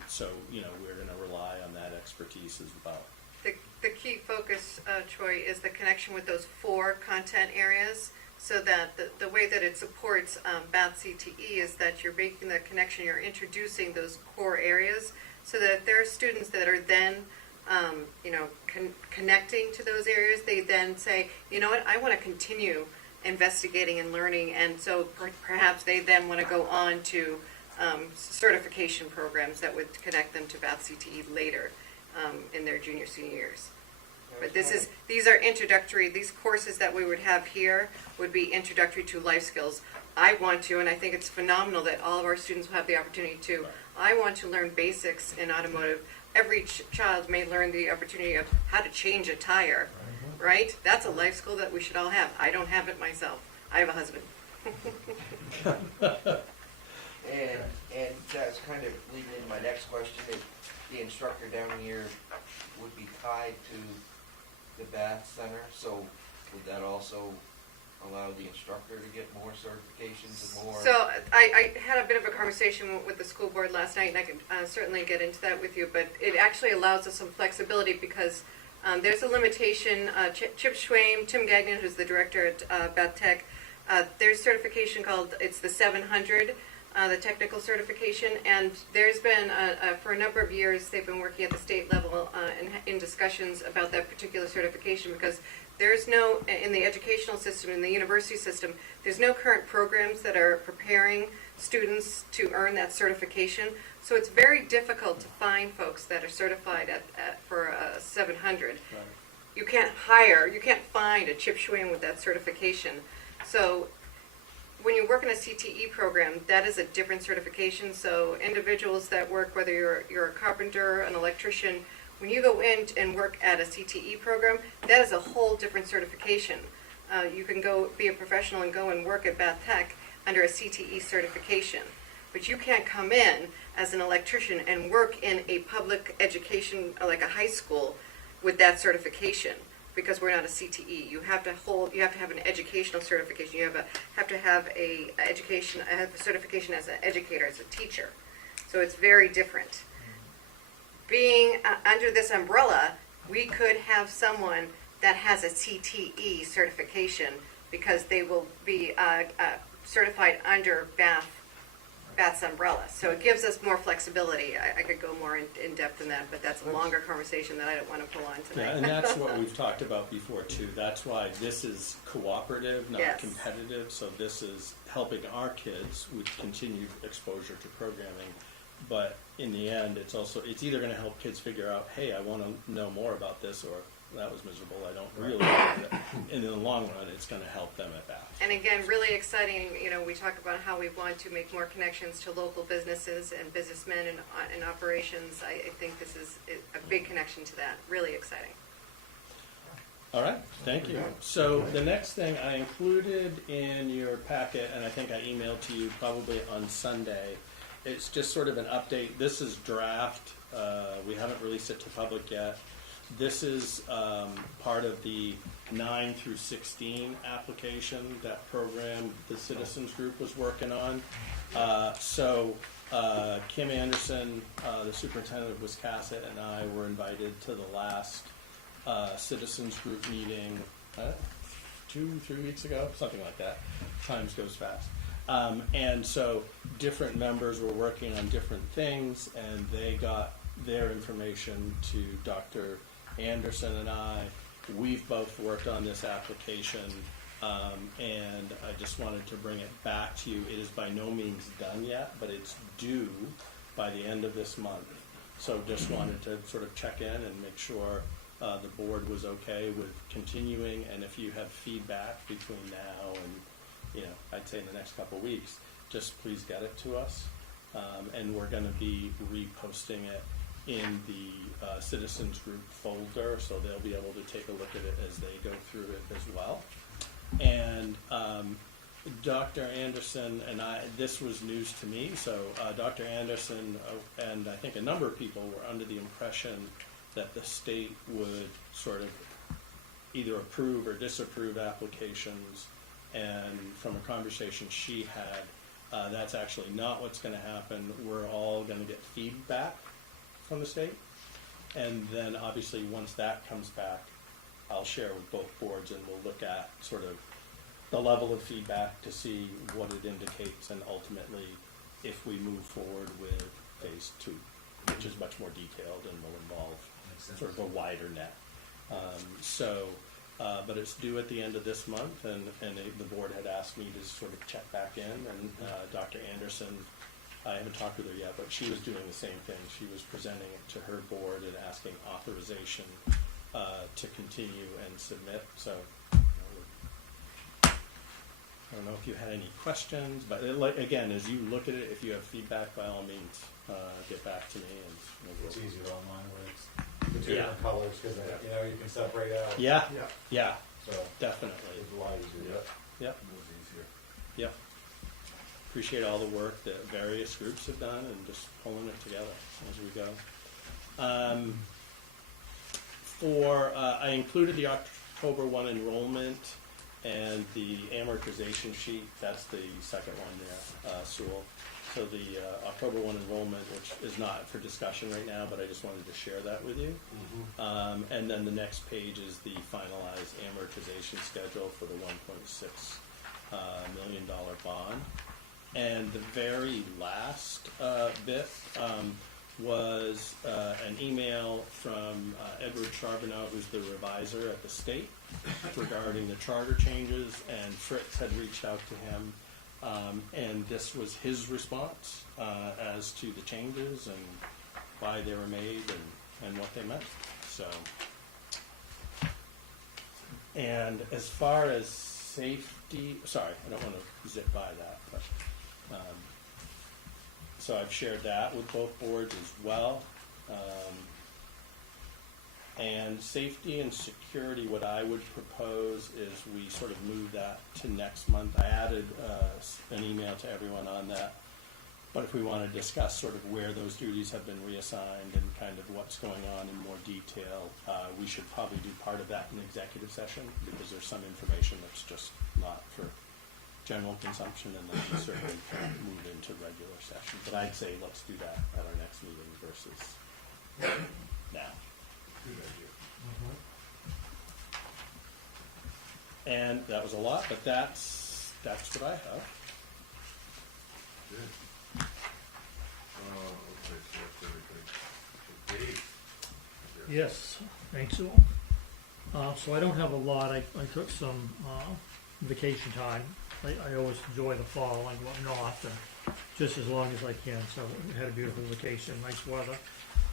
So, we're gonna rely on that expertise as well. The key focus, Troy, is the connection with those 4 content areas, so that the way that it supports Bath CTE is that you're making the connection, you're introducing those core areas, so that if there are students that are then, connecting to those areas, they then say, you know what, I want to continue investigating and learning, and so perhaps they then want to go on to certification programs that would connect them to Bath CTE later in their junior, senior years. But these are introductory, these courses that we would have here would be introductory to life skills. I want to, and I think it's phenomenal that all of our students will have the opportunity to, I want to learn basics in automotive. Every child may learn the opportunity of how to change a tire, right? That's a life skill that we should all have. I don't have it myself. I have a husband. And that's kind of leading into my next question, is the instructor down here would be tied to the Bath Center, so would that also allow the instructor to get more certifications and more? So I had a bit of a conversation with the school board last night, and I can certainly get into that with you, but it actually allows us some flexibility because there's a limitation. Chip Schwame, Tim Gagnon, who's the director at Bath Tech, there's certification called, it's the 700, the technical certification, and there's been, for a number of years, they've been working at the state level in discussions about that particular certification, because there's no, in the educational system, in the university system, there's no current programs that are preparing students to earn that certification, so it's very difficult to find folks that are certified for a 700. Right. You can't find a Chip Schwame with that certification. So when you work in a CTE program, that is a different certification. So individuals that work, whether you're a carpenter, an electrician, when you go in and work at a CTE program, that is a whole different certification. You can go be a professional and go and work at Bath Tech under a CTE certification. But you can't come in as an electrician and work in a public education, like a high school, with that certification, because we're not a CTE. You have to have an educational certification. You have to have a certification as an educator, as a teacher. So it's very different. Being under this umbrella, we could have someone that has a CTE certification because they will be certified under Bath's umbrella. So it gives us more flexibility. I could go more in depth in that, but that's a longer conversation that I don't want to pull on tonight. Yeah, and that's what we've talked about before too. That's why this is cooperative, not Yes. competitive. So this is helping our kids with continued exposure to programming. But in the end, it's either going to help kids figure out, hey, I want to know more about this, or that was miserable, I don't really know that. In the long run, it's going to help them at Bath. And again, really exciting, we talk about how we want to make more connections to local businesses and businessmen and operations. I think this is a big connection to that. Really exciting. All right, thank you. So the next thing I included in your packet, and I think I emailed to you probably on Sunday, it's just sort of an update. This is draft. We haven't released it to public yet. This is part of the 9 through 16 application, that program the Citizens Group was working on. So Kim Anderson, the superintendent of Wiscasset, and I were invited to the last Citizens Group meeting 2-3 weeks ago, something like that. Times goes fast. And so different members were working on different things, and they got their information to Dr. Anderson and I. We've both worked on this application, and I just wanted to bring it back to you. It is by no means done yet, but it's due by the end of this month. So just wanted to sort of check in and make sure the board was okay with continuing, and if you have feedback between now and, I'd say in the next couple of weeks, just please get it to us. And we're going to be reposting it in the Citizens Group folder, so they'll be able to take a look at it as they go through it as well. And Dr. Anderson and I, this was news to me, so Dr. Anderson and I think a number of people were under the impression that the state would sort of either approve or disapprove applications, and from a conversation she had, That's actually not what's gonna happen. We're all gonna get feedback from the state. And then obviously, once that comes back, I'll share with both boards and we'll look at sort of the level of feedback to see what it indicates and ultimately if we move forward with phase 2, which is much more detailed and will involve sort of a wider net. But it's due at the end of this month, and the board had asked me to sort of check back in, and Dr. Anderson, I haven't talked with her yet, but she was doing the same thing. She was presenting it to her board and asking authorization to continue and submit. So I don't know if you had any questions, but again, as you look at it, if you have feedback, by all means, get back to me. And It's easier online where it's the two different colors, because you can separate out. Yeah, Yeah. yeah, So definitely. it's a lot easier. Yep. Moves easier. Yep. Appreciate all the work that various groups have done and just pulling it together as we go. I included the October 1 enrollment and the amortization sheet. That's the second one there, Sewell. So the October 1 enrollment, which is not for discussion right now, but I just wanted to share that with you. And then the next page is the finalized amortization schedule for the $1.6 million bond. And the very last bit was an email from Edward Charbonneau, who's the reviser at the state, regarding the charter changes, and Fritz had reached out to him, and this was his response as to the changes and why they were made and what they meant. So, and as far as safety, sorry, I don't want to zip by that, but so I've shared that with both boards as well. And safety and security, what I would propose is we sort of move that to next month. I added an email to everyone on that. But if we want to discuss sort of where those duties have been reassigned and kind of what's going on in more detail, we should probably do part of that in executive session, because there's some information that's just not for general consumption, and then we certainly can move into regular session. But I'd say let's do that at our next meeting versus now. Good idea. And that was a lot, but that's what I have. Good. Okay, so that's everything. So Dave. Yes, thanks all. So I don't have a lot. I took some vacation time. I always enjoy the fall. I go up north and just as long as I can. So we had a beautiful vacation, nice weather.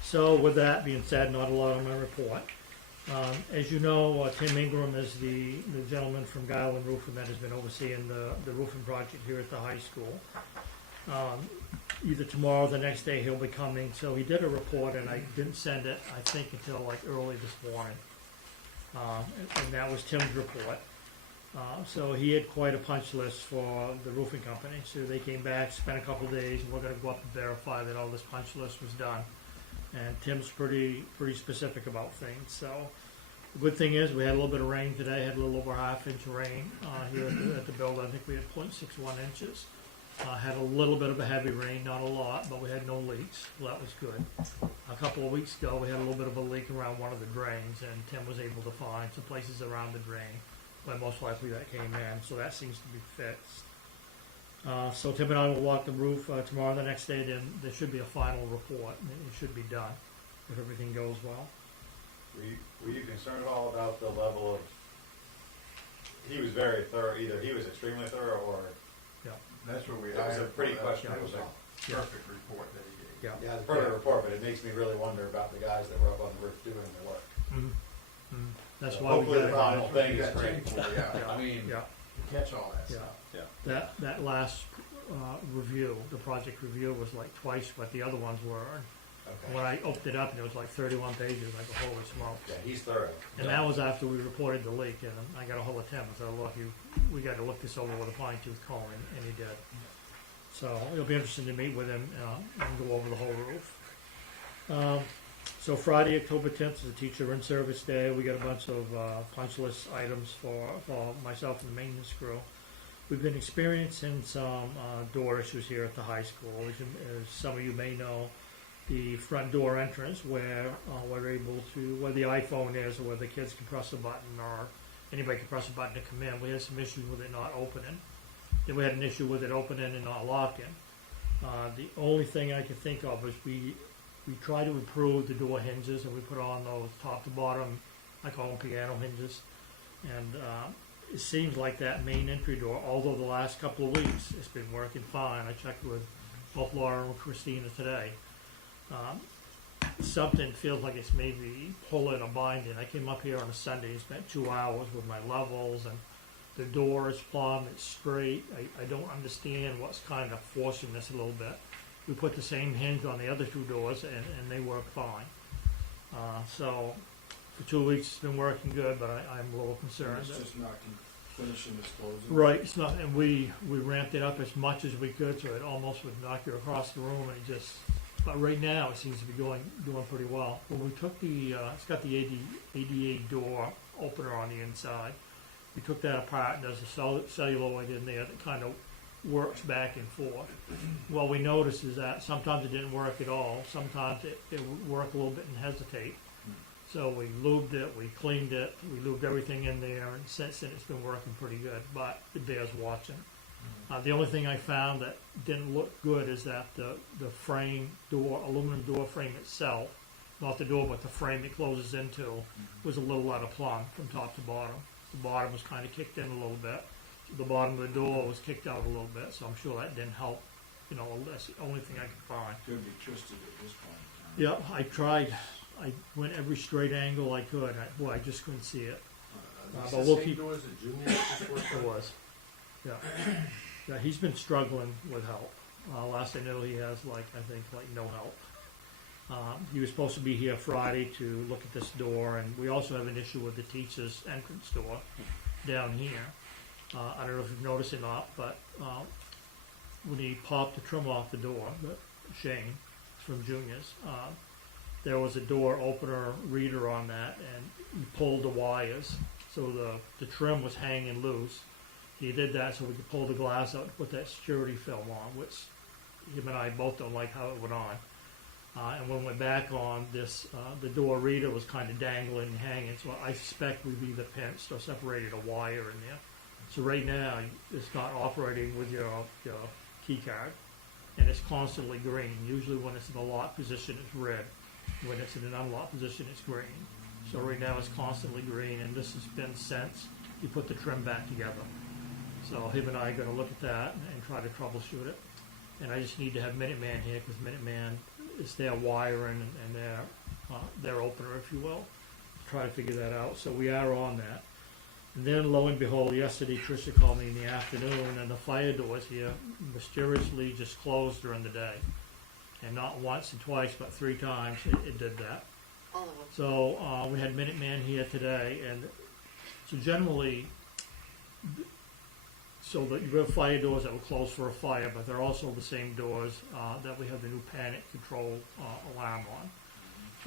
So with that being said, not a lot on my report. As you know, Tim Ingram is the gentleman from Garland Roofing that has been overseeing the roofing project here at the high school. Either tomorrow or the next day he'll be coming. So he did a report, and I didn't send it, I think, until like early this morning. And that was Tim's report. So he had quite a punch list for the roofing company. So they came back, spent a couple of days, and we're going to go up and verify that all this punch list was done. And Tim's pretty specific about things. So the good thing is we had a little bit of rain today. Had a little over half-inch rain here at the building. I think we had 0.61 inches. Had a little bit of a heavy rain, not a lot, but we had no leaks. So that was good. A couple of weeks ago, we had a little bit of a leak around one of the drains, and Tim was able to find some places around the drain where most likely that came in. So that seems to be fixed. So Tim and I will walk the roof tomorrow. The next day, then there should be a final report. It should be done if everything goes well. Were you concerned at all about the level of? He was very thorough. Either he was extremely thorough, or That's where we it was a pretty questionable. That was a perfect report that he gave. Yeah, it's a perfect report, but it makes me really wonder about the guys that were up on the roof doing the work. That's So why hopefully we the got final thing is great. I mean, catch all that stuff. that last review, the project review, was like twice what the other ones were. Okay. When I opened it up, and it was like 31 pages. I go, holy smokes! Yeah, he's thorough. And that was after we reported the leak, and I got a hold of Tim and said, look, we got to look this over with a fine-tooth comb, and he did. So it'll be interesting to meet with him and go over the whole roof. So Friday, October 10th is a teacher in-service day. We got a bunch of punch list items for myself and the maintenance crew. we've been experiencing some door issues here at the high school. As some of you may know, the front door entrance where we're able to, where the iPhone is, or where the kids can press a button, or anybody can press a button to come in. We had some issues with it not opening. Then we had an issue with it opening and not locking. The only thing I can think of is we try to improve the door hinges, and we put on those top to bottom, I call them piano hinges. And it seems like that main entry door, although the last couple of weeks it's been working fine. I checked with both Laura and Christina today. Something feels like it's maybe pulling or binding. I came up here on a Sunday and spent 2 hours with my levels, and the door is plumb, it's straight. I don't understand what's kind of forcing this a little bit. We put the same hinge on the other two doors, and they work fine. So for 2 weeks it's been working good, but I'm a little concerned. It's just not finishing its closing. Right, it's not, and we ramped it up as much as we could, so it almost would knock you across the room, and it just, but right now it seems to be doing pretty well. When we took the, it's got the ADA door opener on the inside. We took that apart, and there's a celluloid in there that kind of works back and forth. What we noticed is that sometimes it didn't work at all. Sometimes it would work a little bit and hesitate. So we lubed it, we cleaned it, we lubed everything in there, and since then it's been working pretty good, but it bears watching. The only thing I found that didn't look good is that the frame door, aluminum door frame itself, not the door but the frame it closes into, was a little out of plumb from top to bottom. The bottom was kind of kicked in a little bit. The bottom of the door was kicked out a little bit, so I'm sure that didn't help. You know, that's the only thing I could find. Could be twisted at this point. Yeah, I tried. I went every straight angle I could. I just couldn't see it. But we'll keep. Doors at Junior just worked It was. Yeah. Yeah, he's been struggling with help. Last I knew, he has I think no help. He was supposed to be here Friday to look at this door, and we also have an issue with the teacher's entrance door down here. I don't know if you've noticed it or not, but when he popped the trim off the door, Shane from Junior's, there was a door opener reader on that, and he pulled the wires, so the trim was hanging loose. He did that so we could pull the glass out and put that security film on, which him and I both don't like how it went on. And when we went back on this, the door reader was kind of dangling and hanging, so I suspect we've either pinched or separated a wire in there. So right now, it's not operating with your key card, and it's constantly green. Usually when it's in the lock position, it's red. When it's in an unlocked position, it's green. So right now it's constantly green, and this has been since you put the trim back together. So him and I are going to look at that and try to troubleshoot it. And I just need to have Minuteman here, because Minuteman is their wiring and their opener, if you will, to try to figure that out. So we are on that. And then lo and behold, yesterday Tricia called me in the afternoon, and the fire doors here mysteriously just closed during the day. And not once and twice, but 3 times it did that. All of them. So we had Minuteman here today, and so generally, so that you have fire doors that will close for a fire, but they're also the same doors that we have the new panic control alarm on.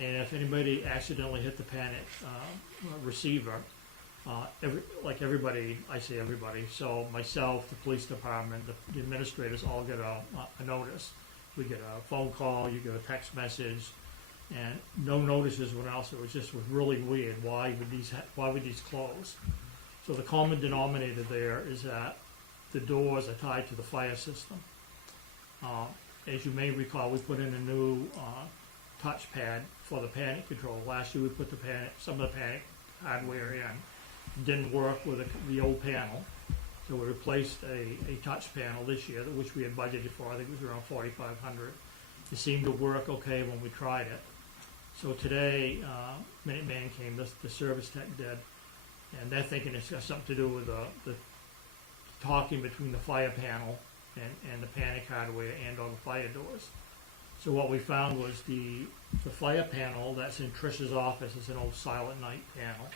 And if anybody accidentally hit the panic receiver, everybody, I say everybody, so myself, the police department, the administrators all get a notice. We get a phone call, you get a text message, and no notices went out, so it was really weird. Why would these close? So the common denominator there is that the doors are tied to the fire system. As you may recall, we put in a new touchpad for the panic control. Last year we put some of the panic hardware in. Didn't work with the old panel, so we replaced a touch panel this year, which we had budgeted for. I think it was around $4,500. It seemed to work okay when we tried it. So today, Minuteman came, the service tech did, and they're thinking it's got something to do with the talking between the fire panel and the panic hardware and on the fire doors. So what we found was the fire panel that's in Trish's office is an old Silent Night panel.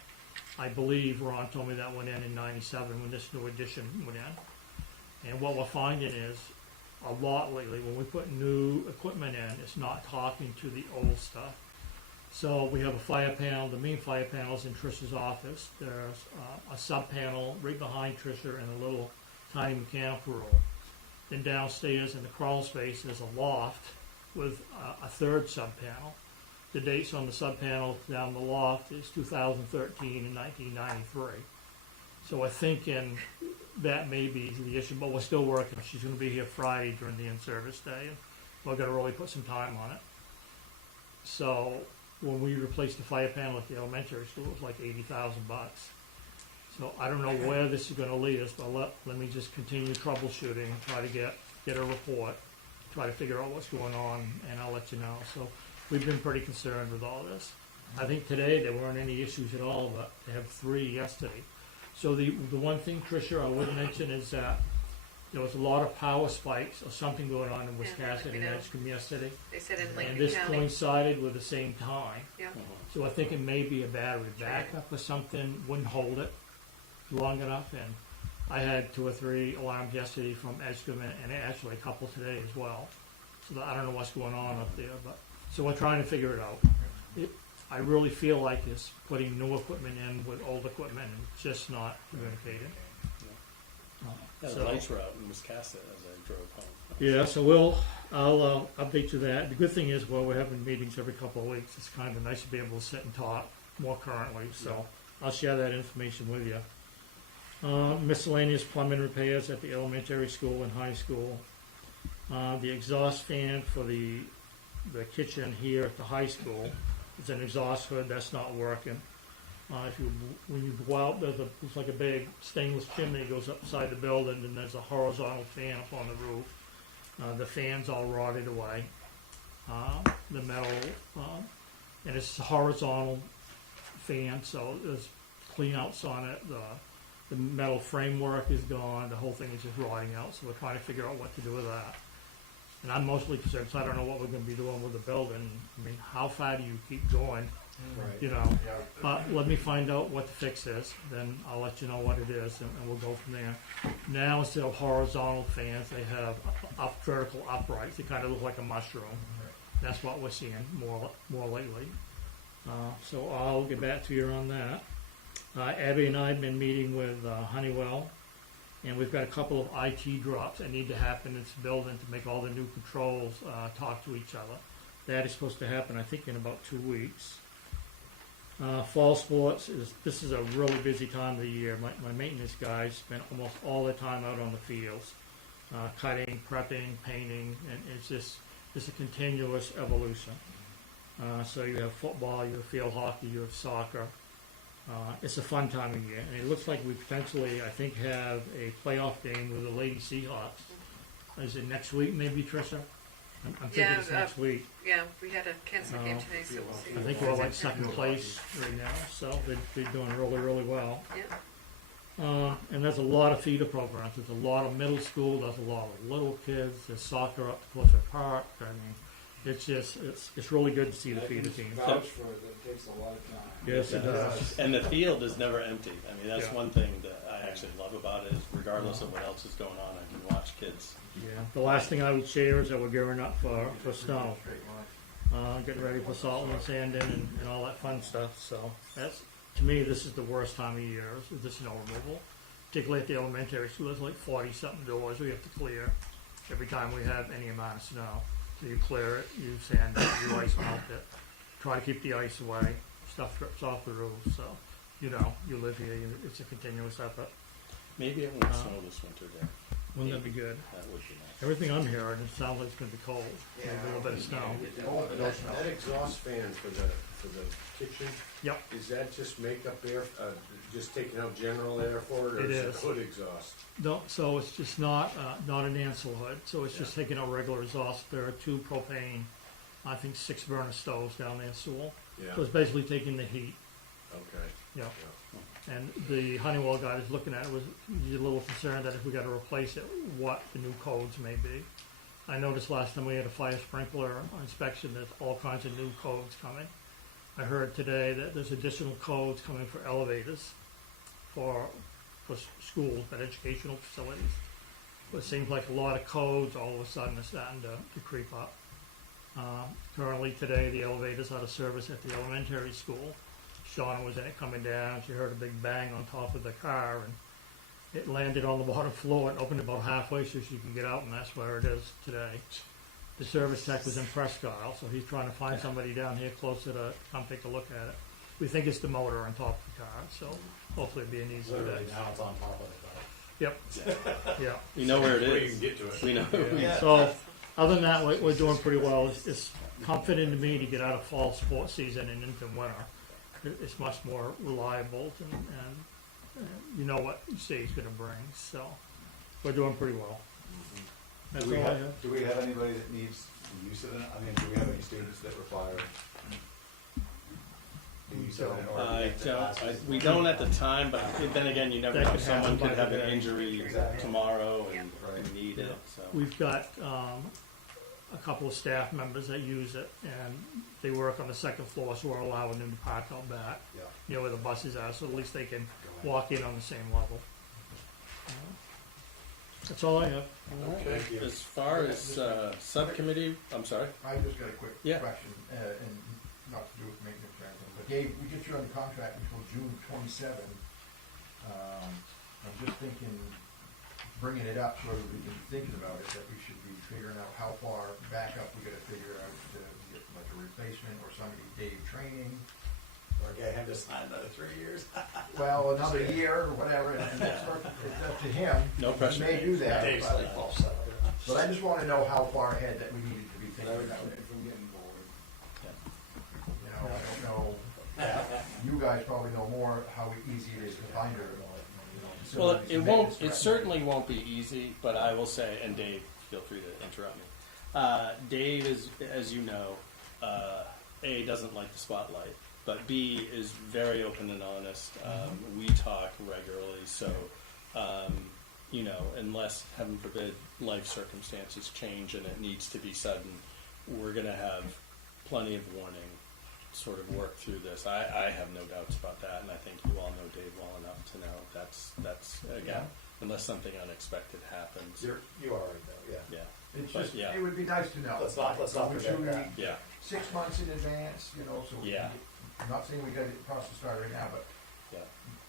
I believe Ron told me that went in '97 when this new addition went in. And what we're finding is a lot lately, when we put new equipment in, it's not talking to the old stuff. So we have a fire panel, the main fire panel is in Trish's office. There's a sub panel right behind Trisha and a little tiny mechanical room. Then downstairs in the crawl space, there's a loft with a third sub-panel. The dates on the sub-panel down the loft is 2013 and 1993. So we're thinking that may be the issue, but we're still working. She's gonna be here Friday during the in-service day, and we're gonna really put some time on it. So when we replaced the fire panel at the elementary school, it was like $80,000. So I don't know where this is gonna lead us, but let me just continue troubleshooting, try to get a report, try to figure out what's going on, and I'll let you know. So we've been pretty concerned with all this. I think today there weren't any issues at all, but they have 3 yesterday. So the one thing, Tricia, I would mention is that there was a lot of power spikes or something going on in Wisconsin and Edgecombe yesterday. They said in And Lincoln this County. coincided with the same time. Yeah. So I think it may be a battery backup or something, wouldn't hold it long enough. And I had 2 or 3 alarms yesterday from Edgecombe and actually a couple today as well. So I don't know what's going on up there, but, so we're trying to figure it out. I really feel like it's putting new equipment in with old equipment and just not communicating. Yeah, the So- lights were out in Wisconsin as I drove home. Yeah, so I'll update you that. The good thing is, well, we're having meetings every couple of weeks. It's kind of nice to be able to sit and talk more currently, so I'll share that information with you. Miscellaneous plumbing repairs at the elementary school and high school. The exhaust fan for the kitchen here at the high school is an exhaust hood that's not working. When you go out, it's like a big stainless chimney that goes upside the building, and there's a horizontal fan up on the roof. The fan's all rotted away. The metal, and it's a horizontal fan, so there's clean outs on it. The metal framework is gone. The whole thing is just rotting out, so we're trying to figure out what to do with that. And I'm mostly concerned, because I don't know what we're gonna be doing with the building. I mean, how far do you keep going? Right. You know, but let me find out what the fix is, then I'll let you know what it is, and we'll go from there. Now, instead of horizontal fans, they have vertical uprights. They kind of look like a mushroom. That's what we're seeing more lately. So I'll get back to you on that. Abby and I have been meeting with Honeywell, and we've got a couple of IT drops that need to happen in this building to make all the new controls talk to each other. That is supposed to happen, I think, in about 2 weeks. Fall sports this is a really busy time of the year. My maintenance guys spend almost all their time out on the fields, cutting, prepping, painting, and it's a continuous evolution. So you have football, you have field hockey, you have soccer. It's a fun time of year, and it looks like we potentially, I think, have a playoff game with the Lady Seahawks. Is it next week, maybe, Tricia? I'm thinking it's next week. Yeah, we had a canceled game today, so we'll see. I think we're like second place right now, so they're doing really, really well. Yeah. And there's a lot of feeder programs. There's a lot of middle school, there's a lot of little kids, there's soccer up to Clifford Park. I mean, it's really good to see the feeder team. Vouch for it, it takes a lot of time. Yes, it does. And the field is never empty. I mean, that's Yeah. one thing that I actually love about it is regardless of what else is going on, I can watch kids. Yeah. The last thing I would share is that we're gearing up for snow. Getting ready for salting and sanding and all that fun stuff. So that's, to me, this is the worst time of year, is the snow removal. Particularly at the elementary school, there's like 40-something doors we have to clear every time we have any amount of snow. So you clear it, you sand it, you ice melt it, try to keep the ice away, stuff drips off the roof. So, you live here, it's a continuous effort. Maybe it won't snow this winter, Dan. Wouldn't that be good? That would be nice. Everything I'm hearing, it sounds like it's gonna be cold, maybe a little bit of snow. That exhaust fan for the kitchen, Yep, is that just makeup air, just taking out general air for it, or It is it is. hood exhaust? no, so it's just not an Ansel hood, so it's just taking out regular exhaust. There are 2 propane, I think 6 burner stoves down there in Sewell. Yeah, So it's basically taking the heat, okay. yeah. And the Honeywell guy is looking at it, was a little concerned that if we gotta replace it, what the new codes may be. I noticed last time we had a fire sprinkler inspection, there's all kinds of new codes coming. I heard today that there's additional codes coming for elevators for schools, but educational facilities. But it seems like a lot of codes all of a sudden are starting to creep up. Currently today, the elevator's out of service at the elementary school. Shauna was in it coming down, she heard a big bang on top of the car, and It landed on the bottom floor and opened about halfway so she could get out, and that's where it is today. The service tech was in Presque Isle, so he's trying to find somebody down here closer to come take a look at it. We think it's the motor on top of the car, so hopefully it'll be an easy Literally, fix. now it's on top of it, Yep, yeah. We know where it Before you is. can get to it. We know. Yeah. So, other than that, we're doing pretty well. It's comforting to me to get out of fall sports season and into winter. It's much more reliable, and you know what the state's gonna bring, so we're doing pretty well. That's Do we all I have, have. do we have anybody that needs the use of it? I mean, do we have any students that require the use of it in order to get to classes? We don't at the time, but then again, you never That know. could happen Someone by could have the an day. injury Exactly. tomorrow and Right. need it, so. We've got a couple of staff members that use it, and they work on the second floor, so we're allowing them to park out back, Yeah. you know, where the buses are, so at least they can walk in on the same level. That's all I have. All right. Thank you. As far as subcommittee, I'm sorry. I just got a quick Yeah. question, and not to do with maintenance or anything, but Dave, we get you under contract until June 27. I'm just thinking, bringing it up so we've been thinking about it, that we should be figuring out how far back up we gotta figure out to get like a replacement or somebody Dave training. Or get him to sign another 3 years? Well, another year or whatever, and it's up to him. No pressure. He may do that, Dave's but, like, "I'll settle it." but I just wanna know how far ahead that we needed to be thinking about it. From getting bored. You know, I don't know, you guys probably know more how easy it is to find her. Well, it won't. It certainly won't be easy, but I will say, and Dave, feel free to interrupt me. Dave is, as you know, A, doesn't like the spotlight, but B, is very open and honest. We talk regularly, so you know, unless heaven forbid life circumstances change and it needs to be sudden, we're going to have plenty of warning, sort of work through this. I have no doubts about that, and I think you all know Dave well enough to know that's again, unless something unexpected happens. You are right though, yeah. Yeah, It's but just, yeah. it would be nice to know. Let's not We forget should that. Yeah. 6 months in advance, you know, so we Yeah. can get, I'm not saying we gotta get across the start right now, but Yeah.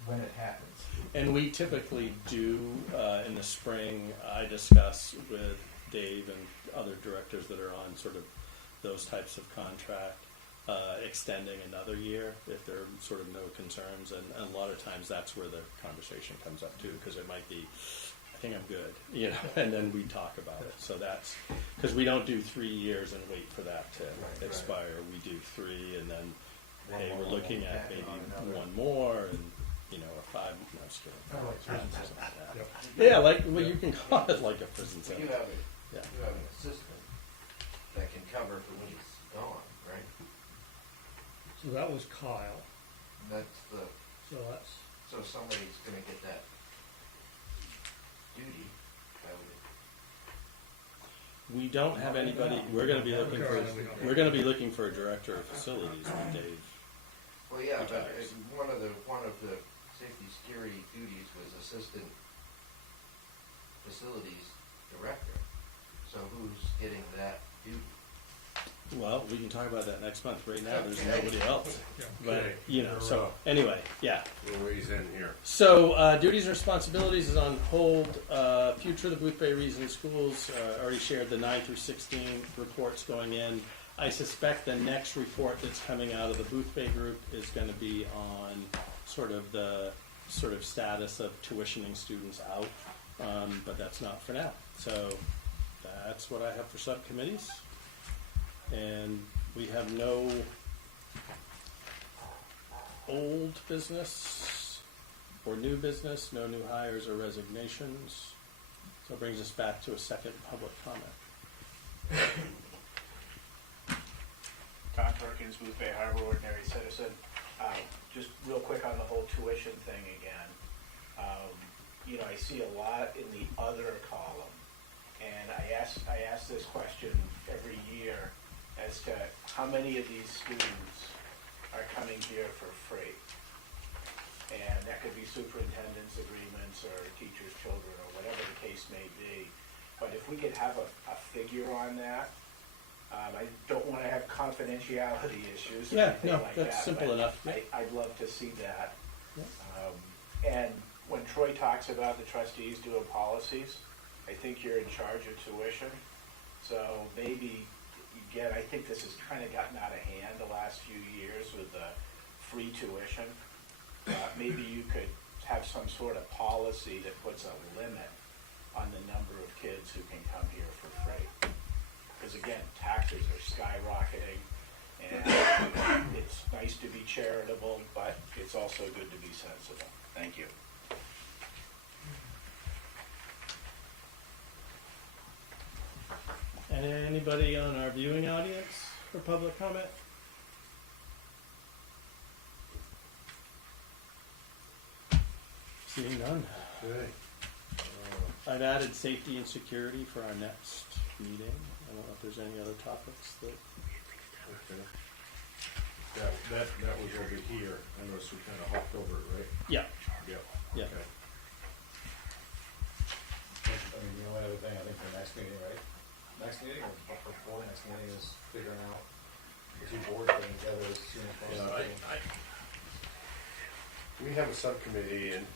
when it happens. And we typically do, in the spring, I discuss with Dave and other directors that are on sort of those types of contract, extending another year if there are sort of no concerns. And a lot of times that's where the conversation comes up too, because it might be, I think I'm good, you know, and then we talk about it. So that's, because we don't do 3 years and wait for that to expire. We do 3 and then, hey, we're looking at maybe one more and, you know, or 5, no, I'm just kidding. Kinda like prison Something like that. Yep. Yeah, like, well, you can call it like a prison But sentence. Yeah. you have an assistant that can cover for when he's gone, right? So that was Kyle, That's the, so that's, so somebody's gonna get that duty, I would. We don't have anybody, we're gonna be looking for a director of facilities with Dave. Well, yeah, but Retires. one of the safety security duties was assistant facilities director. So who's getting that duty? Well, we can talk about that next month. Right now, there's nobody else. But, you know, so, anyway, yeah. We'll raise in here. So, duties and responsibilities is on hold. Future of the Boothbay Regional Schools, already shared the 9 through 16 reports going in. I suspect the next report that's coming out of the Boothbay group is going to be on sort of the status of tuitioning students out, but that's not for now. So that's what I have for subcommittees. And we have no old business or new business, no new hires or resignations. So it brings us back to a second public comment. Tom Perkins, Boothbay Harbor, ordinary citizen. Just real quick on the whole tuition thing again. You know, I see a lot in the other column, and I ask this question every year as to how many of these students are coming here for free. And that could be superintendent's agreements or teachers' children or whatever the case may be. But if we could have a figure on that, I don't want to have confidentiality issues or Yeah, anything no, like that. that's simple but enough. I'd love to see that. Yeah. And when Troy talks about the trustees doing policies, I think you're in charge of tuition. So maybe, again, I think this has kind of gotten out of hand the last few years with the free tuition. Maybe you could have some sort of policy that puts a limit on the number of kids who can come here for free. Because again, taxes are skyrocketing, and it's nice to be charitable, but it's also good to be sensible. Thank you. And anybody on our viewing audience for public comment? Seeing none. Okay. I've added safety and security for our next meeting. I don't know if there's any other topics that. Okay. That was over here, I noticed we kind of hopped over it, right? Yeah. Yep. Yeah. Okay. I mean, the only other thing I think for next meeting, right? Next meeting or before next meeting is figuring out the two boards getting together as soon as possible. We have a subcommittee and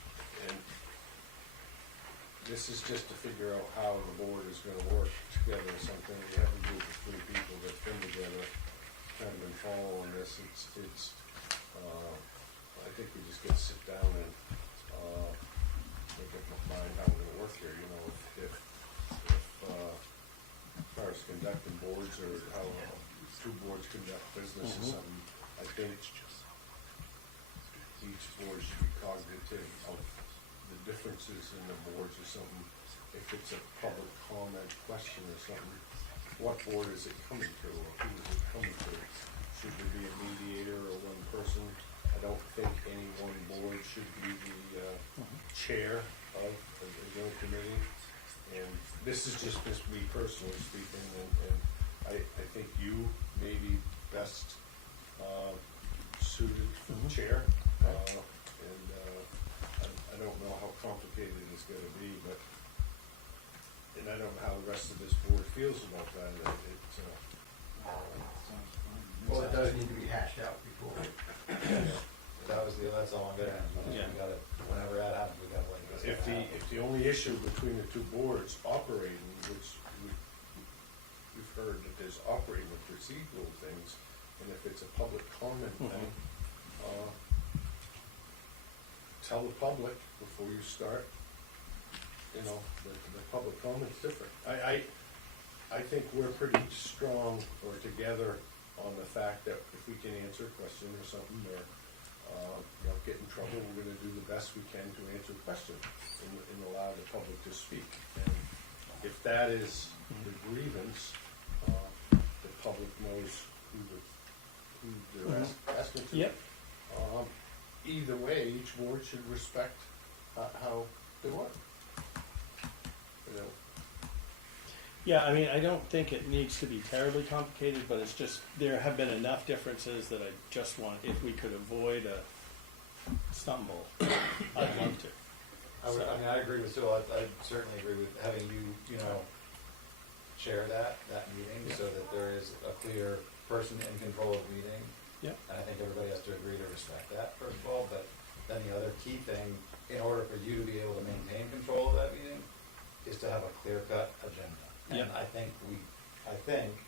this is just to figure out how the board is gonna work together, something, we have a group of 3 people that's been together, kind of been following this, I think we just get to sit down and, make up my mind how we're gonna work here, you know, if as far as conducting boards or how 2 boards conduct business or something, I think each board should be cognitive of the differences in the boards or something. If it's a public comment question or something, what board is it coming to, or who is it coming to? Should there be a mediator or one person? I don't think any one board should be the chair of a joint committee. And this is just me personally speaking, and I think you may be best suited for the chair. I don't know how complicated it's gonna be, and I don't know how the rest of this board feels about that. Well, it does need to be hashed out before. That's all I'm getting at. Yeah. We gotta, whenever that happens, we gotta like this. If the only issue between the 2 boards operating, which we've heard that there's operating with procedural things, and if it's a public comment thing, tell the public before you start, you know, the public comment's different. I think we're pretty strong or together on the fact that if we can answer a question or something, or get in trouble, we're gonna do the best we can to answer the question and allow the public to speak. And if that is the grievance, the public knows who they're asking to. Yep. Either way, each board should respect how they work. You know. Yeah, I mean, I don't think it needs to be terribly complicated, but it's just, there have been enough differences that I just want, if we could avoid a stumble, I'd love to. I agree with Sue. I certainly agree with having you chair that meeting so that there is a clear person in control of the meeting. Yep. And I think everybody has to agree to respect that, first of all, but then the other key thing, in order for you to be able to maintain control of that meeting, is to have a clear-cut agenda. And Yep. I think,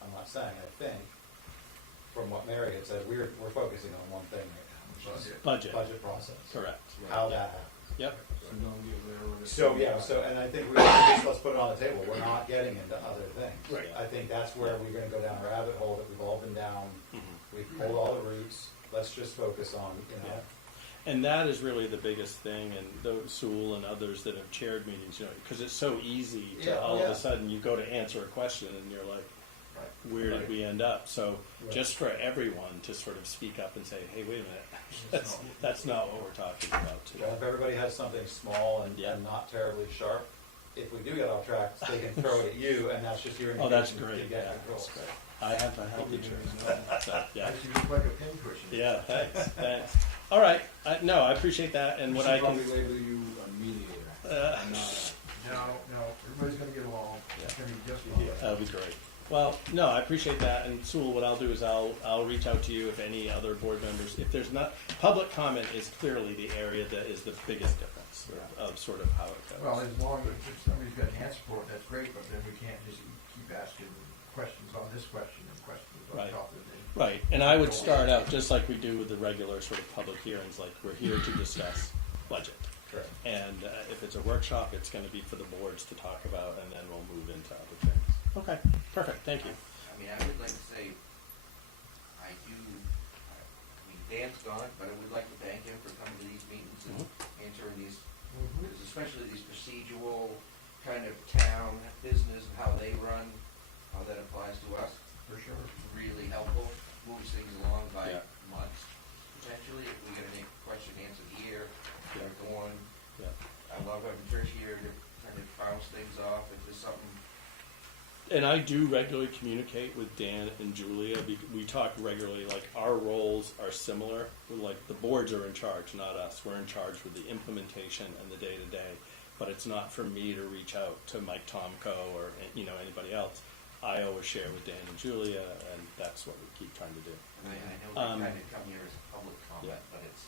I'm not saying, I think, from what Mary had said, we're focusing on one thing right now, which is Budget. budget process. Correct. How that happens. Yep. So, and I think let's put it on the table, we're not getting into other things. Right. I think that's where we're gonna go down a rabbit hole that we've all been down, we've pulled all the roots, let's just focus on, Yeah. And that is really the biggest thing, and those Sewell and others that have chaired meetings, because it's so easy to all of a sudden you go to answer a question and you're like, where did we end up? So just for everyone to sort of speak up and say, hey, wait a minute, that's not what we're talking about today. Well, if everybody has something small and not terribly sharp, if we do get off track, they can throw it at you, and that's just your Oh, that's indication great. to get Yeah, control. that's great. I have a healthy chair. So, yeah. Actually, look like a pincushion. Yeah, thanks. All right, no, I appreciate that, and what I can. Probably label you a mediator. No, everybody's gonna get along. It's gonna be just fine. That'll be great. Well, no, I appreciate that, and Sewell, what I'll do is I'll reach out to you if any other board members, if there's not, public comment is clearly the area that is the biggest difference of sort of how it goes. Well, as long as if somebody's got an answer for it, that's great, but then we can't just keep asking questions on this question and questions on Right. top of it. Right, and I would start out just like we do with the regular sort of public hearings, like we're here to discuss budget. Correct. And if it's a workshop, it's gonna be for the boards to talk about, and then we'll move into other things. Okay, perfect, thank you. I mean, I would like to say, I mean, Dan's gone, but I would like to thank him for coming to these meetings and answering these, because especially these procedural kind of town business and how they run, how that applies to us. For sure. Really helpful, moves things along by Yeah. months, potentially, if we get a question answered here, Yeah. they're going. Yeah. I love having Trish here to kind of bounce things off if there's something. And I do regularly communicate with Dan and Julia. We talk regularly, like our roles are similar. Like the boards are in charge, not us. We're in charge with the implementation and the day-to-day. But it's not for me to reach out to Mike Tomko or anybody else. I always share with Dan and Julia, and that's what we keep trying to do. And I know they kind of come here as public comment, Yeah. but it's,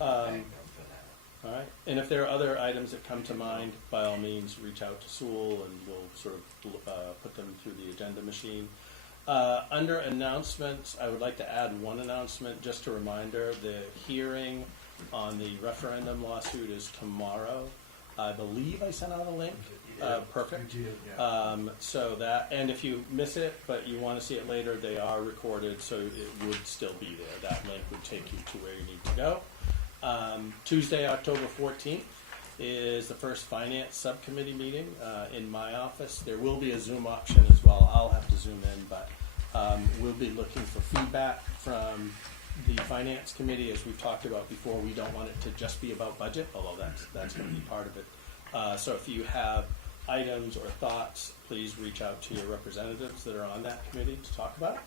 Um, thank them for that. All right, and if there are other items that come to mind, by all means, reach out to Sewell, and we'll sort of put them through the agenda machine. Under announcements, I would like to add one announcement, just a reminder, the hearing on the referendum lawsuit is tomorrow. I believe I sent out a link. Perfect. You did, yeah. So that, and if you miss it, but you want to see it later, they are recorded, so it would still be there. That link would take you to where you need to go. Tuesday, October 14th is the first finance subcommittee meeting in my office. There will be a Zoom option as well. I'll have to zoom in, but we'll be looking for feedback from the finance committee. As we've talked about before, we don't want it to just be about budget, although that's going to be part of it. So if you have items or thoughts, please reach out to your representatives that are on that committee to talk about it.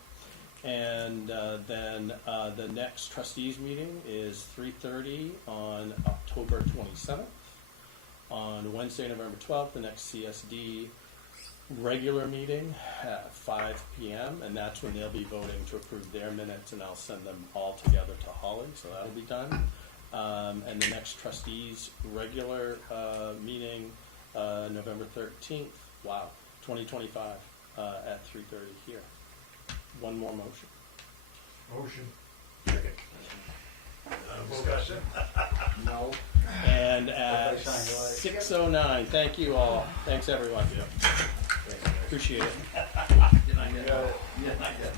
And then the next trustees meeting is 3:30 on October 27th. On Wednesday, November 12th, the next CSD regular meeting at 5 p.m. And that's when they'll be voting to approve their minutes, and I'll send them all together to Holly, so that'll be done. And the next trustees regular meeting, November 13th, 2025, at 3:30 here. One more motion. Motion. Discussion? No. And at 6:09, thank you all. Thanks, everyone. Appreciate it. Did I get that? Yeah, I get it.